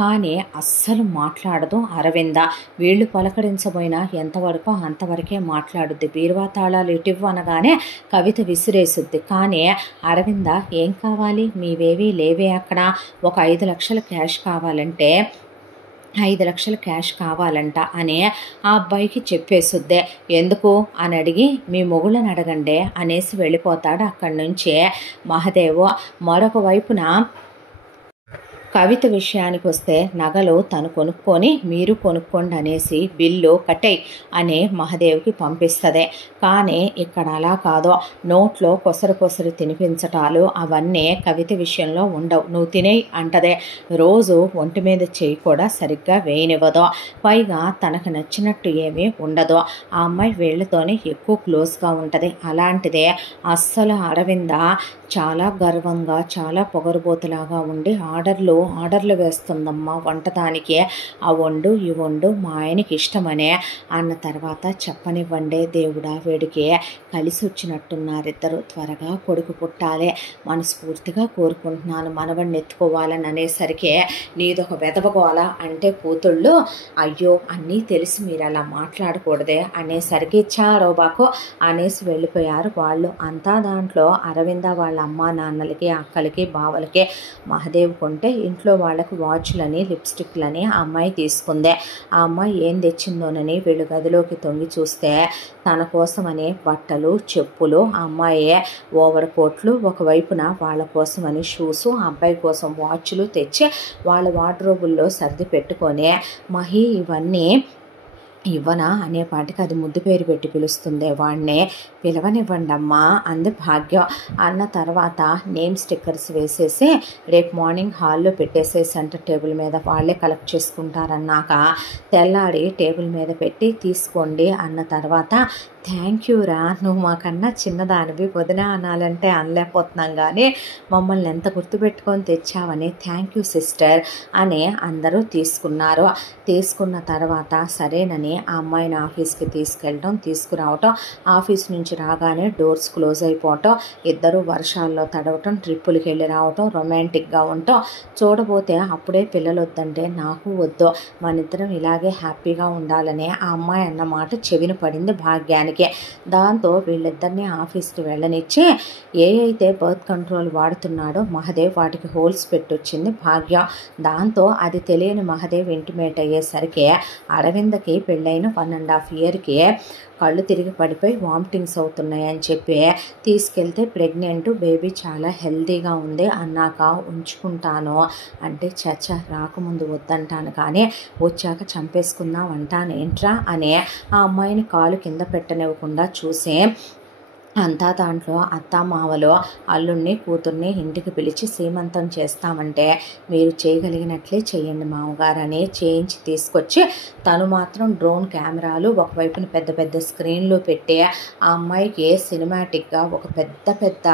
కానీ అస్సలు మాట్లాడదు అరవింద. వీళ్ళు పలకరించబోయినా ఎంతవరకు అంతవరకే మాట్లాడుద్ది. బీరువా తాళాలు ఇటివ్వు అనగానే కవిత విసిరేసుద్ది. కానీ అరవింద ఏం కావాలి, మీవేవి లేవే అక్కడ, ఒక 5 లక్షల క్యాష్ కావాలంటే 5 లక్షల క్యాష్ కావాలంట అని ఆ అబ్బాయికి చెప్పేసుద్దే. ఎందుకు అని అడిగి మీ మొగుళ్ళని అడగండి అనేసి వెళ్ళిపోతాడు అక్కడి నుంచే మహదేవ్. మరొక వైపున కవిత విషయానికి వస్తే నగలు తను కొనుక్కొని మీరు కొనుక్కోండి అనేసి బిల్లు కట్టేయ్ అని మహదేవ్కి పంపిస్తుంది. కానీ ఇక్కడ అలా కాదు, నోట్లో కొసరు తినిపించటాలు అవన్నీ కవిత విషయంలో ఉండవు. నువ్వు తినేయి అంటదే. రోజు ఒంటి మీద చేయి కూడా సరిగ్గా వేయనివ్వదు. పైగా తనకు నచ్చినట్టు ఏమీ ఉండదు. ఆ అమ్మాయి వీళ్ళతోనే ఎక్కువ క్లోజ్గా ఉంటుంది. అలాంటిదే అస్సలు అరవింద చాలా గర్వంగా చాలా పొగరుబోతులాగా ఉండి ఆర్డర్లు వేస్తుందమ్మా వంటదానికి, ఆ వండు ఈ వండు మా ఆయనకి ఇష్టమనే అన్న తర్వాత చెప్పనివ్వండి దేవుడా వీడికి కలిసి వచ్చినట్టున్నారిద్దరు, త్వరగా కొడుకు పుట్టాలి, మనస్ఫూర్తిగా కోరుకుంటున్నాను మనవడిని ఎత్తుకోవాలని అనేసరికి నీదొక వెదవగోల అంటే కూతుళ్ళు అయ్యో అన్నీ తెలిసి మీరు అలా మాట్లాడకూడదే అనేసరికి చారోబాకు అనేసి వెళ్ళిపోయారు వాళ్ళు. అంతా దాంట్లో అరవింద వాళ్ళ అమ్మా నాన్నలకి అక్కలకి బావలకి మహదేవ్ కొంటే ఇంట్లో వాళ్ళకి వాచ్లని లిప్స్టిక్లని ఆ అమ్మాయి తీసుకుందే. ఆ అమ్మాయి ఏం తెచ్చిందోనని వీళ్ళు గదిలోకి తొంగి చూస్తే తన కోసమని బట్టలు చెప్పులు, ఆ అమ్మాయి ఓవర్ కోట్లు, ఒకవైపున వాళ్ళ కోసమని షూస్, ఆ అబ్బాయి కోసం వాచ్లు తెచ్చి వాళ్ళ వార్డ్రోబుల్లో సర్ది పెట్టుకొని మహి ఇవన్నీ ఇవ్వనా అనేపాటికి అది ముద్దు పేరు పెట్టి పిలుస్తుంది. వాడినే పిలవనివ్వండి అమ్మా అంది భాగ్య. అన్న తర్వాత నేమ్ స్టిక్కర్స్ వేసేసి రేపు మార్నింగ్ హాల్లో పెట్టేసే సెంటర్ టేబుల్ మీద వాళ్ళే కలెక్ట్ చేసుకుంటారన్నాక తెల్లారి టేబుల్ మీద పెట్టి తీసుకోండి అన్న తర్వాత థ్యాంక్ యూ రా, నువ్వు మాకన్నా చిన్నదానివి, వదిన అనాలంటే అనలేకపోతున్నాం కానీ మమ్మల్ని ఎంత గుర్తుపెట్టుకొని తెచ్చావని థ్యాంక్ యూ సిస్టర్ అని అందరూ తీసుకున్నారు. తీసుకున్న తర్వాత సరేనని ఆ అమ్మాయిని ఆఫీస్కి తీసుకురావటం, ఆఫీస్ నుంచి రాగానే డోర్స్ క్లోజ్ అయిపోవటం, ఇద్దరు వర్షాల్లో తడవటం, ట్రిప్పులకి వెళ్ళి రావటం, రొమాంటిక్గా ఉండటం చూడబోతే అప్పుడే పిల్లలు వద్దంటే నాకు వద్దు, మన ఇద్దరం ఇలాగే హ్యాపీగా ఉండాలని ఆ అమ్మాయి అన్నమాట చెవిన పడింది భాగ్యానికి. అప్పటికే. దాంతో వీళ్ళిద్దరినీ ఆఫీస్కి వెళ్ళనిచ్చి ఏ అయితే బర్త్ కంట్రోల్ వాడుతున్నాడో మహదేవ్ వాటికి హోల్స్ పెట్టొచ్చింది భాగ్య. దాంతో అది తెలియని మహదేవ్ ఇంటిమేట్ అయ్యేసరికి అరవిందకి పెళ్ళైన 1.5 ఇయర్కి కళ్ళు తిరిగి పడిపోయి వామిటింగ్స్ అవుతున్నాయని చెప్పి తీసుకెళ్తే ప్రెగ్నెంట్, బేబీ చాలా హెల్తీగా ఉంది అన్నాక ఉంచుకుంటాను అంటే చచ్చ రాకముందు వద్దంటాను కానీ వచ్చాక చంపేసుకుందాం అంటానేంట్రా అని ఆ అమ్మాయిని కాలు కింద పెట్టనివ్వకుండా చూసి అంతా దాంట్లో అత్తామావలో అల్లుడిని కూతుర్ని ఇంటికి పిలిచి సీమంతం చేస్తామంటే మీరు చేయగలిగినట్లే చేయండి మామగారు అని చేయించి తీసుకొచ్చి తను మాత్రం డ్రోన్ కెమెరాలు ఒకవైపున పెద్ద పెద్ద స్క్రీన్లు పెట్టి ఆ అమ్మాయికి సినిమాటిక్గా ఒక పెద్ద పెద్ద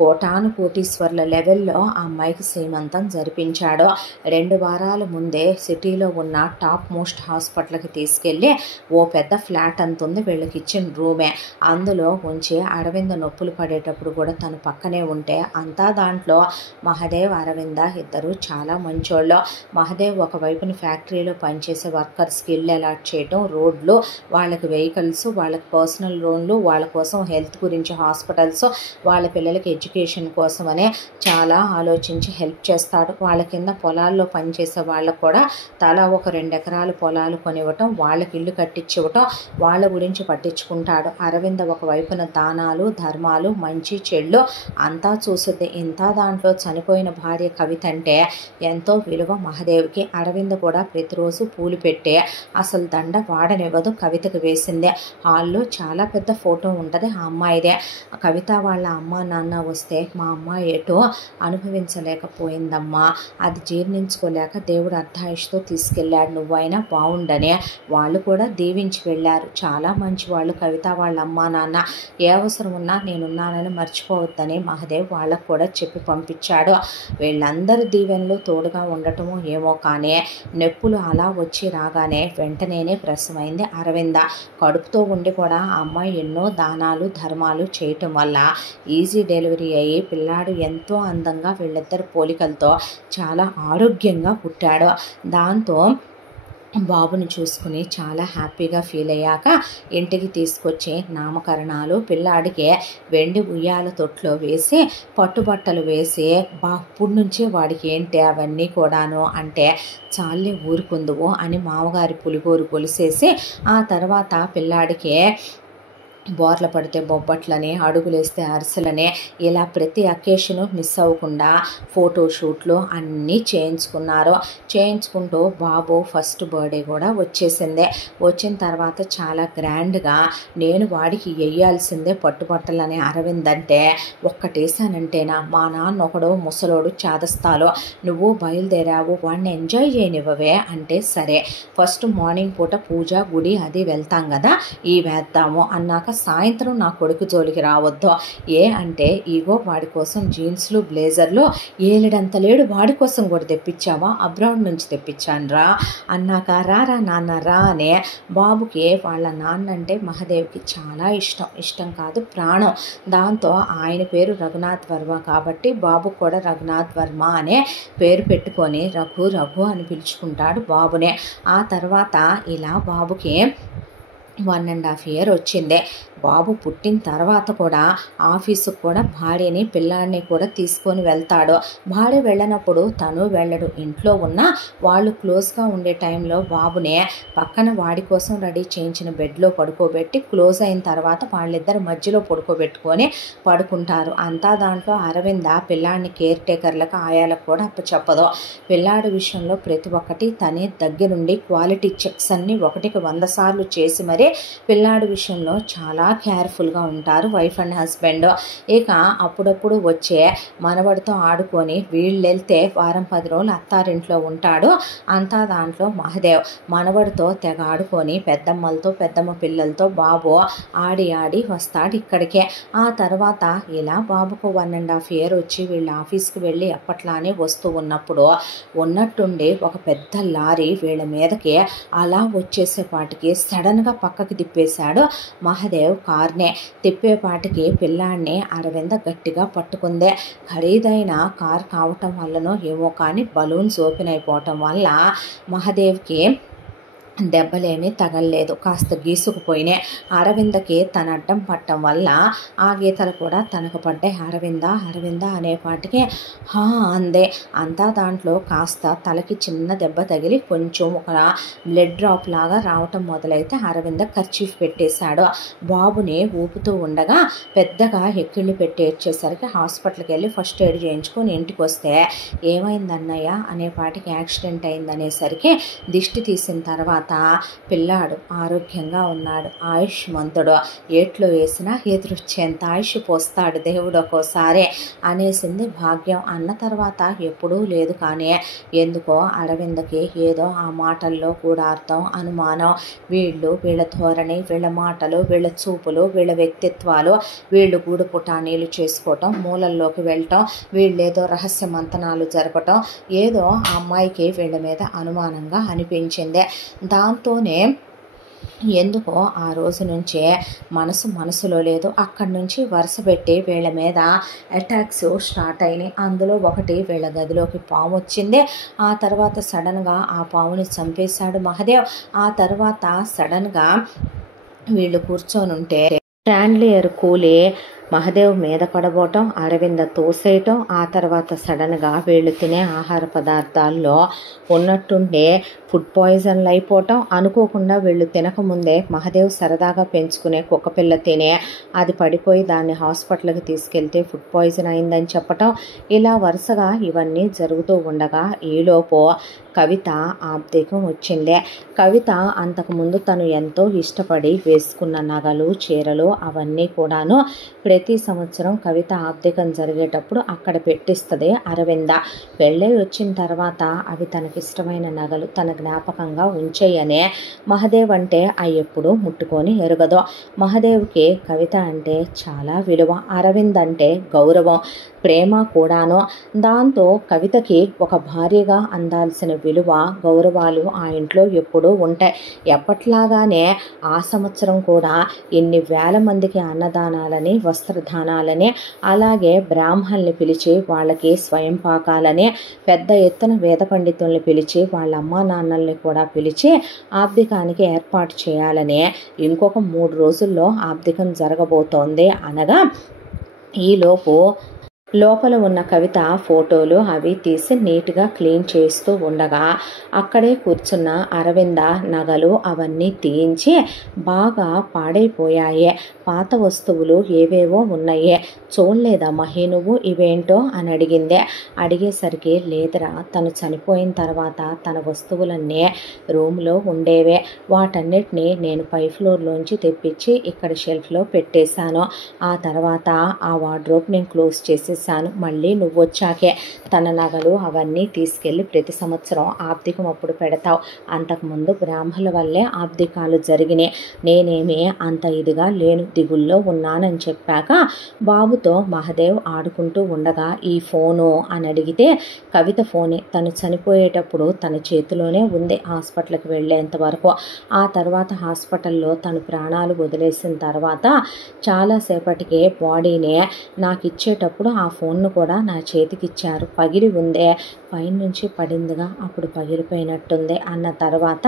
కోటానుకోటీశ్వర్ల లెవెల్లో ఆ అమ్మాయికి సీమంతం జరిపించాడు. 2 వారాల ముందే సిటీలో ఉన్న టాప్ మోస్ట్ హాస్పిటల్కి తీసుకెళ్ళి ఓ పెద్ద ఫ్లాట్ అంతుంది వీళ్ళకి ఇచ్చిన రూమే, అందులో ఉంచి అరవింద నొప్పులు పడేటప్పుడు కూడా తను పక్కనే ఉంటే అంతా దాంట్లో మహదేవ్ అరవింద ఇద్దరు చాలా మంచోళ్ళు. మహదేవ్ ఒకవైపున ఫ్యాక్టరీలో పనిచేసే వర్కర్స్కి ఇల్లు అలాట్ చేయటం, రోడ్లు, వాళ్ళకి వెహికల్స్, వాళ్ళకి పర్సనల్ లోన్లు, వాళ్ళ కోసం హెల్త్ గురించి హాస్పిటల్స్, వాళ్ళ పిల్లలకి ఎడ్యుకేషన్ కోసమనే చాలా ఆలోచించి హెల్ప్ చేస్తాడు. వాళ్ళ కింద పొలాల్లో పనిచేసే వాళ్ళకు కూడా తలా ఒక 2 ఎకరాల పొలాలు కొనివ్వటం, వాళ్ళకి ఇల్లు కట్టించివ్వటం, వాళ్ళ గురించి పట్టించుకుంటాడు. అరవింద ఒకవైపున దానాలు ధర్మాలు మంచి చెళ్ళు అంతా చూసుద్ది. ఇంత దాంట్లో చనిపోయిన భార్య కవిత అంటే ఎంతో విలువ మహదేవ్కి. అరవింద కూడా ప్రతిరోజు పూలు పెట్టే అసలు దండ వాడనివ్వదు, కవితకు వేసిందే. హాల్లో చాలా పెద్ద ఫోటో ఉంటుంది ఆ అమ్మాయిదే. కవిత వాళ్ళ అమ్మ నాన్న వస్తే మా అమ్మ ఏటో అనుభవించలేకపోయిందమ్మా, అది జీర్ణించుకోలేక దేవుడు అర్ధాయుష్తో తీసుకెళ్ళాడు, నువ్వైనా బాగుండనే వాళ్ళు కూడా దీవించి వెళ్ళారు. చాలా మంచి వాళ్ళు కవిత వాళ్ళ అమ్మ నాన్న. ఏ అవసరం ఉన్నా నేనున్నానని మర్చిపోవద్దని మహదేవ్ వాళ్ళకు కూడా చెప్పి పంపించాడు. వీళ్ళందరి దీవెనలు తోడుగా ఉండటమో ఏమో కానీ నొప్పులు అలా వచ్చి రాగానే వెంటనేనే ప్రసవమైంది అరవింద. కడుపుతో ఉండి కూడా ఆ అమ్మాయి ఎన్నో దానాలు ధర్మాలు చేయటం వల్ల ఈజీ డెలివరీ అయ్యి పిల్లాడు ఎంతో అందంగా వీళ్ళిద్దరి పోలికలతో చాలా ఆరోగ్యంగా పుట్టాడు. దాంతో బాబుని చూసుకుని చాలా హ్యాపీగా ఫీల్ అయ్యాక ఇంటికి తీసుకొచ్చి నామకరణాలు, పిల్లాడికి వెండి ఉయ్యాల తొట్లో వేసి పట్టుబట్టలు వేసి అప్పటి నుంచి వాడికి ఏంటి అవన్నీ కూడాను అంటే చాలే ఊరుకుందువు అని మామగారి పులిగోరు కొలిసేసి ఆ తర్వాత పిల్లాడికి బోర్ల పడితే బొబ్బట్లని, అడుగులేస్తే అరిసెలని ఇలా ప్రతి అకేషను మిస్ అవ్వకుండా ఫోటోషూట్లు అన్నీ చేయించుకున్నారు. చేయించుకుంటూ బాబు ఫస్ట్ బర్త్డే కూడా వచ్చేసిందే. వచ్చిన తర్వాత చాలా గ్రాండ్గా నేను వాడికి వేయాల్సిందే పట్టుబట్టలని అరవింద్ అంటే ఒక్కటేసానంటేనా మా నాన్న ఒకడు ముసలోడు చాదస్తాలో నువ్వు బయలుదేరావు వాడిని ఎంజాయ్ చేయనివ్వవే అంటే సరే ఫస్ట్ మార్నింగ్ పూట పూజ గుడి అది వెళ్తాం కదా ఈ వేద్దాము అన్నాక సాయంత్రం నా కొడుకు జోలికి రావద్దు. ఏ అంటే ఇగో వాడి కోసం జీన్స్లు బ్లేజర్లు ఏలిడంత లేడు వాడి కోసం కూడా తెప్పించావా, అబ్రాడ్ నుంచి తెప్పించాను రా అన్నాక రారా నాన్న రా అనే బాబుకి వాళ్ళ నాన్న అంటే మహదేవ్కి చాలా ఇష్టం కాదు ప్రాణం. దాంతో ఆయన పేరు రఘునాథ్ వర్మ కాబట్టి బాబు కూడా రఘునాథ్ వర్మ అనే పేరు పెట్టుకొని రఘు అని పిలుచుకుంటాడు బాబునే. ఆ తర్వాత ఇలా బాబుకి 1.5 ఇయర్ వచ్చిందే. బాబు పుట్టిన తర్వాత కూడా ఆఫీసుకు కూడా భార్యని పిల్లాడిని కూడా తీసుకొని వెళ్తాడు. భార్య వెళ్ళినప్పుడు తను వెళ్ళడు, ఇంట్లో ఉన్న వాళ్ళు క్లోజ్గా ఉండే టైంలో బాబునే పక్కన వాడి కోసం రెడీ చేయించిన బెడ్లో పడుకోబెట్టి క్లోజ్ అయిన తర్వాత వాళ్ళిద్దరు మధ్యలో పడుకోబెట్టుకొని పడుకుంటారు. అంతా దాంట్లో అరవింద పిల్లాడిని కేర్ టేకర్లకు ఆయాలకు కూడా అప్పచెప్పదు. పిల్లాడి విషయంలో ప్రతి ఒక్కటి తనే దగ్గరుండి క్వాలిటీ చెక్స్ అన్ని 1కి 100 సార్లు చేసి మరీ పిల్లాడి విషయంలో చాలా కేర్ఫుల్గా ఉంటారు వైఫ్ అండ్ హస్బెండ్. ఇక అప్పుడప్పుడు వచ్చే మనవడితో ఆడుకొని వీళ్ళు వెళ్తే వారం 10 రోజులు అత్తారింట్లో ఉంటాడు. అంతా దాంట్లో మహదేవ్ మనవడితో తెగ ఆడుకొని పెద్దమ్మలతో పెద్దమ్మ పిల్లలతో బాబు ఆడి వస్తాడు ఇక్కడికే. ఆ తర్వాత ఇలా బాబుకు 1.5 ఇయర్ వచ్చి వీళ్ళు ఆఫీస్కి వెళ్ళి ఎప్పట్లానే వస్తూ ఉన్నప్పుడు ఉన్నట్టుండి ఒక పెద్ద లారీ వీళ్ళ మీదకి అలా వచ్చేసేపాటికి సడన్గా పక్కకి తిప్పేశాడు మహదేవ్. కార్నే తిప్పేపాటికి పిల్లాడిని అరవింద గట్టిగా పట్టుకుందే. ఖరీదైన కార్ కావటం వల్లనో ఏమో కానీ బలూన్స్ ఓపెన్ అయిపోవటం వల్ల మహదేవ్కి దెబ్బలేమీ తగలలేదు, కాస్త గీసుకుపోయినాయి. అరవిందకి తన అడ్డం పట్టడం వల్ల ఆ గీతలు కూడా తనకు పడ్డాయి. అరవింద అనేపాటికి హా అందే. అంతా దాంట్లో కాస్త తలకి చిన్న దెబ్బ తగిలి కొంచెం ఒక బ్లడ్ డ్రాప్ లాగా రావటం మొదలైతే అరవింద కర్చీఫ్ పెట్టేశాడు. బాబుని ఊపుతూ ఉండగా పెద్దగా ఎక్కిళ్ళు పెట్టి వచ్చేసరికి హాస్పిటల్కి వెళ్ళి ఫస్ట్ ఎయిడ్ చేయించుకొని ఇంటికి వస్తే ఏమైందన్నయ్య అనేపాటికి యాక్సిడెంట్ అయిందనేసరికి దిష్టి తీసిన తర్వాత పిల్లాడు ఆరోగ్యంగా ఉన్నాడు, ఆయుష్మంతుడు, ఏట్లో వేసినా ఎదురొచ్చేంత ఆయుష్ పోస్తాడు దేవుడు ఒక్కోసారి అనేసింది భాగ్యం. అన్న తర్వాత ఎప్పుడూ లేదు, కానీ ఎందుకో అరవిందకి ఏదో ఆ మాటల్లో కూడా అర్థం, అనుమానం. వీళ్ళ ధోరణి, వీళ్ళ మాటలు, వీళ్ళ చూపులు, వీళ్ళ వ్యక్తిత్వాలు, వీళ్ళు గూడు పుటానీలు చేసుకోవటం, మూలల్లోకి వెళ్ళటం, వీళ్ళేదో రహస్య మంతనాలు జరపటం, ఏదో ఆ అమ్మాయికి వీళ్ళ మీద అనుమానంగా అనిపించింది. దాంతోనే ఎందుకో ఆ రోజు నుంచే మనసులో లేదు. అక్కడి నుంచి వరుస పెట్టి వీళ్ళ మీద అటాక్స్ స్టార్ట్ అయినాయి. అందులో ఒకటి వీళ్ళ గదిలోకి పాము వచ్చింది. ఆ తర్వాత సడన్గా ఆ పాముని చంపేశాడు మహదేవ్. ఆ తర్వాత సడన్గా వీళ్ళు కూర్చొని ఉంటే శాండ్లియర్ కూలి మహదేవ్ మీద పడబోవటం, అరవింద తోసేయటం, ఆ తర్వాత సడన్గా వీళ్ళు తినే ఆహార పదార్థాల్లో ఉన్నట్టుండే ఫుడ్ పాయిజన్లు అయిపోవటం, అనుకోకుండా వీళ్ళు తినకముందే మహదేవ్ సరదాగా పెంచుకునే కుక్కపిల్ల తినే అది పడిపోయి దాన్ని హాస్పిటల్కి తీసుకెళ్తే ఫుడ్ పాయిజన్ అయిందని చెప్పటం, ఇలా వరుసగా ఇవన్నీ జరుగుతూ ఉండగా ఈలోపు కవిత ఆబ్దికం వచ్చిందే. కవిత అంతకుముందు తను ఎంతో ఇష్టపడి వేసుకున్న నగలు, చీరలు అవన్నీ కూడాను ప్రతి సంవత్సరం కవిత ఆబ్దికం జరిగేటప్పుడు అక్కడ పెట్టిస్తుంది అరవింద. పెళ్ళై వచ్చిన తర్వాత అవి తనకిష్టమైన నగలు తన జ్ఞాపకంగా ఉంచేయనే. మహదేవ్ అంటే అవి ఎప్పుడూ ముట్టుకొని ఎరగదు. మహదేవ్కి కవిత అంటే చాలా విలువ, అరవింద్ అంటే గౌరవం, ప్రేమ కూడాను. దాంతో కవితకి ఒక భార్యగా అందాల్సిన విలువ, గౌరవాలు ఆ ఇంట్లో ఎప్పుడూ ఉంటాయి. ఎప్పట్లాగానే ఆ సంవత్సరం కూడా ఎన్ని వేల మందికి అన్నదానాలని, వస్త్రదానాలని, అలాగే బ్రాహ్మణుల్ని పిలిచి వాళ్ళకి స్వయం పాకాలని, పెద్ద ఎత్తున వేద పండితుల్ని పిలిచి వాళ్ళ అమ్మా నాన్నల్ని కూడా పిలిచి ఆబ్దికానికి ఏర్పాటు చేయాలని ఇంకొక 3 రోజుల్లో ఆబ్దికం జరగబోతోంది. అనగా ఈలోపు లోపల ఉన్న కవిత ఫోటోలు అవి తీసి నీట్గా క్లీన్ చేస్తూ ఉండగా అక్కడే కూర్చున్న అరవింద నగలు అవన్నీ తీయించి బాగా పాడైపోయాయే, పాత వస్తువులు ఏవేవో ఉన్నాయే. చూడలేదా మహి నువ్వు ఇవేంటో అని అడిగిందే. అడిగేసరికి లేదురా, తను చనిపోయిన తర్వాత తన వస్తువులన్నీ రూమ్లో ఉండేవే, వాటన్నిటినీ నేను పై ఫ్లోర్లోంచి తెప్పించి ఇక్కడ షెల్ఫ్లో పెట్టేశాను. ఆ తర్వాత ఆ వార్డ్రోబ్ నేను క్లోజ్ చేసేసాను. మళ్ళీ నువ్వు వచ్చాకే తన నగలు అవన్నీ తీసుకెళ్ళి ప్రతి సంవత్సరం ఆబ్దికం అప్పుడు పెడతావు. అంతకుముందు బ్రాహ్మణుల వల్లే ఆబ్దికాలు జరిగినాయి. నేనేమీ అంత ఇదిగా లేను, దిగుల్లో ఉన్నానని చెప్పాక బాబుతో మహదేవ్ ఆడుకుంటూ ఉండగా ఈ ఫోను అని అడిగితే కవిత ఫోనే. తను చనిపోయేటప్పుడు తన చేతిలోనే ఉంది హాస్పిటల్కి వెళ్ళేంత వరకు. ఆ తర్వాత హాస్పిటల్లో తను ప్రాణాలు వదిలేసిన తర్వాత చాలాసేపటికే బాడీనే నాకు ఇచ్చేటప్పుడు ఆ ఫోన్ను కూడా నా చేతికి ఇచ్చారు. పగిలి ఉందే, పైనుంచి పడిందిగా, అప్పుడు పగిలిపోయినట్టుంది అన్న తర్వాత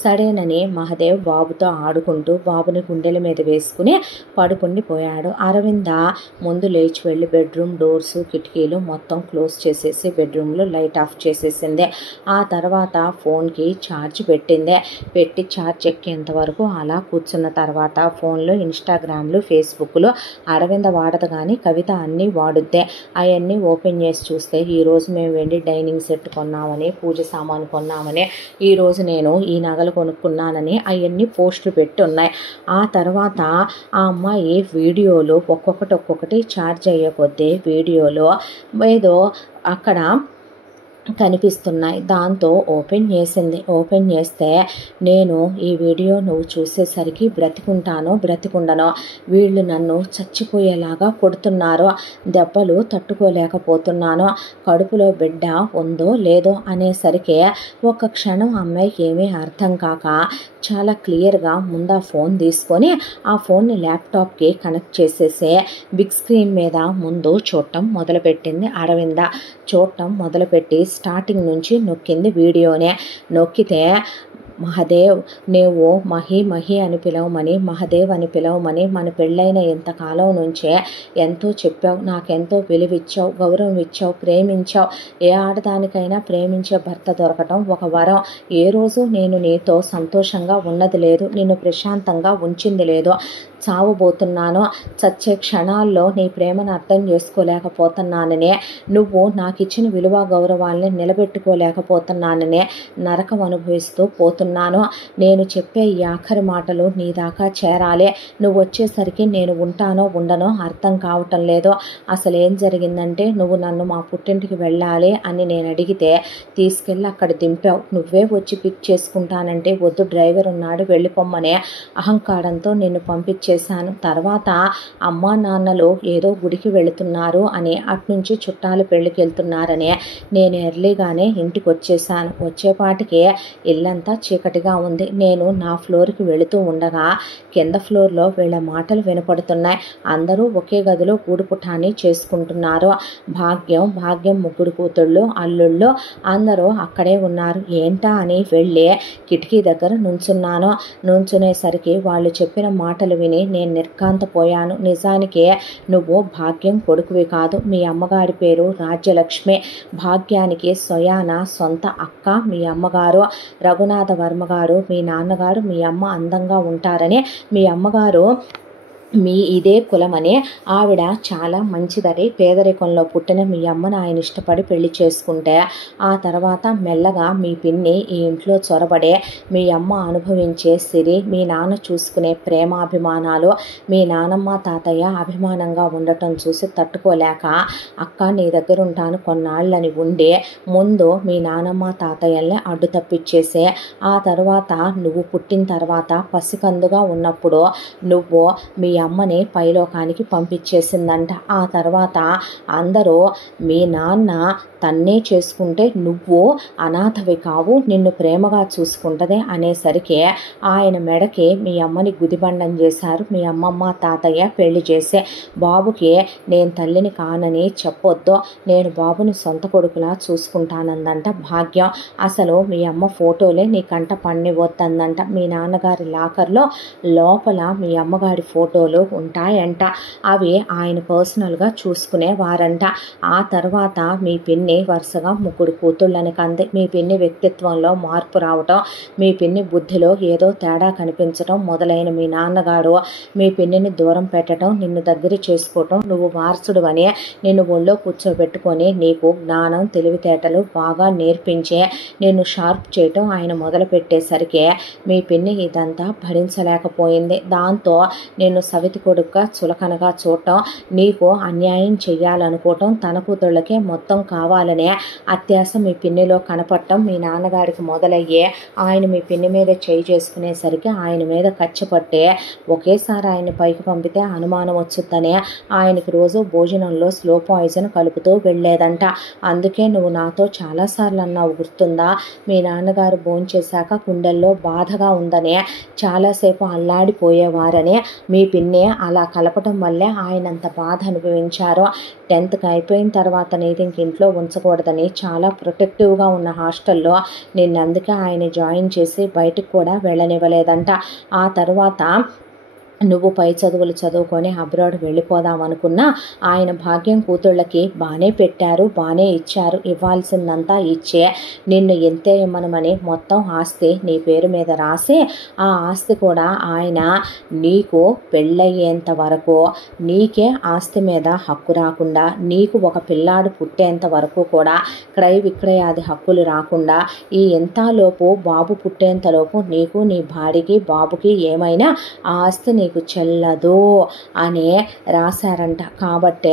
సరేనని మహదేవ్ బాబుతో ఆడుకుంటూ బాబుని గుండెల మీద వేసుకుని పడుకుండిపోయాడు. అరవింద ముందు లేచి వెళ్ళి బెడ్రూమ్ డోర్స్, కిటికీలు మొత్తం క్లోజ్ చేసేసి బెడ్రూమ్లో లైట్ ఆఫ్ చేసేసింది. ఆ తర్వాత ఫోన్కి ఛార్జ్ పెట్టిందే. పెట్టి ఛార్జ్ ఎక్కేంత వరకు అలా కూర్చున్న తర్వాత ఫోన్లో ఇన్స్టాగ్రామ్లు, ఫేస్బుక్లు అరవింద వాడదు కానీ కవిత అన్నీ వాడుద్దే. అవన్నీ ఓపెన్ చేసి చూస్తే ఈరోజు మేము వెళ్ళి డైనింగ్ సెట్ కొన్నామని, పూజ సామాను కొన్నామని, ఈరోజు నేను ఈ నగలు కొనుక్కున్నానని అవన్నీ పోస్టులు పెట్టి ఉన్నాయి. ఆ తర్వాత ఆ అమ్మాయి వీడియోలు ఒక్కొక్కటి ఛార్జ్ అయ్యే కొద్దీ వీడియోలో ఏదో అక్కడ కనిపిస్తున్నాయి. దాంతో ఓపెన్ చేసింది. ఓపెన్ చేస్తే నేను ఈ వీడియో నువ్వు చూసేసరికి బ్రతికుండనో వీళ్ళు నన్ను చచ్చిపోయేలాగా కొడుతున్నారు, దెబ్బలు తట్టుకోలేకపోతున్నాను, కడుపులో బిడ్డ ఉందో లేదో అనేసరికి ఒక క్షణం అమ్మాయికి ఏమీ అర్థం కాక చాలా క్లియర్గా ముందు ఆ ఫోన్ తీసుకొని ఆ ఫోన్ని ల్యాప్టాప్కి కనెక్ట్ చేసేసి బిగ్ స్క్రీన్ మీద ముందు చూడటం మొదలుపెట్టింది అరవింద. చూడటం మొదలుపెట్టి స్టార్టింగ్ నుంచి నొక్కింది వీడియోనే. నొక్కితే మహదేవ్, నువ్వు మహి మహి అని పిలవమని, మహదేవ్ అని పిలవమని మన పెళ్ళైన ఇంతకాలం నుంచే ఎంతో చెప్పావు. నాకెంతో విలువిచ్చావు, గౌరవం ఇచ్చావు, ప్రేమించావు. ఏ ఆడదానికైనా ప్రేమించే భర్త దొరకటం ఒక వరం. ఏ రోజు నేను నీతో సంతోషంగా ఉన్నది లేదు, నిన్ను ప్రశాంతంగా ఉంచింది లేదు. చావబోతున్నాను, చచ్చే క్షణాల్లో నీ ప్రేమను అర్థం చేసుకోలేకపోతున్నాననే, నువ్వు నాకు ఇచ్చిన విలువ గౌరవాల్ని నిలబెట్టుకోలేకపోతున్నాననే నరకం అనుభవిస్తూ పోతున్నాను. నేను చెప్పే ఈ ఆఖరి మాటలు నీ దాకా చేరాలి. నువ్వు వచ్చేసరికి నేను ఉంటానో ఉండనో అర్థం కావటం లేదు. అసలు ఏం జరిగిందంటే, నువ్వు నన్ను మా పుట్టింటికి వెళ్ళాలి అని నేను అడిగితే తీసుకెళ్ళి అక్కడ దింపావు. నువ్వే వచ్చి పిక్ చేసుకుంటానంటే వద్దు, డ్రైవర్ ఉన్నాడు వెళ్ళిపోమ్మనే అహంకారంతో నిన్ను పంపించేశాను. తర్వాత అమ్మా నాన్నలు ఏదో గుడికి వెళుతున్నారు అని, అట్నుంచి చుట్టాలు పెళ్ళికి వెళ్తున్నారని నేను ఎర్లీగానే ఇంటికి వచ్చేసాను. వచ్చేపాటికి ఇల్లంతా చీకటిగా ఉంది. నేను నా ఫ్లోర్కి వెళుతూ ఉండగా కింద ఫ్లోర్లో వీళ్ళ మాటలు వినపడుతున్నాయి. అందరూ ఒకే గదిలో గూడుపుఠాన్ని చేసుకుంటున్నారు. భాగ్యం ముగ్గురు కూతుళ్ళు, అల్లుళ్ళు అందరూ అక్కడే ఉన్నారు. ఏంటా అని వెళ్ళి కిటికీ దగ్గర నుంచున్నాను. నుంచునేసరికి వాళ్ళు చెప్పిన మాటలు విని నేను నిర్ఘాంతపోయాను. నిజానికి నువ్వు భాగ్యం కొడుకువి కాదు. మీ అమ్మగారి పేరు రాజ్యలక్ష్మి. భాగ్యానికి స్వయాన సొంత అక్క మీ అమ్మగారు. రఘునాథ వర్మ గారు మీ నాన్నగారు, మీ అమ్మ అందంగా ఉంటారని మీ అమ్మగారు మీ ఇదే కులమని, ఆవిడ చాలా మంచిదని పేదరికంలో పుట్టిన మీ అమ్మను ఆయన ఇష్టపడి పెళ్లి చేసుకుంటే, ఆ తర్వాత మెల్లగా మీ పిన్ని ఈ ఇంట్లో చొరబడే మీ అమ్మ అనుభవించే సిరి, మీ నాన్న చూసుకునే ప్రేమాభిమానాలు, మీ నానమ్మ తాతయ్య అభిమానంగా ఉండటం చూసి తట్టుకోలేక అక్క నీ దగ్గర ఉంటాను కొన్నాళ్ళని ఉండి ముందు మీ నానమ్మ తాతయ్యల్ని అడ్డు తప్పించేసే, ఆ తర్వాత నువ్వు పుట్టిన తర్వాత పసికందుగా ఉన్నప్పుడు నువ్వు మీ అమ్మని పైలోకానికి పంపించేసిందంట. ఆ తర్వాత అందరూ మీ నాన్న తన్నే చేసుకుంటే నువ్వు అనాథవి కావు, నిన్ను ప్రేమగా చూసుకుంటదే అనేసరికి ఆయన మెడకి మీ అమ్మని గుదిబండం చేశారు. మీ అమ్మమ్మ తాతయ్య పెళ్లి చేసే, బాబుకి నేను తల్లిని కానని చెప్పొద్దు, నేను బాబుని సొంత కొడుకులా చూసుకుంటానందంట భాగ్యం. అసలు మీ అమ్మ ఫోటోలే నీ కంట పన్నివద్దందంట. మీ నాన్నగారి లాకర్లో లోపల మీ అమ్మగారి ఫోటోలు ఉంటాయంట. అవి ఆయన పర్సనల్గా చూసుకునేవారంట. ఆ తర్వాత మీ పిన్ని వరుసగా ముగ్గురు కూతుళ్ళని కంది. మీ పిన్ని వ్యక్తిత్వంలో మార్పు రావటం, మీ పిన్ని బుద్ధిలో ఏదో తేడా కనిపించడం మొదలైన మీ నాన్నగారు మీ పిన్నిని దూరం పెట్టడం, నిన్ను దగ్గర చేసుకోవటం, నువ్వు వారసుడు అని నిన్ను ఒళ్ళో కూర్చోబెట్టుకొని నీకు జ్ఞానం తెలివితేటలు బాగా నేర్పించే నిన్ను షార్ప్ చేయటం ఆయన మొదలు పెట్టేసరికి మీ పిన్ని ఇదంతా భరించలేకపోయింది. దాంతో నిన్ను సవితి కొడుకుగా చులకనగా చూడటం, నీకు అన్యాయం చెయ్యాలనుకోవటం, తన కూతుళ్ళకే మొత్తం కావాలనే అత్యాశ మీ పిన్నిలో కనపడటం మీ నాన్నగారికి మొదలయ్యే ఆయన మీ పిన్ని మీద చేయి చేసుకునేసరికి ఆయన మీద కచ్చపట్టే ఒకేసారి ఆయన పైకి పంపితే అనుమానం వచ్చుద్దనే ఆయనకి రోజు భోజనంలో స్లో పాయిజన్ కలుపుతూ వెళ్ళేదంట. అందుకే నువ్వు నాతో చాలాసార్లు అన్నావు గుర్తుందా, మీ నాన్నగారు భోంచేశాక గుండెల్లో బాధగా ఉందనే, చాలాసేపు అల్లాడిపోయేవారని. మీ పిన్నే అలా కలపటం వల్లే ఆయన అంత బాధ అనుభవించారు. 10th అయిపోయిన తర్వాత నీది ఇంక ఇంట్లో ఉంచకూడదని చాలా ప్రొటెక్టివ్గా ఉన్న హాస్టల్లో నిన్నందుకే ఆయన జాయిన్ చేసి బయటకు కూడా వెళ్ళనివ్వలేదంట. ఆ తర్వాత నువ్వు పై చదువులు చదువుకొని అబ్రాడ్ వెళ్ళిపోదాం అనుకున్నా ఆయన భాగ్యం కూతుళ్ళకి బాగానే పెట్టారు, బాగానే ఇచ్చారు. ఇవ్వాల్సిందంతా ఇచ్చే నిన్ను ఎంతే ఇమ్మనమని మొత్తం ఆస్తి నీ పేరు మీద రాసి, ఆ ఆస్తి కూడా ఆయన నీకు పెళ్ళయ్యేంత వరకు నీకే ఆస్తి మీద హక్కు రాకుండా, నీకు ఒక పిల్లాడు పుట్టేంత వరకు కూడా క్రయ విక్రయాది హక్కులు రాకుండా, ఈ ఎంతలోపు బాబు పుట్టేంతలోపు నీకు నీ భార్యకి బాబుకి ఏమైనా ఆ ఆస్తి నీకు చెల్లదు అని రాశారంట. కాబట్టే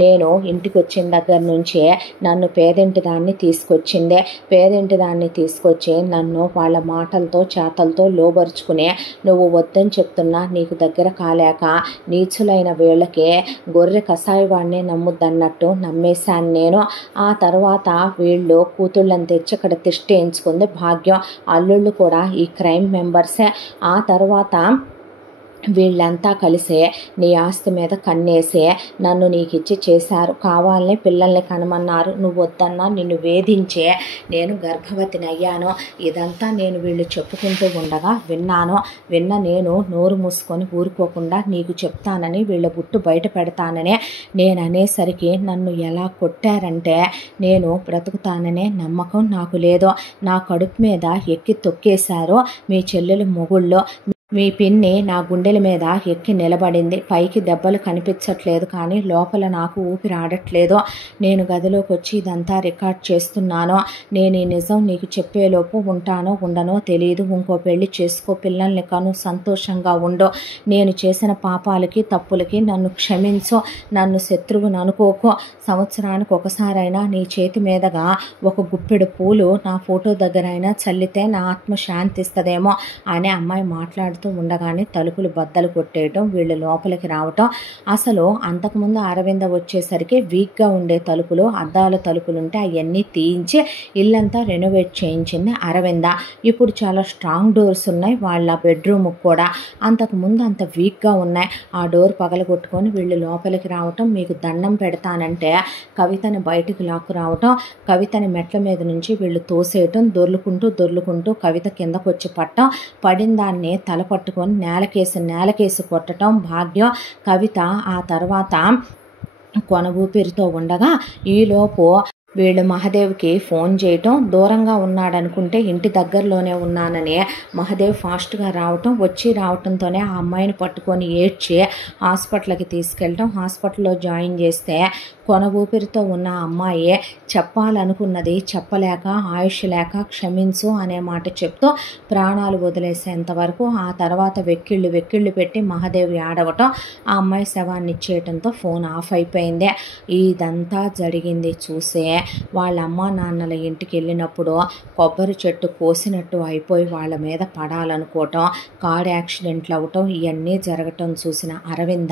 నేను ఇంటికి వచ్చిన దగ్గర నుంచే నన్ను పేదింటి దాన్ని తీసుకొచ్చిందే. పేదింటి దాన్ని తీసుకొచ్చి నన్ను వాళ్ళ మాటలతో చేతలతో లోబరుచుకునే, నువ్వు వద్దని చెప్తున్నా నీకు దగ్గర కాలేక నీచులైన వీళ్ళకే గొర్రె కషాయవాడినే నమ్ముద్దన్నట్టు నమ్మేశాను నేను. ఆ తర్వాత వీళ్ళు కూతుళ్ళని తెచ్చి అక్కడ తిష్టేయించుకుంది భాగ్యం. అల్లుళ్ళు కూడా ఈ క్రైమ్ మెంబర్సే. ఆ తర్వాత వీళ్ళంతా కలిసే నీ ఆస్తి మీద కన్నేసే నన్ను నీకిచ్చి చేశారు, కావాలనే పిల్లల్ని కనమన్నారు, నువ్వు వద్దన్నా నిన్ను వేధించే నేను గర్భవతిని అయ్యాను. ఇదంతా నేను వీళ్ళు చెప్పుకుంటూ ఉండగా విన్న నేను నోరు మూసుకొని ఊరుకోకుండా నీకు చెప్తానని వీళ్ళ గుట్టు బయట పెడతాననే నేను అనేసరికి నన్ను ఎలా కొట్టారంటే నేను బ్రతుకుతాననే నమ్మకం నాకు లేదో. నా కడుపు మీద ఎక్కి తొక్కేశారు మీ చెల్లెలు మొగుళ్ళో. మీ పిన్ని నా గుండెల మీద ఎక్కి నిలబడింది. పైకి దెబ్బలు కనిపించట్లేదు, కానీ లోపల నాకు ఊపిరి ఆడట్లేదు. నేను గదిలోకి వచ్చి ఇదంతా రికార్డ్ చేస్తున్నాను. నేను ఈ నిజం నీకు చెప్పేలోపు ఉంటానో ఉండనో తెలియదు. ఇంకో పెళ్లి చేసుకో, పిల్లల్ని కను, సంతోషంగా ఉండు. నేను చేసిన పాపాలకి తప్పులకి నన్ను క్షమించు. నన్ను శత్రువుని అనుకోకు. సంవత్సరానికి ఒకసారైనా నీ చేతి మీదగా ఒక గుప్పెడు పూలు నా ఫోటో దగ్గరైనా చల్లితే నా ఆత్మ శాంతిస్తుందేమో అనే అమ్మాయి మాట్లాడుతూ ఉండగానే తలుపులు బద్దలు కొట్టేయటం, వీళ్ళు లోపలికి రావటం. అసలు అంతకుముందు అరవింద వచ్చేసరికి వీక్గా ఉండే తలుపులు, అద్దాల తలుపులుంటే అవన్నీ తీయించి ఇల్లంతా రెనోవేట్ చేయించింది అరవింద. ఇప్పుడు చాలా స్ట్రాంగ్ డోర్స్ ఉన్నాయి వాళ్ళ బెడ్రూమ్కి కూడా. అంతకుముందు అంత వీక్గా ఉన్నాయి. ఆ డోర్ పగలగొట్టుకొని వీళ్ళు లోపలికి రావటం, మీకు దండం పెడతానంటే కవితని బయటకు లాక్కు రావటం, కవితని మెట్ల మీద నుంచి వీళ్ళు తోసేయటం, దొర్లుకుంటూ కవిత కిందకు వచ్చి పట్టం, పడిన దాన్ని తల పట్టుకొని నేలకేసి కొట్టడం భాగ్యం. కవిత ఆ తర్వాత కొన ఊపిరితో ఉండగా ఈలోపు వీళ్ళు మహదేవ్కి ఫోన్ చేయటం, దూరంగా ఉన్నాడనుకుంటే ఇంటి దగ్గరలోనే ఉన్నానని మహదేవ్ ఫాస్ట్గా రావటంతోనే ఆ అమ్మాయిని పట్టుకొని ఏడ్చి హాస్పిటల్కి తీసుకెళ్ళటం. హాస్పిటల్లో జాయిన్ చేస్తే కొన ఊపిరితో ఉన్న అమ్మాయి చెప్పాలనుకున్నది చెప్పలేక, ఆయుష్ లేక క్షమించు అనే మాట చెప్తూ ప్రాణాలు వదిలేసేంత వరకు. ఆ తర్వాత వెక్కిళ్ళు పెట్టి మహదేవ్ ఆడవటం, ఆ అమ్మాయి శవాన్ని ఇచ్చేయటంతో ఫోన్ ఆఫ్ అయిపోయింది. ఇదంతా జరిగింది చూసే వాళ్ళ అమ్మా నాన్నల ఇంటికి వెళ్ళినప్పుడు కొబ్బరి చెట్టు కోసినట్టు అయిపోయి వాళ్ళ మీద పడాలనుకోవటం, కారు యాక్సిడెంట్లు అవ్వటం, ఇవన్నీ జరగటం చూసిన అరవింద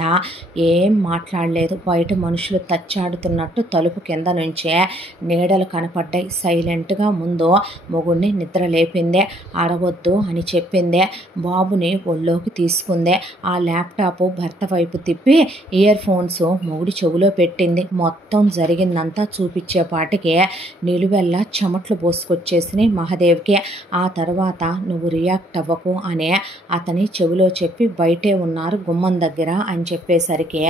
ఏం మాట్లాడలేదు. బయట మనుషులు తచ్చాడుతున్నట్టు తలుపు కింద నుంచే నీడలు కనపడ్డాయి. సైలెంట్గా ముందు మొగుడిని నిద్ర లేపిందే, అడవద్దు అని చెప్పిందే, బాబుని ఒళ్ళోకి తీసుకుందే, ఆ ల్యాప్టాప్ భర్త వైపు తిప్పి ఇయర్ ఫోన్స్ మొగుడి చెవిలో పెట్టింది. మొత్తం జరిగిందంతా చూపించేపాటికి నిలువెల్లా చెమట్లు పోసుకొచ్చేసినాయి మహదేవ్కి. ఆ తర్వాత నువ్వు రియాక్ట్ అవ్వకు అనే అతని చెవిలో చెప్పి బయటే ఉన్నారు గుమ్మం దగ్గర అని చెప్పేసరికి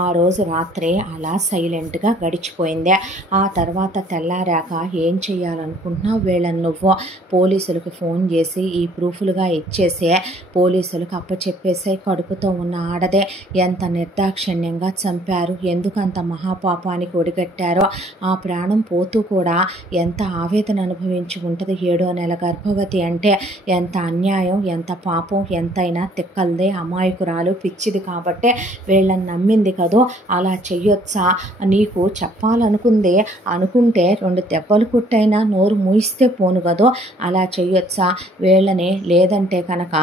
ఆ రోజు రాత్రి అలా సైలెంట్గా గడిచిపోయింది. ఆ తర్వాత తెల్లారాక ఏం చెయ్యాలనుకుంటున్నావు, వీళ్ళని నువ్వు పోలీసులకు ఫోన్ చేసి ఈ ప్రూఫ్లుగా ఇచ్చేసి పోలీసులకు అప్పచెప్పేసే, కడుపుతో ఉన్న ఆడదే ఎంత నిర్దాక్షిణ్యంగా చంపారు, ఎందుకంత మహాపాపానికి ఒడిగట్టారో, ఆ ప్రాణం పోతూ కూడా ఎంత ఆవేదన అనుభవించి ఉంటుంది. 7వ నెల గర్భవతి అంటే ఎంత అన్యాయం, ఎంత పాపం, ఎంతైనా తిక్కల్దే, అమాయకురాలు, పిచ్చిది కాబట్టే వీళ్ళని నమ్మింది కదో. అలా చెయ్యొచ్చా? నీకు చెప్పాలనుకుంటే 2 దెబ్బలు కొట్టైనా నోరు మూయిస్తే పోను కదో, అలా చెయ్యొచ్చా వీళ్ళని? లేదంటే కనుక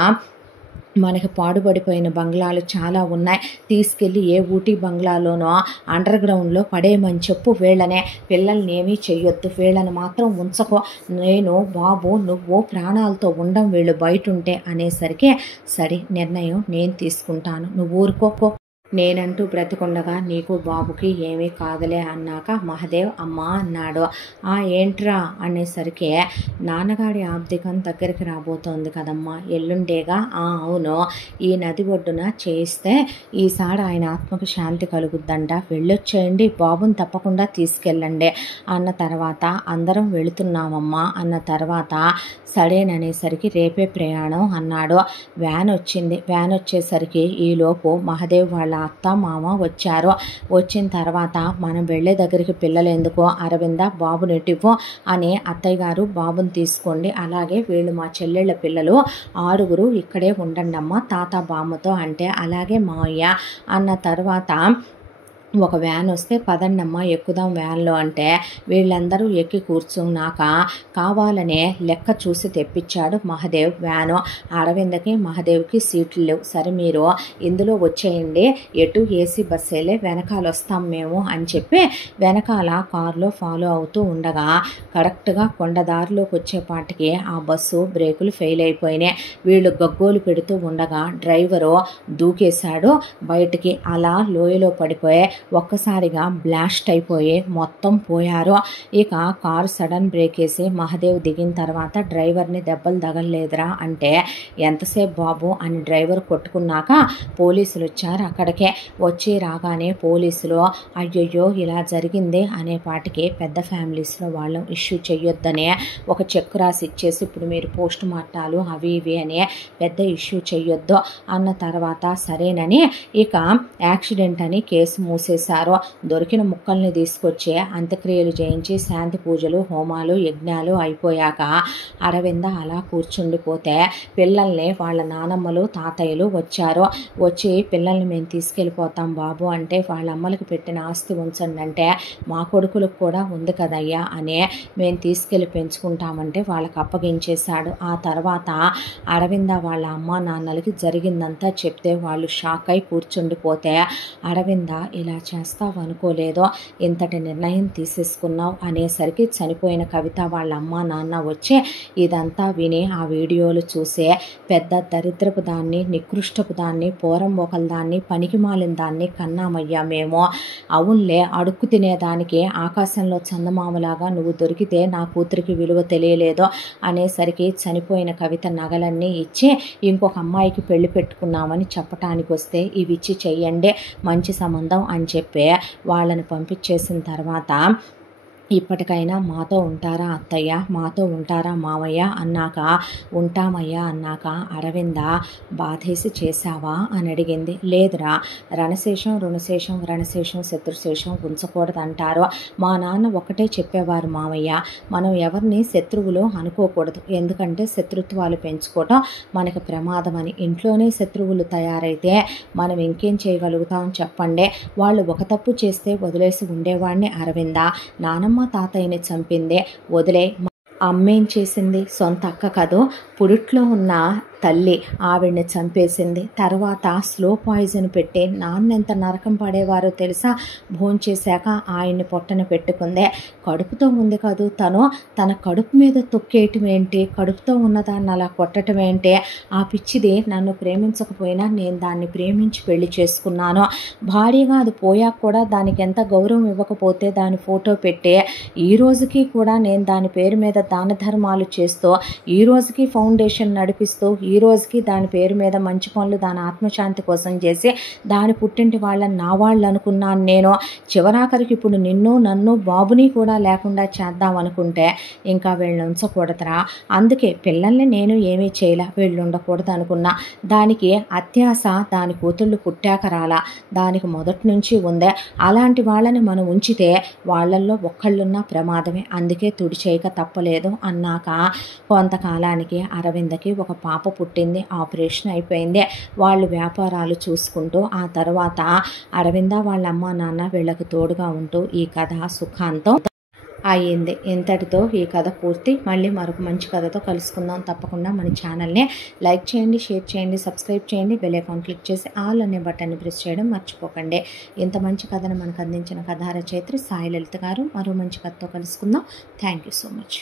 మనకి పాడుపడిపోయిన బంగ్లాలు చాలా ఉన్నాయి, తీసుకెళ్ళి ఏ ఊటీ బంగ్లాలోనో అండర్ గ్రౌండ్లో పడేయమని చెప్పు. వీళ్ళనే, పిల్లల్ని ఏమీ చెయ్యొద్దు, వీళ్ళని మాత్రం ఉంచకో, నేను బాబు నువ్వు ప్రాణాలతో ఉండం వీళ్ళు బయట ఉంటే అనేసరికి సరే నిర్ణయం నేను తీసుకుంటాను, నువ్వు ఊరుకోకో, నేనంటూ బ్రతికుండగా నీకు బాబుకి ఏమీ కాదులే అన్నాక మహదేవ్ అమ్మా అన్నాడు. ఏంట్రా అనేసరికి నాన్నగాడి ఆబ్దికం దగ్గరికి రాబోతోంది కదమ్మా, ఎల్లుండేగా. అవును, ఈ నది ఒడ్డున చేయిస్తే ఈసారి ఆయన ఆత్మకు శాంతి కలుగుద్దంట, వెళ్ళొచ్చేయండి, బాబుని తప్పకుండా తీసుకెళ్ళండి అన్న తర్వాత అందరం వెళుతున్నామమ్మా అన్న తర్వాత సడేననేసరికి రేపే ప్రయాణం అన్నాడు. వ్యాన్ వచ్చింది. వ్యాన్ వచ్చేసరికి ఈలోపు మహదేవ్ వాళ్ళ అత్త మామ వచ్చారు. వచ్చిన తర్వాత మనం వెళ్ళే దగ్గరికి పిల్లలు ఎందుకో, అరవింద బాబుని ఇవ్వు అని అత్తయ్య గారు బాబుని తీసుకోండి, అలాగే వీళ్ళు మా చెల్లెళ్ళ పిల్లలు 6 ఇక్కడే ఉండండి అమ్మ తాత బామ్మతో అంటే అలాగే మావయ్య అన్న తర్వాత ఒక వ్యాన్ వస్తే పదండమ్మా ఎక్కుదాం వ్యాన్లో అంటే వీళ్ళందరూ ఎక్కి కూర్చున్నాక కావాలనే లెక్క చూసి తెప్పించాడు మహదేవ్ వ్యాను. అరవిందకి మహదేవ్కి సీట్లు లేవు. సరే మీరు ఇందులో వచ్చేయండి, ఎటు ఏసీ బస్సేలే, వెనకాల వస్తాం మేము అని చెప్పి వెనకాల కారులో ఫాలో అవుతూ ఉండగా కరెక్ట్గా కొండదారిలోకి వచ్చేపాటికి ఆ బస్సు బ్రేకులు ఫెయిల్ అయిపోయినాయి. వీళ్ళు గగ్గోలు పెడుతూ ఉండగా డ్రైవరు దూకేశాడు బయటికి. అలా లోయలో పడిపోయి ఒక్కసారిగా బ్లాస్ట్ అయిపోయి మొత్తం పోయారు. ఇక కారు సడన్ బ్రేక్ వేసి మహదేవ్ దిగిన తర్వాత డ్రైవర్ని దెబ్బలు తగలలేదురా అంటే ఎంతసేపు బాబు అని డ్రైవర్ కొట్టుకున్నాక పోలీసులు వచ్చారు. అక్కడికే వచ్చి రాగానే పోలీసులు అయ్యయ్యో ఇలా జరిగింది అనే పాటికి పెద్ద ఫ్యామిలీస్లో వాళ్ళం ఇష్యూ చెయ్యొద్దనే ఒక చెక్ రాసి ఇచ్చేసి ఇప్పుడు మీరు పోస్ట్ మార్టాలు అవి ఇవి అనే పెద్ద ఇష్యూ చెయ్యొద్దు అన్న తర్వాత సరేనని ఇక యాక్సిడెంట్ అని కేసు మూసేశారు. దొరికిన ముక్కల్ని తీసుకొచ్చి అంత్యక్రియలు చేయించి శాంతి పూజలు హోమాలు యజ్ఞాలు అయిపోయాక అరవింద అలా కూర్చుండిపోతే పిల్లల్ని వాళ్ళ నానమ్మలు తాతయ్యలు వచ్చారు. వచ్చి పిల్లల్ని మేము తీసుకెళ్ళిపోతాం బాబు అంటే వాళ్ళ అమ్మలకు పెట్టిన ఆస్తి ఉంచండి అంటే మా కొడుకులకు కూడా ఉంది కదయ్యా అని మేము తీసుకెళ్ళి పెంచుకుంటామంటే వాళ్ళకి అప్పగించేశాడు. ఆ తర్వాత అరవింద వాళ్ళ అమ్మ నాన్నలకి జరిగిందంతా చెప్తే వాళ్ళు షాక్ అయి కూర్చుండిపోతే అరవింద ఇలా చేస్తావు అనుకోలేదో, ఇంతటి నిర్ణయం తీసేసుకున్నావు అనేసరికి చనిపోయిన కవిత వాళ్ళ అమ్మ నాన్న వచ్చి ఇదంతా విని ఆ వీడియోలు చూసే పెద్ద దరిద్రపు దాన్ని, నికృష్టపు దాన్ని, పోరం ఒకల దాన్ని, పనికిమాలిన దాన్ని కన్నామయ్యా మేము. అవునులే అడుక్కు తినేదానికి ఆకాశంలో చందమామలాగా నువ్వు దొరికితే నా కూతురికి విలువ తెలియలేదో అనేసరికి చనిపోయిన కవిత నగలన్నీ ఇచ్చి ఇంకొక అమ్మాయికి పెళ్లి పెట్టుకున్నామని చెప్పటానికి వస్తే ఇవి ఇచ్చి చెయ్యండి మంచి సంబంధం అని చెప్పి వాళ్ళని పంపించేసిన తర్వాత ఇప్పటికైనా మాతో ఉంటారా అత్తయ్య, మాతో ఉంటారా మావయ్య అన్నాక ఉంటామయ్యా అన్నాక అరవింద బాధేసి చేశావా అని అడిగింది. లేదురా, రణశేషం రుణశేషం వ్రణశేషం శత్రుశేషం ఉంచకూడదంటారు. మా నాన్న ఒకటే చెప్పేవారు మావయ్య, మనం ఎవరిని శత్రువులు అనుకోకూడదు, ఎందుకంటే శత్రుత్వాలు పెంచుకోవటం మనకి ప్రమాదమని. ఇంట్లోనే శత్రువులు తయారైతే మనం ఇంకేం చేయగలుగుతాం చెప్పండి. వాళ్ళు ఒక తప్పు చేస్తే వదిలేసి ఉండేవాడిని అరవింద. నానమ్మ తాతయ్యని చంపిందే వదిలే, అమ్మేం చేసింది? సొంత అక్క కదో, పురుట్లో ఉన్న తల్లి ఆవిడ్ని చంపేసింది. తర్వాత స్లో పాయిజన్ పెట్టి నాన్నెంత నరకం పడేవారో తెలుసా? భోంచేశాక ఆయన్ని పొట్టన పెట్టుకుందే. కడుపుతో ఉంది కదూ తను, తన కడుపు మీద తొక్కేయటం ఏంటి, కడుపుతో ఉన్నదాన్ని అలా కొట్టడం ఏంటి? ఆ పిచ్చిది నన్ను ప్రేమించకపోయినా నేను దాన్ని ప్రేమించి పెళ్లి చేసుకున్నాను. భారీగా అది పోయాక కూడా దానికి ఎంత గౌరవం ఇవ్వకపోతే దాని ఫోటో పెట్టి ఈ రోజుకి కూడా నేను దాని పేరు మీద దాన ధర్మాలు చేస్తూ, ఈ రోజుకి ఫౌండేషన్ నడిపిస్తూ, ఈ రోజుకి దాని పేరు మీద మంచి పనులు దాని ఆత్మశాంతి కోసం చేసి దాని పుట్టింటి వాళ్ళని నా వాళ్ళు అనుకున్నాను నేను. చివరాఖరికి ఇప్పుడు నిన్ను నన్ను బాబుని కూడా లేకుండా చేద్దాం అనుకుంటే ఇంకా వీళ్ళని ఉంచకూడదురా. అందుకే పిల్లల్ని నేను ఏమీ చేయలే, వీళ్ళు ఉండకూడదు అనుకున్నా. దానికి అత్యాశ దాని కూతుళ్ళు పుట్టాక రాలా, దానికి మొదటి నుంచి ఉందే. అలాంటి వాళ్ళని మనం ఉంచితే వాళ్ళల్లో ఒక్కళ్ళున్నా ప్రమాదమే, అందుకే తుడి చేయక తప్పలేదు అన్నాక కొంతకాలానికి అరవిందకి ఒక పాప పుట్టింది. ఆపరేషన్ అయిపోయింది. వాళ్ళు వ్యాపారాలు చూసుకుంటూ ఆ తర్వాత అరవింద వాళ్ళ అమ్మ నాన్న వీళ్ళకి తోడుగా ఉంటూ ఈ కథ సుఖాంతం అయ్యింది. ఇంతటితో ఈ కథ పూర్తి. మళ్ళీ మరొక మంచి కథతో కలుసుకుందాం. తప్పకుండా మన ఛానల్ని లైక్ చేయండి, షేర్ చేయండి, సబ్స్క్రైబ్ చేయండి, బెల్ ఐకాన్ క్లిక్ చేసి ఆల్ అనే బటన్ని ప్రెస్ చేయడం మర్చిపోకండి. ఇంత మంచి కథను మనకు అందించిన కథా రచయిత్రి సాయి లలిత గారు. మరో మంచి కథతో కలుసుకుందాం. Thank you so much.